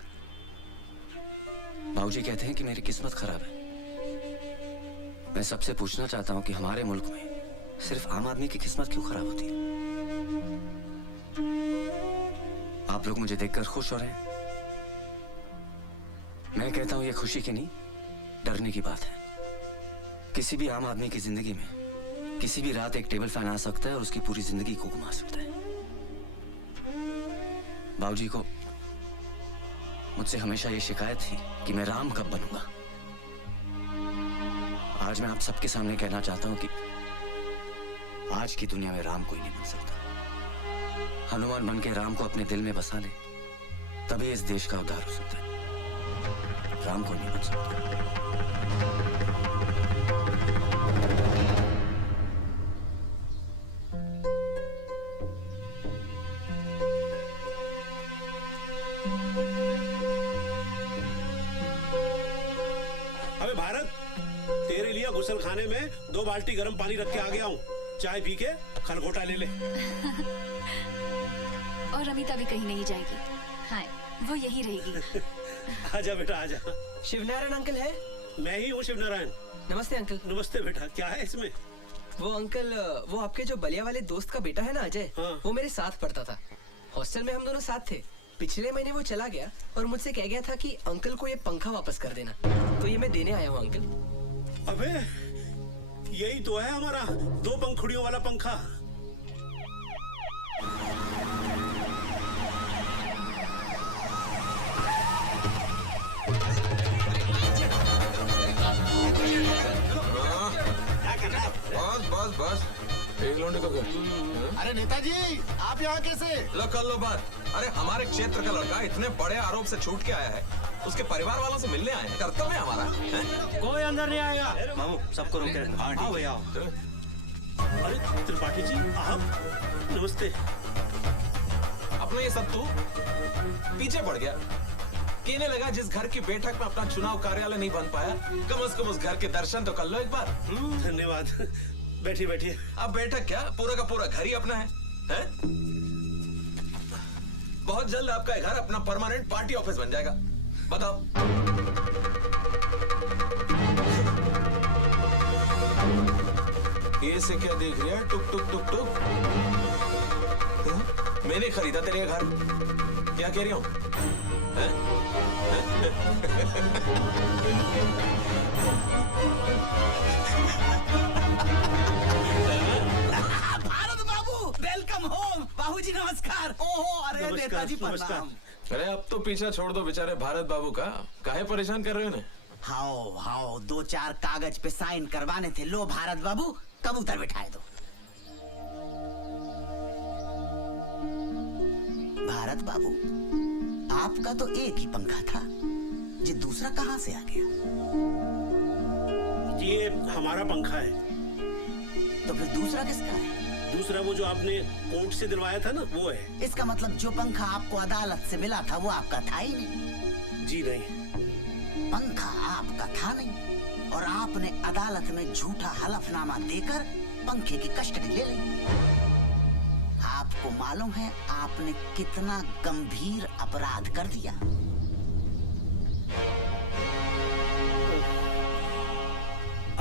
बाबूजी कहते हैं कि मेरी किस्मत खराब है। मैं सबसे पूछना चाहता हूं कि हमारे मुल्क में सिर्फ आम आदमी की किस्मत क्यों खराब होती है? आप लोग मुझे देखकर खुश हो रहे हैं। मैं कहता हूं ये खुशी की नहीं, डरने की बात है। किसी भी आम आदमी की जिंदगी में किसी भी रात एक टेबल फैन आ सकता है और उसकी पूरी जिंदगी को घुमा सकता है। बाबूजी को मुझसे हमेशा ये शिकायत थी कि मैं राम कब बनूंगा। आज मैं आप सबके सामने कहना चाहता हूं कि आज की दुनिया में राम कोई नहीं बन सकता। हनुमान बन के राम को अपने दिल में बसा ले, तभी इस देश का उद्धार हो सकता है। राम कोई नहीं बन सकता। अबे भारत, तेरे लिए गुसल खाने में 2 बाल्टी गर्म पानी रख के आ गया हूँ। चाय पी के खलगोटा ले ले। और अमिता भी कहीं नहीं जाएगी। हाँ, वो यही रहेगी। आजा बेटा आजा। शिवनारायण अंकल है? मैं ही हूँ शिवनारायण। नमस्ते अंकल। नमस्ते बेटा, क्या है इसमें? वो अंकल, वो आपके जो बलिया वाले दोस्त का बेटा है ना अजय, वो मेरे साथ पढ़ता था। हॉस्टल में हम दोनों साथ थे। पिछले महीने वो चला गया और मुझसे कह गया था कि अंकल को ये पंखा वापस कर देना, तो ये मैं देने आया हूँ अंकल। अबे यही तो है हमारा 2 पंखुड़ियों वाला पंखा। बस बस एक लौंडे को अरे नेताजी, आप यहाँ कैसे? लो कर लो बात। अरे हमारे क्षेत्र का लड़का इतने बड़े आरोप से छूट के आया है, उसके परिवार वालों से मिलने आए हैं। कर्तव्य है हमारा। कोई अंदर नहीं आएगा। मामू सबको रोके। हाँ भैया। अरे त्रिपाठी जी आप, नमस्ते। अपना ये सब तू पीछे पड़ गया। कहने लगा जिस घर की बैठक में अपना चुनाव कार्यालय नहीं बन पाया, कम से कम उस घर के दर्शन तो कर लो एक बार। धन्यवाद। बैठिए बैठिए। अब बैठक क्या, पूरा का पूरा घर ही अपना है? बहुत जल्द आपका घर अपना परमानेंट पार्टी ऑफिस बन जाएगा। बताओ। ये से क्या देख रही है? टुक टुक टुक टुक। मैंने खरीदा तेरे घर, क्या कह रही हूँ? भारत बाबू वेलकम होम। बाबूजी नमस्कार। ओहो अरे नेताजी प्रणाम। अरे अब तो पीछा छोड़ दो बेचारे भारत बाबू का, काहे परेशान कर रहे हो? हाओ हाओ 2-4 कागज पे साइन करवाने थे। लो भारत बाबू कबूतर बिठाए दो। भारत बाबू आपका तो एक ही पंखा था, ये दूसरा कहां से आ गया? ये हमारा पंखा है। तो फिर दूसरा किसका है? दूसरा वो जो आपने कोर्ट से दिलवाया था ना, वो है। इसका मतलब जो पंखा आपको अदालत से मिला था वो आपका था ही नहीं। जी नहीं, पंखा आपका था नहीं और आपने अदालत में झूठा हलफनामा देकर पंखे की कस्टडी ले ली। आपको मालूम है आपने कितना गंभीर अपराध कर दिया?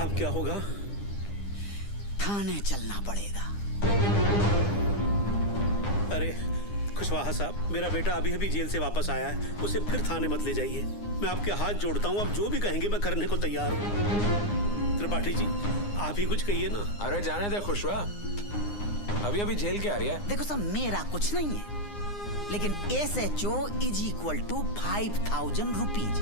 अब क्या होगा? थाने चलना पड़ेगा। अरे खुशवाहा साहब, मेरा बेटा अभी अभी जेल से वापस आया है, उसे फिर थाने मत ले जाइए। मैं आपके हाथ जोड़ता हूँ, आप जो भी कहेंगे मैं करने को तैयार हूँ। त्रिपाठी जी आप ही कुछ कहिए ना। अरे जाने दे खुशवा, अभी अभी जेल के आ रही है। देखो सब मेरा कुछ नहीं है, लेकिन SHO = 5000 रुपीज।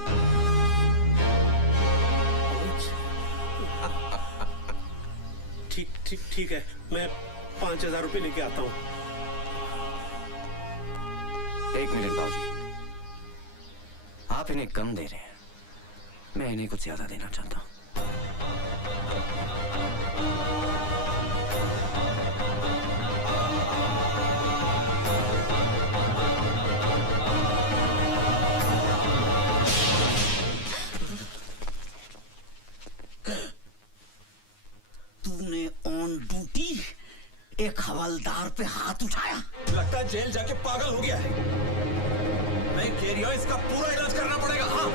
ठीक है, मैं 5000 रुपए लेके आता हूँ। 1 मिनट बाबूजी, आप इन्हें कम दे रहे हैं, मैं इन्हें कुछ ज्यादा देना चाहता हूँ। तूने ऑन ड्यूटी एक हवलदार पे हाथ उठाया? लगता है जेल जाके पागल हो गया है। मैं कह रही हूं इसका पूरा इलाज करना पड़ेगा। हाँ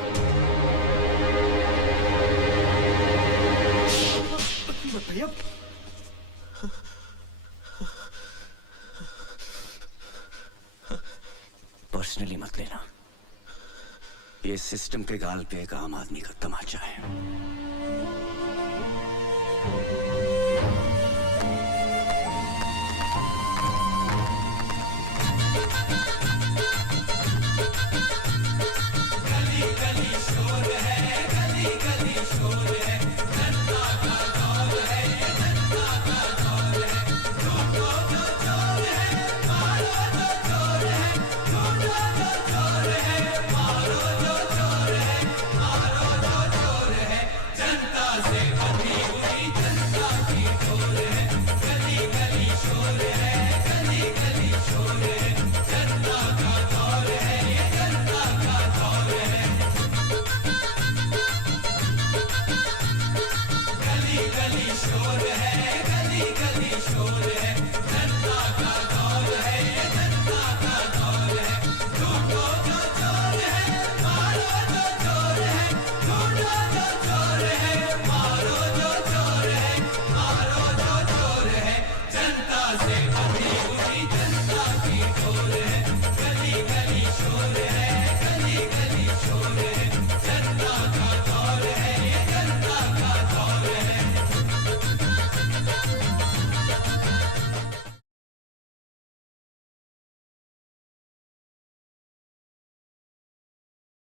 भैया पर्सनली मत लेना, ये सिस्टम के गाल पे एक आम आदमी का तमाचा है।